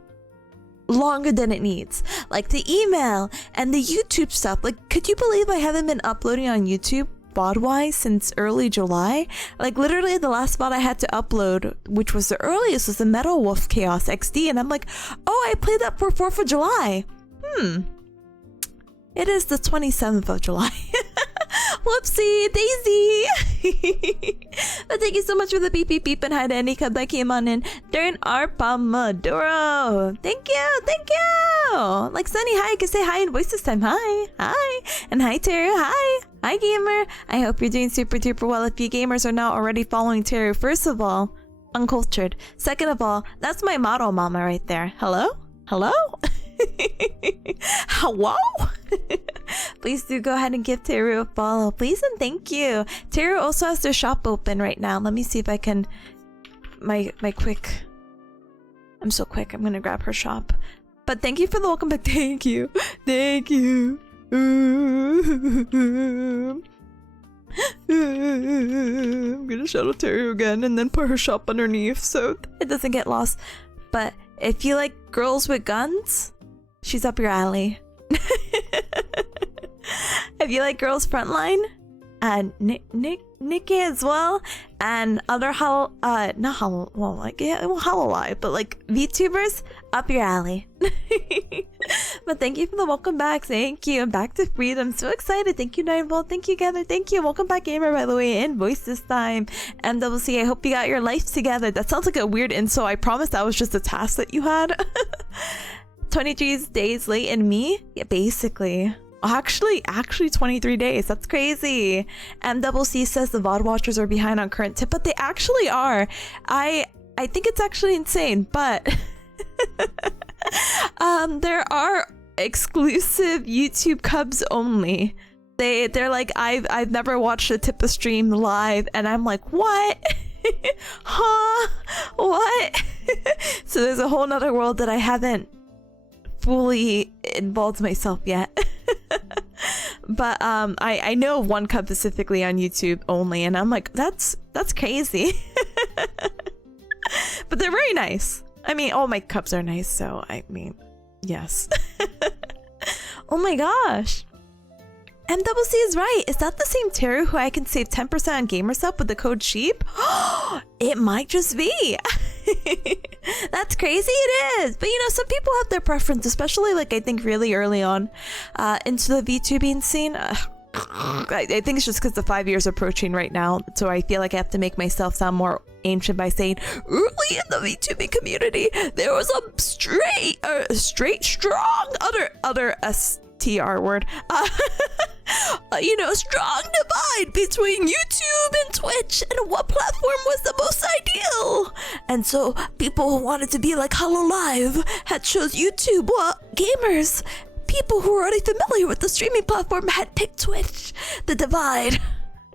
longer than it needs, like the email and the YouTube stuff. Like, could you believe I haven't been uploading on YouTube VOD-wise since early July? Like literally the last VOD I had to upload, which was the earliest, was the Metal Wolf Chaos XD, and I'm like, oh, I played that for 4th of July. It is the 27th of July. Whoopsie daisy. But thank you so much for the beep beep beep, and hi to any cub that came on in during our Pomodoro. Thank you. Like Sunny, hi. I can say hi in voice this time. Hi. And hi Terry. Hi gamer. I hope you're doing super duper well. If you gamers are not already following Terry, first of all, uncultured. Second of all, that's my model mama right there. Hello. Hello. Please do go ahead and give Terry a follow, please, and thank you. Terry also has their shop open right now. Let me see if I can my quick. I'm so quick. I'm gonna grab her shop. But thank you for the welcome back. Thank you. I'm gonna shout out Terry again and then put her shop underneath so it doesn't get lost. But if you like girls with guns, she's up your alley. If you like girls frontline, Nikki as well, and other Hololive, but like VTubers, up your alley. But thank you for the welcome back. Thank you. And back to freedom. So excited. Thank you, Nineball. Thank you, Gather. Thank you. Welcome back, Gamer, by the way, in voice this time. MWC, I hope you got your life together. That sounds like a weird insult. I promise that was just a task that you had. 23 days late in me? Yeah, basically. Actually 23 days. That's crazy. MWC says the VOD watchers are behind on current tip, but they actually are. I think it's actually insane, but there are exclusive YouTube cubs only. They're like, I've never watched a Tippa stream live, and I'm like, what? Huh? What? So there's a whole nother world that I haven't fully involved myself yet. But I know of one cub specifically on YouTube only, and I'm like, that's crazy. But they're very nice. I mean, all my cubs are nice, so I mean, yes. Oh my gosh. MWC is right. Is that the same Terry who I can save 10% on GamerSup with the code SHEEP? It might just be. That's crazy. It is. But you know, some people have their preference, especially like I think really early on into the VTubing scene. I think it's just because the 5 years approaching right now, so I feel like I have to make myself sound more ancient by saying early in the VTubing community there was a strong other STR word you know, strong divide between YouTube and Twitch, and what platform was the most ideal. And so people who wanted to be like Hololive had chose YouTube, while gamers, people who were already familiar with the streaming platform, had picked Twitch. The divide.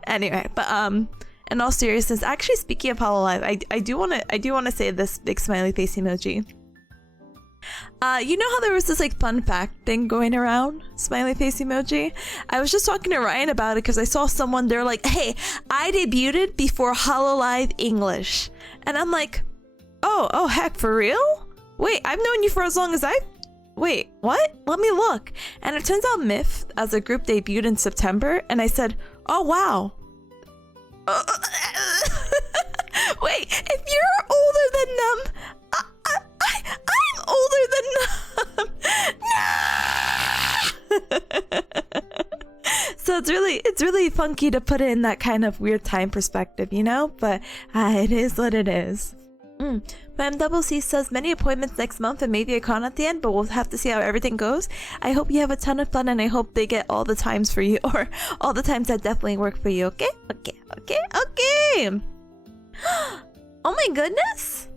Anyway, but in all seriousness, actually speaking of Hololive, I do want to say this big smiley face emoji. You know how there was this like fun fact thing going around, smiley face emoji? I was just talking to Ryan about it because I saw someone, they're like, hey, I debuted before Hololive English. And I'm like, oh heck, for real? Wait, I've known you for as long as wait, what? Let me look. And it turns out Myth as a group debuted in September, and I said, oh wow. Wait, if you're older than them, I'm older than them. No! So So it's really funky to put it in that kind of weird time perspective, you know? But it is what it is. Ma'am Double C says many appointments next month and maybe a con at the end, but we'll have to see how everything goes. I hope you have a ton of fun and I hope they get all the times for you, or all the times that definitely work for you. Okay. Oh my goodness.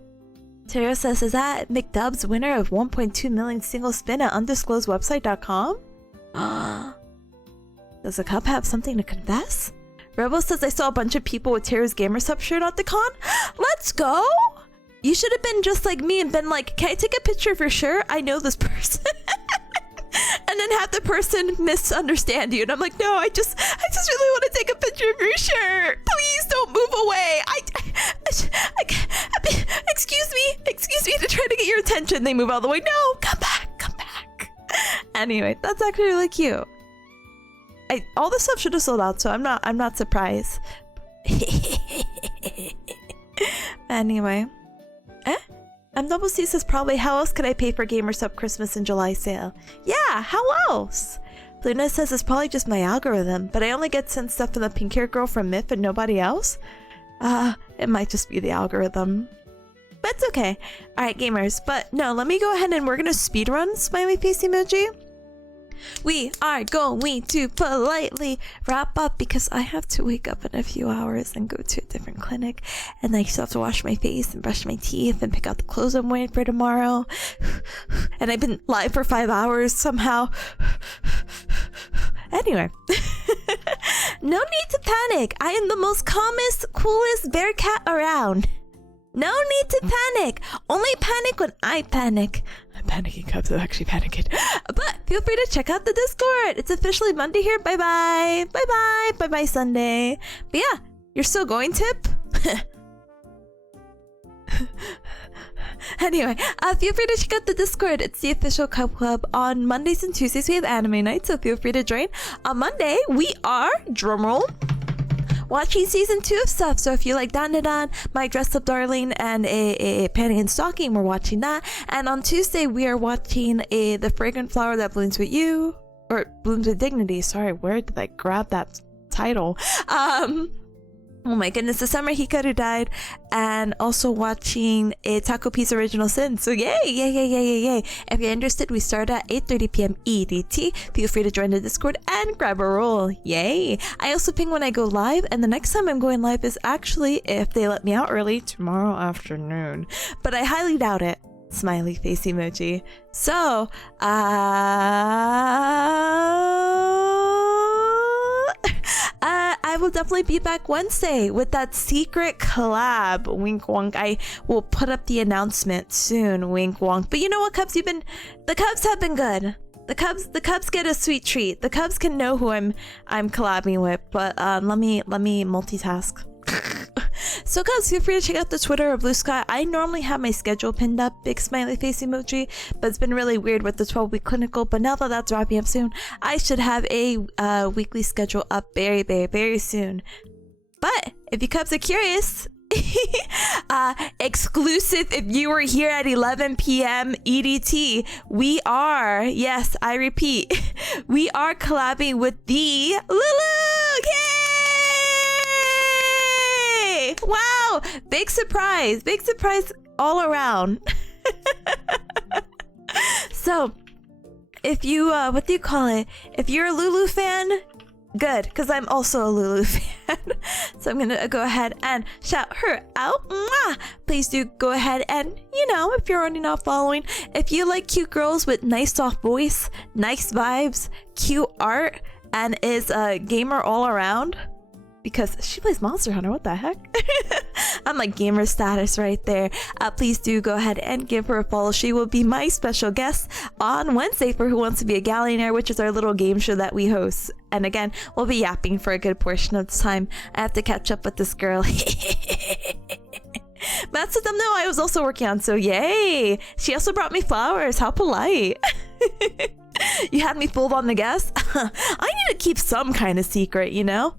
Tara says, is that McDub's winner of 1.2 million single spin at undisclosedwebsite.com? Does the cup have something to confess? Rebel says, I saw a bunch of people with Tara's Gamer Sub shirt at the con. Let's go! You should have been just like me and been like, can I take a picture of your shirt? I know this person. And then have the person misunderstand you. And I'm like, no, I just really want to take a picture of your shirt. Please don't move away. Excuse me to try to get your attention. They move all the way. No, come back. Anyway, that's actually really cute. All the stuff should have sold out, so I'm not surprised. Anyway. Double C says probably how else could I pay for Gamer Sub Christmas and July sale? Yeah, how else? Luna says it's probably just my algorithm, but I only get sent stuff from the pink hair girl from Myth and nobody else. It might just be the algorithm. But it's okay. Alright, gamers. But no, let me go ahead and we're gonna speedrun smiley face emoji. We are going to politely wrap up because I have to wake up in a few hours and go to a different clinic, and I still have to wash my face and brush my teeth and pick out the clothes I'm wearing for tomorrow. And I've been live for 5 hours somehow. Anyway. No need to panic. I am the most calmest, coolest bearcat around. No need to panic. Only panic when I panic. I'm panicking, Cubs. I'm actually panicking. But feel free to check out the Discord. It's officially Monday here. Bye-bye. Bye-bye. Bye-bye Sunday. But yeah, you're still going, Tip? Anyway, feel free to check out the Discord. It's the official Cub Club. On Mondays and Tuesdays, we have anime night, so feel free to join. On Monday, we are, drumroll, watching season 2 of stuff. So if you like Dan Dan, My Dress Up Darling, and a Panty and Stocking, we're watching that. And on Tuesday, we are watching The Fragrant Flower That Blooms With You, or Blooms With Dignity. Sorry, where did I grab that title? Oh my goodness, the Summer Hikaru Died, and also watching a Taco Piece Original Sin. So yay. If you're interested, we start at 8:30 p.m. EDT. Feel free to join the Discord and grab a roll. Yay. I also ping when I go live, and the next time I'm going live is actually, if they let me out early, tomorrow afternoon. But I highly doubt it. Smiley face emoji. So, I will definitely be back Wednesday with that secret collab. Wink wonk. I will put up the announcement soon. Wink wonk. But you know what, Cubs? The Cubs have been good. The Cubs get a sweet treat. The Cubs can know who I'm collabing with. But let me multitask. So guys, feel free to check out the Twitter or Blue Sky. I normally have my schedule pinned up, big smiley face emoji, but it's been really weird with the 12-week clinical. But now that that's wrapping up soon, I should have a weekly schedule up very, very, very soon. But if you Cubs are curious, exclusive if you were here at 11 p.m. EDT, we are, yes, I repeat, we are collabing with the Lulu! Yay! Wow! Big surprise all around. So, if you, what do you call it? If you're a Lulu fan, good, because I'm also a Lulu fan. So I'm gonna go ahead and shout her out. Mwah! Please do go ahead and, you know, if you're already not following, if you like cute girls with nice soft voice, nice vibes, cute art, and is a gamer all around, because she plays Monster Hunter, what the heck? I'm like gamer status right there. Please do go ahead and give her a follow. She will be my special guest on Wednesday for Who Wants to Be a Gallionaire, which is our little game show that we host. And again, we'll be yapping for a good portion of the time. I have to catch up with this girl. That's what them know I was also working on, so yay! She also brought me flowers, how polite. You had me fooled on the guess? I need to keep some kind of secret, you know?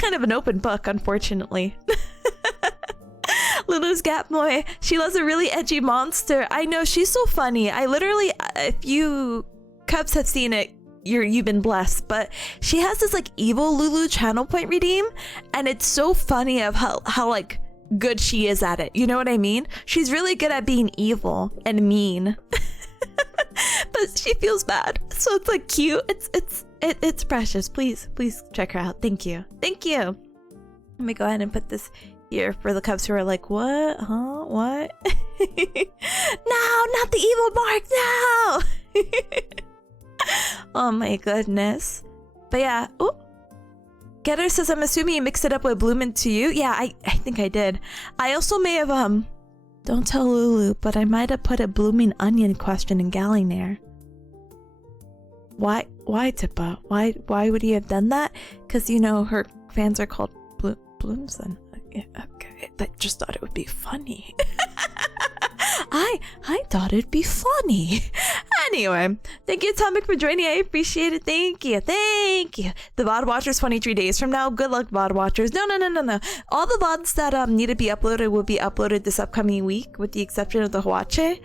Kind of an open book, unfortunately. Lulu's Gap Moy. She loves a really edgy monster. I know, she's so funny. I literally, if you Cubs have seen it, you've been blessed. But she has this like evil Lulu channel point redeem, and it's so funny of how like good she is at it. You know what I mean? She's really good at being evil and mean. But she feels bad, so it's like cute. It's precious. Please check her out. Thank you. Let me go ahead and put this here for the cubs who are like, what? Huh? What? No, not the evil bark. No. Oh my goodness. But yeah. Oh, Getter says, I'm assuming you mixed it up with Bloomin' to you. Yeah, I think I did. I also may have don't tell Lulu, but I might have put a blooming onion question in Gallinair. Why, Tippa? Why would you have done that? Because, you know, her fans are called Blooms then. Okay, I just thought it would be funny. I thought it'd be funny. Anyway, thank you, Atomic, for joining. I appreciate it. Thank you. The VOD Watchers 23 days from now. Good luck, VOD Watchers. No. All the VODs that need to be uploaded will be uploaded this upcoming week, with the exception of the Huache.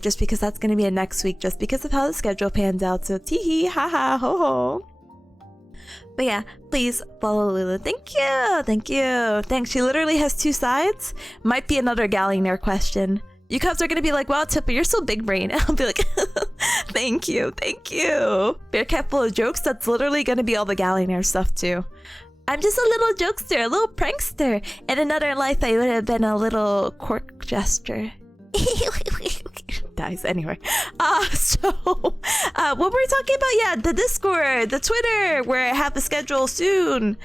Just because that's going to be a next week, just because of how the schedule pans out. So, tee-hee, ha-ha, ho-ho. But yeah, please follow Lulu. Thank you. Thanks. She literally has two sides. Might be another Gallinair question. You cubs are gonna be like, wow, Tippa, you're so big brain. I'll be like, thank you. Bearcat full of jokes. That's literally gonna be all the Gallinair stuff too. I'm just a little jokester, a little prankster. In another life, I would have been a little cork jester. Dies anyway. So what were we talking about? Yeah, the Discord, the Twitter, where I have the schedule soon.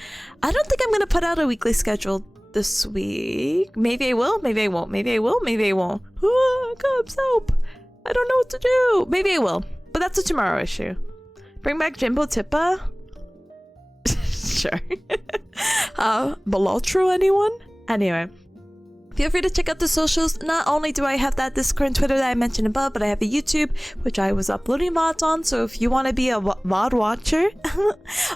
I don't think I'm gonna put out a weekly schedule this week. Maybe I will, maybe I won't. Oh, cubs, help. I don't know what to do. Maybe I will, but that's a tomorrow issue. Bring back Jimbo Tippa. Sure. Balotro, anyone? Anyway, feel free to check out the socials. Not only do I have that Discord and Twitter that I mentioned above, but I have a YouTube, which I was uploading VODs on. So if you want to be a VOD watcher,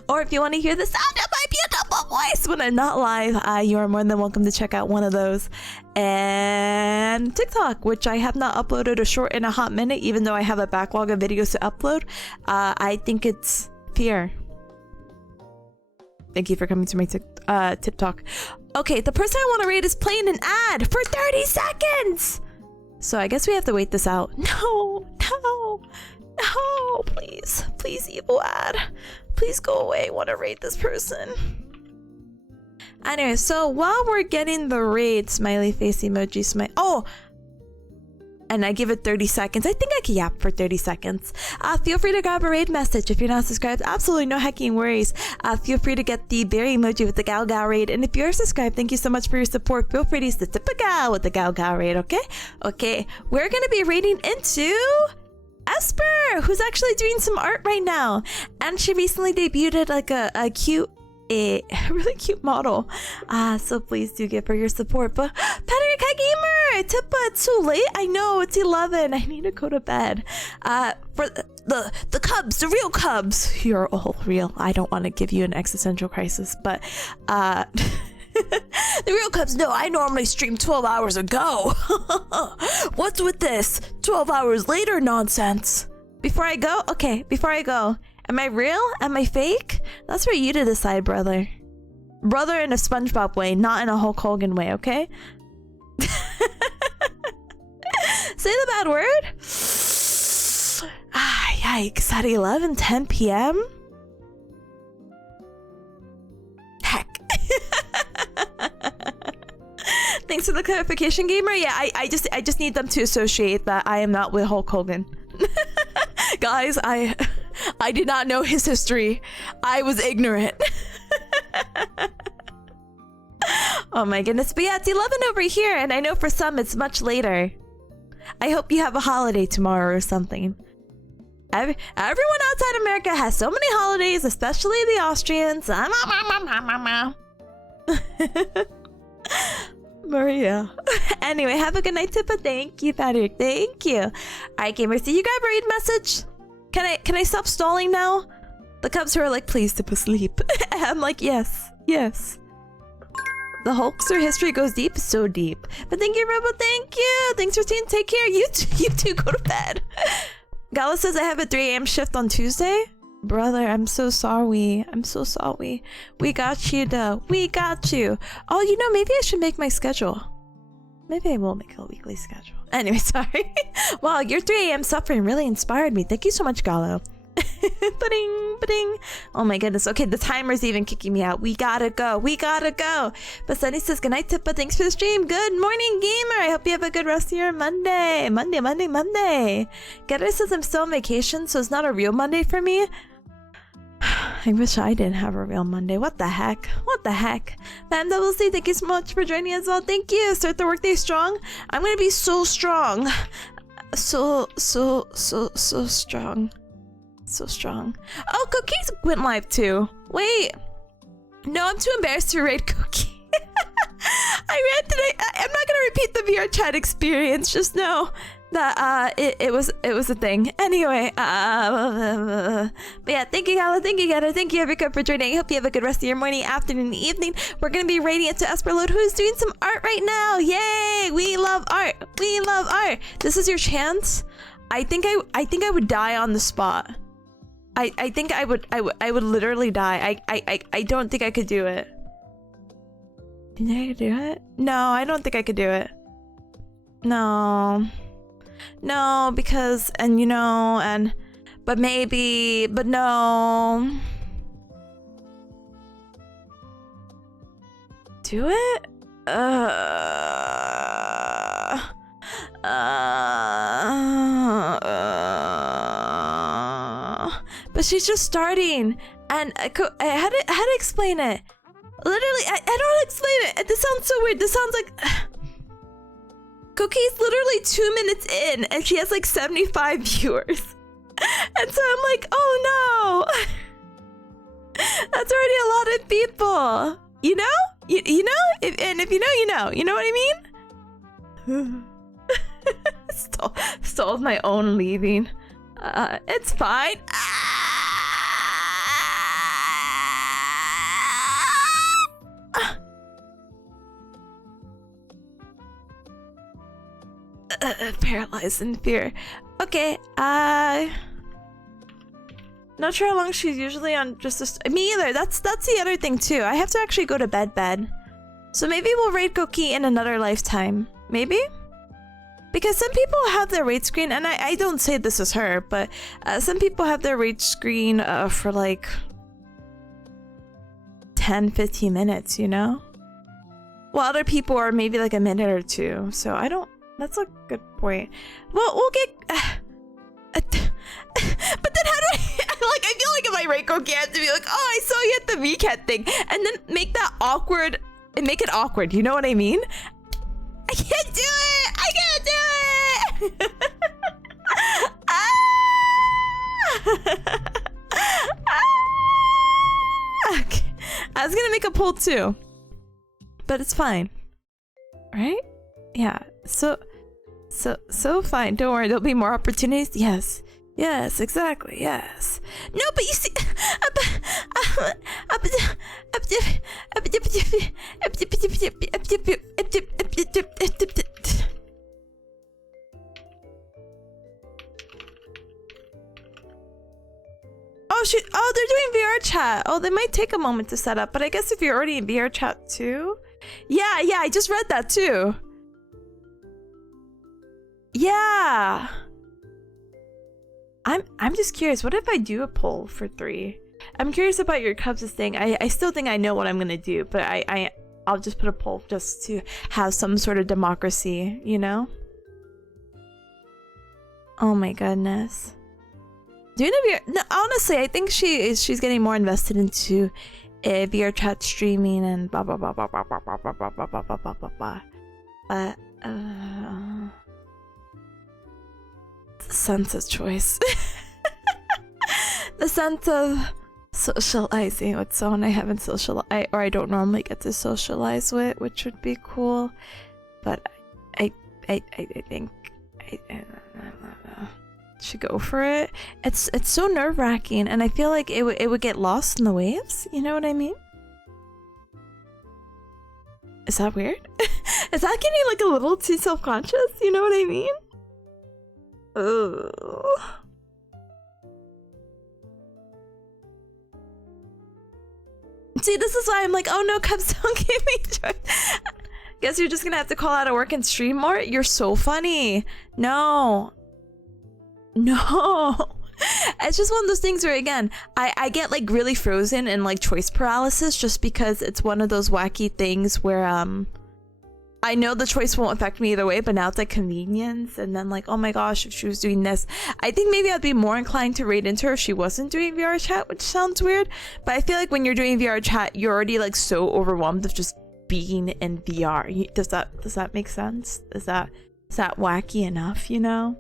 or if you want to hear the sound of my beautiful voice when I'm not live, you are more than welcome to check out one of those. And TikTok, which I have not uploaded a short in a hot minute, even though I have a backlog of videos to upload. I think it's fear. Thank you for coming to my Tip Talk. Okay, the person I want to rate is playing an ad for 30 seconds. So I guess we have to wait this out. No, please, evil ad. Please go away. I want to rate this person. Anyway, so while we're getting the raid, smiley face emoji, smile. Oh, and I give it 30 seconds. I think I can yap for 30 seconds. Feel free to grab a raid message if you're not subscribed. Absolutely no hacking worries. Feel free to get the berry emoji with the Gao Gao raid. And if you're subscribed, thank you so much for your support. Feel free to use the Tippa with the Gao Gao raid, okay? Okay, we're going to be raiding into Esper, who's actually doing some art right now. And she recently debuted like a cute, a really cute model. So please do give her your support. But Patrick, hi gamer! Tippa, it's too late. I know, it's 11. I need to go to bed. For the cubs, the real cubs. You're all real. I don't want to give you an existential crisis, but the real cubs know I normally stream 12 hours ago. What's with this 12 hours later nonsense? Before I go? Okay, before I go. Am I real? Am I fake? That's for you to decide, brother. Brother in a SpongeBob way, not in a Hulk Hogan way, okay? Say the bad word? Yikes. At 11:10 p.m.? Heck. Thanks for the clarification, gamer. Yeah, I just need them to associate that I am not with Hulk Hogan. Guys, I did not know his history. I was ignorant. Oh my goodness. But yeah, it's 11 over here, and I know for some it's much later. I hope you have a holiday tomorrow or something. Everyone outside America has so many holidays, especially the Austrians. Maria. Anyway, have a good night, Tippa. Thank you, Patrick. Thank you. Alright, gamers, did you grab a read message? Can I stop stalling now? The cubs who are like, please, Tippa, sleep. I'm like, yes. The Hulkster history goes deep, so deep. But thank you, Robo. Thank you. Thanks for staying. Take care. You two go to bed. Gala says I have a 3 a.m. shift on Tuesday. Brother, I'm so sorry. I'm so sorry. We got you though. We got you. Oh, you know, maybe I should make my schedule. Maybe I will make a weekly schedule. Anyway, sorry. Wow, your 3 a.m. suffering really inspired me. Thank you so much, Gallo. Ba-ding, ba-ding. Oh my goodness. Okay, the timer's even kicking me out. We gotta go. We gotta go. But Sunny says, good night, Tippa. Thanks for the stream. Good morning, gamer. I hope you have a good rest of your Monday. Monday. Geta says I'm still on vacation, so it's not a real Monday for me. I wish I didn't have a real Monday. What the heck? What the heck? Fan WC, thank you so much for joining as well. Thank you. Start the workday strong. I'm gonna be so strong. So strong. So strong. Oh, Cookies went live too. Wait. No, I'm too embarrassed to raid Cookie. I ran today. I'm not gonna repeat the VR chat experience. Just know that it was a thing. Anyway, but yeah, thank you, Gala. Thank you, Gala. Thank you, Erica, for joining. I hope you have a good rest of your morning, afternoon, evening. We're gonna be raiding it to Esperload, who's doing some art right now. Yay! We love art. We love art. This is your chance. I think I would die on the spot. I think I would literally die. I don't think I could do it. Do you think I could do it? No, I don't think I could do it. No, because but maybe, but no. Do it? But she's just starting, and how to explain it? Literally, I don't explain it. This sounds so weird. This sounds like Cookie's literally 2 minutes in, and she has like 75 viewers, and so I'm like, oh no, that's already a lot of people. You know, you know, and if you know, you know what I mean. Stole my own leaving. It's fine. Paralyzed in fear. Okay, not sure how long she's usually on. Me either. That's the other thing too. I have to actually go to bed. So maybe we'll raid Cookie in another lifetime. Maybe? Because some people have their raid screen, and I don't say this is her, but some people have their raid screen for like 10-15 minutes, you know? While other people are maybe like a minute or two. So I don't. That's a good point. Well, we'll get. But then how do I feel like if I raid Cookie, I have to be like, oh, I saw you at the VCAT thing, and then make that awkward and make it awkward. You know what I mean? I can't do it. I can't do it. Okay. I was gonna make a poll too, but it's fine, right? Yeah. So fine. Don't worry. There'll be more opportunities. Yes, exactly. Yes. No, but you see, oh, they're doing VR chat. Oh, they might take a moment to set up, but I guess if you're already in VR chat too. Yeah, I just read that too. Yeah. I'm just curious. What if I do a poll for 3? I'm curious about your Cubs thing. I still think I know what I'm gonna do, but I'll just put a poll just to have some sort of democracy, you know? Oh my goodness. Doing a VR, no, honestly, I think she's getting more invested into VR chat streaming and blah blah blah blah blah blah blah blah blah blah blah blah blah blah. But the sense of choice. The sense of socializing with someone I haven't socialized, or I don't normally get to socialize with, which would be cool. But I think I should go for it. It's so nerve-wracking, and I feel like it would get lost in the waves. You know what I mean? Is that weird? Is that getting like a little too self-conscious? You know what I mean? Oh. See, this is why I'm like, oh no, Cubs, don't give me joy. Guess you're just gonna have to call out of work and stream more? You're so funny. No. No. It's just one of those things where, again, I get like really frozen and like choice paralysis just because it's one of those wacky things where I know the choice won't affect me either way, but now it's like convenience. And then like, oh my gosh, if she was doing this, I think maybe I'd be more inclined to raid into her if she wasn't doing VR chat, which sounds weird. But I feel like when you're doing VR chat, you're already like so overwhelmed of just being in VR. Does that make sense? Is that wacky enough, you know?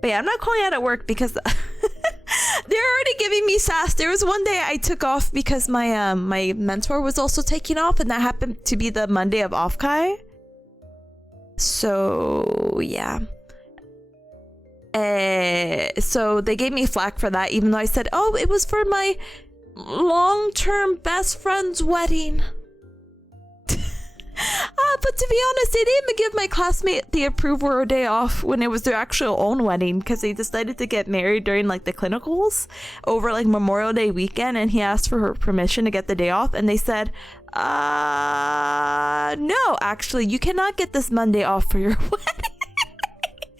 But yeah, I'm not calling out at work because they're already giving me sass. There was one day I took off because my my mentor was also taking off, and that happened to be the Monday of off Kai. So yeah. So they gave me flack for that, even though I said, oh, it was for my long-term best friend's wedding. But to be honest, they didn't even give my classmate the approval or a day off when it was their actual own wedding, because they decided to get married during like the clinicals over like Memorial Day weekend, and he asked for her permission to get the day off, and they said, no, actually, you cannot get this Monday off for your wedding.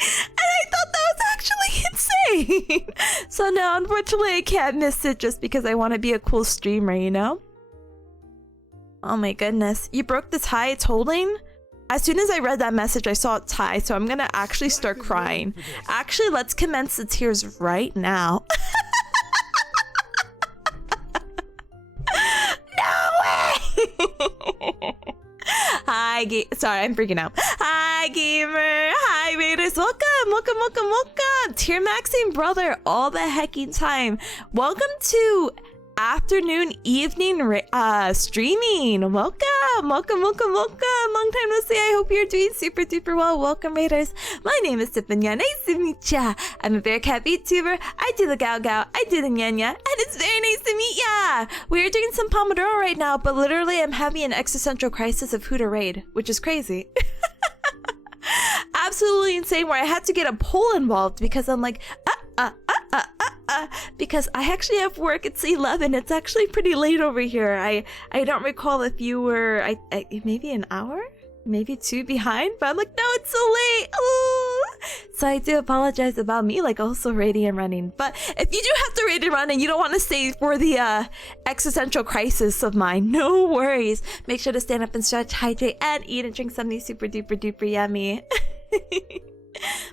And I thought that was actually insane. So no, unfortunately, I can't miss it just because I want to be a cool streamer, you know? Oh my goodness. You broke the tie it's holding? As soon as I read that message, I saw it tie, so I'm gonna actually start crying. Actually, let's commence the tears right now. No way! Hi, sorry, I'm freaking out. Hi, gamer. Hi, raiders. Welcome. Tier maxing brother all the hecking time. Welcome to afternoon, evening streaming. Welcome. Long time no see. I hope you're doing super duper well. Welcome, raiders. My name is Tipanya. Nice to meet ya. I'm a bearcat VTuber. I do the gao, I do the nyanya, and it's very nice to meet ya. We are doing some Pomodoro right now, but literally I'm having an existential crisis of who to raid, which is crazy. Absolutely insane, where I had to get a poll involved because I'm like, because I actually have work. It's 11. It's actually pretty late over here. I don't recall if you were maybe an hour, maybe 2 behind, but I'm like, no, it's so late. Ooh. So I do apologize about me like also raiding and running. But if you do have to raid and run and you don't want to stay for the existential crisis of mine, no worries. Make sure to stand up and stretch, hydrate, and eat and drink something super duper duper yummy.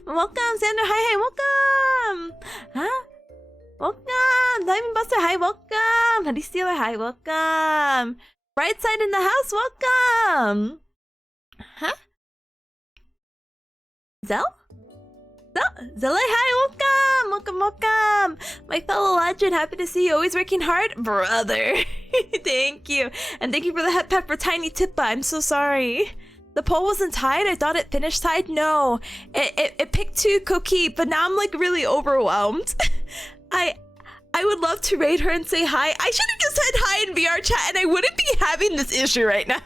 Welcome, Sandra. Hi, welcome. Huh? Welcome, Diamond Buster. Hi, welcome. Honey Stealer. Hi, welcome. Bright Side in the house. Welcome. Huh? Zell? Zelle, hi, welcome. My fellow legend, happy to see you. Always working hard, brother. Thank you, and thank you for the head pep for Tiny Tippa. I'm so sorry. The poll wasn't tied. I thought it finished tied. No, it picked 2 Koki, but now I'm like really overwhelmed. I would love to raid her and say hi. I should have just said hi in VR chat and I wouldn't be having this issue right now.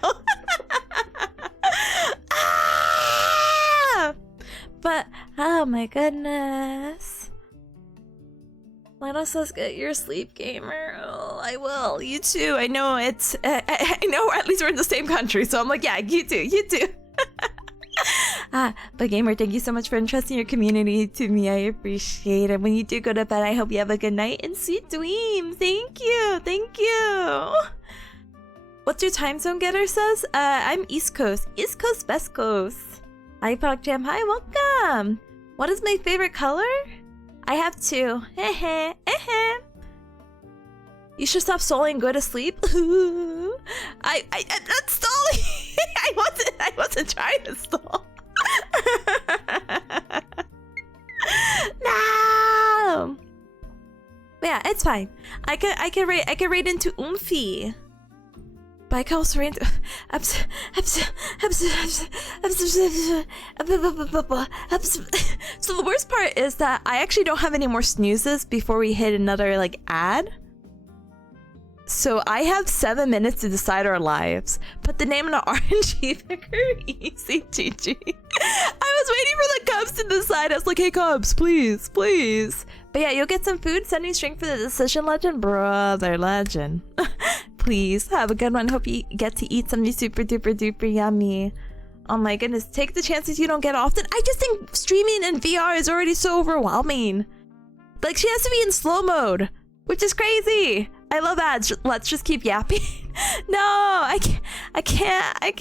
But, oh my goodness. Let us get your sleep, gamer. Oh, I will. You too. I know it's, I know at least we're in the same country, so I'm like, yeah, you too. But gamer, thank you so much for entrusting your community to me. I appreciate it. When you do go to bed, I hope you have a good night and sweet dreams. Thank you. What's your time zone, Getter says? I'm East Coast, West Coast. Hi, Pog Jam. Hi, welcome. What is my favorite color? I have 2. You should stop stalling and go to sleep. I'm not stalling. I wasn't trying to stall. No. But yeah, it's fine. I can raid into Oomphy. But I can also raid into So the worst part is that I actually don't have any more snoozes before we hit another like ad. So I have 7 minutes to decide our lives. Put the name in an RNG picker. Easy GG. I was waiting for the Cubs to decide. I was like, hey Cubs, please. But yeah, you'll get some food. Sending string for the decision legend. Brother legend. please. Have a good one. Hope you get to eat something super duper duper yummy. Oh my goodness, take the chances you don't get often. I just think streaming in VR is already so overwhelming. Like, she has to be in slow mode, which is crazy. I love ads. Let's just keep yapping. No, I can't. I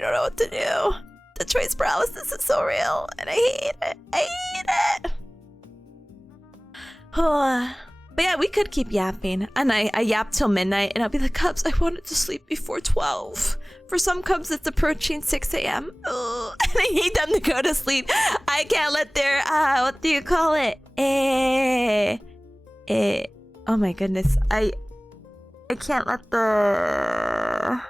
don't know what to do. The choice paralysis is so real, and I hate it. But yeah, we could keep yapping. And I yap till midnight, and I'll be like, Cubs, I wanted to sleep before 12. For some Cubs, it's approaching 6 a.m. And I need them to go to sleep. I can't let their, what do you call it? Oh my goodness. I can't let the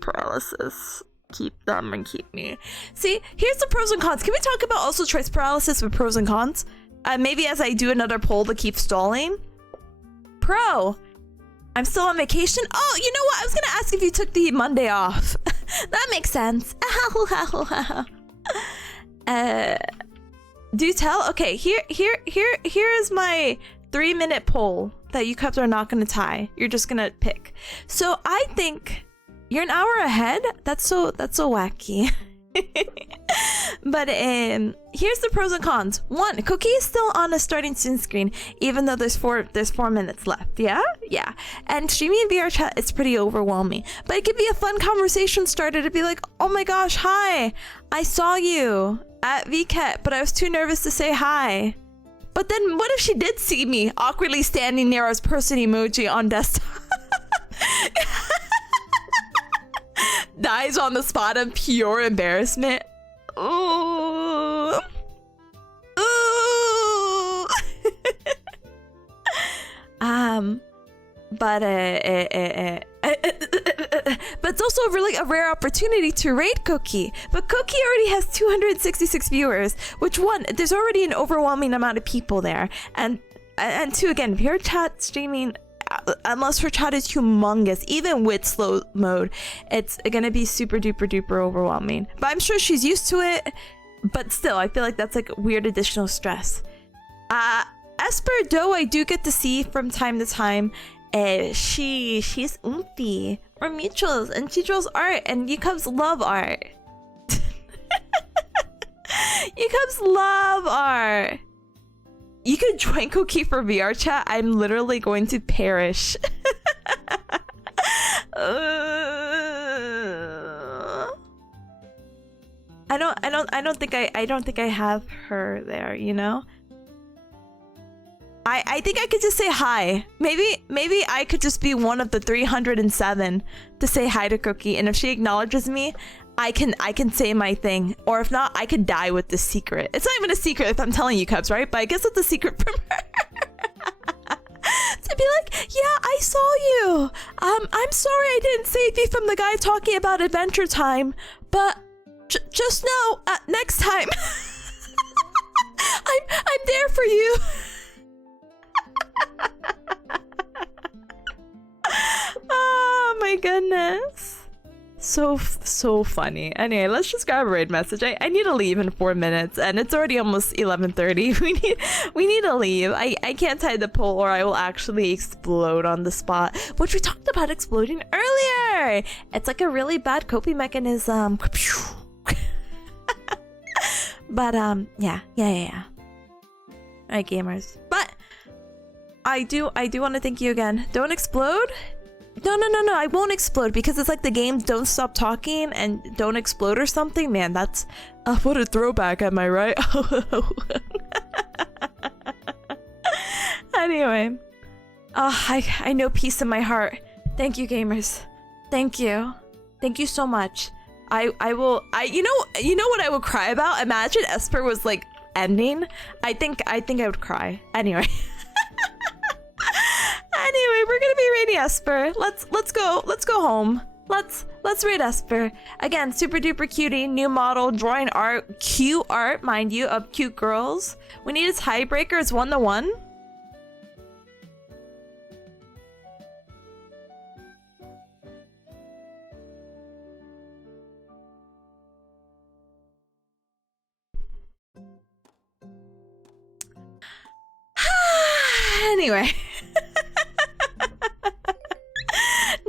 paralysis keep them and keep me. See, here's the pros and cons. Can we talk about also choice paralysis with pros and cons? Maybe as I do another poll to keep stalling. Pro, I'm still on vacation. Oh, you know what? I was gonna ask if you took the Monday off. That makes sense. Do tell. Okay, here is my 3-minute poll that you Cubs are not gonna tie. You're just gonna pick. So I think you're an hour ahead. That's so wacky. But here's the pros and cons. 1, Cookie is still on a starting soon screen, even though there's 4 minutes left. Yeah. And streaming VR chat is pretty overwhelming, but it could be a fun conversation starter to be like, oh my gosh, hi, I saw you at VCAT, but I was too nervous to say hi. But then what if she did see me awkwardly standing near us person emoji on desktop? Dies on the spot of pure embarrassment. Ooh. But it's also really a rare opportunity to raid Cookie. But Cookie already has 266 viewers, which there's already an overwhelming amount of people there, and 2, again, VR chat streaming, unless her chat is humongous, even with slow mode, it's gonna be super duper duper overwhelming. But I'm sure she's used to it, but still, I feel like that's like weird additional stress. Esper, though, I do get to see from time to time. She's oomphy. We're mutuals, and she draws art, and you Cubs love art. You Cubs love art. You could join Cookie for VR chat. I'm literally going to perish. I don't think I have her there, you know? I think I could just say hi. Maybe I could just be one of the 307 to say hi to Cookie, and if she acknowledges me, I can say my thing. Or if not, I could die with this secret. It's not even a secret if I'm telling you, Cubs, right? But I guess it's a secret from her. To be like, yeah, I saw you. I'm sorry I didn't save you from the guy talking about Adventure Time, but just know, next time, I'm there for you. Oh my goodness. So funny. Anyway, let's just grab a raid message. I need to leave in 4 minutes, and it's already almost 11:30. We need to leave. I can't tie the pole or I will actually explode on the spot, which we talked about exploding earlier. It's like a really bad coping mechanism. But yeah. Alright, gamers. But I do want to thank you again. Don't explode. No, I won't explode, because it's like the games don't stop talking and don't explode or something. Man, that's what a throwback, am I right? Anyway, I know peace in my heart. Thank you, gamers. Thank you so much. You know what I would cry about? Imagine Esper was like ending. I think I would cry. Anyway. Anyway, we're gonna be raiding Esper. Let's go home. Let's raid Esper. Again, super duper cutie, new model, drawing art, cute art, mind you, of cute girls. We need a tiebreaker. It's 1-1. Anyway.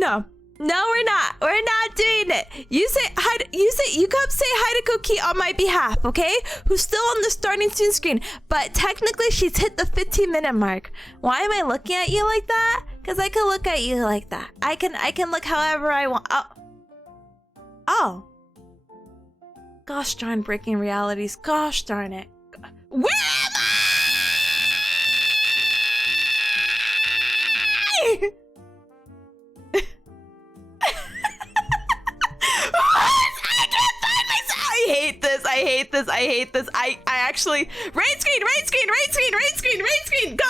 No. No, we're not. We're not doing it. You come say hi to Cookie on my behalf, okay? Who's still on the starting screen. But technically, she's hit the 15-minute mark. Why am I looking at you like that? Because I can look at you like that. I can look however I want. Oh. Gosh darn breaking realities. Gosh darn it. Where am I? I can't find myself. I hate this. I hate this. I hate this. I actually right screen. Go.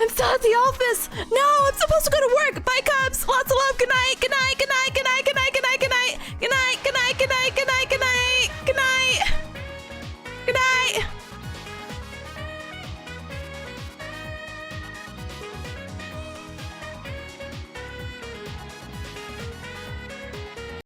I'm still at the office. No, I'm supposed to go to work. Bye, Cubs. Lots of love. Good night.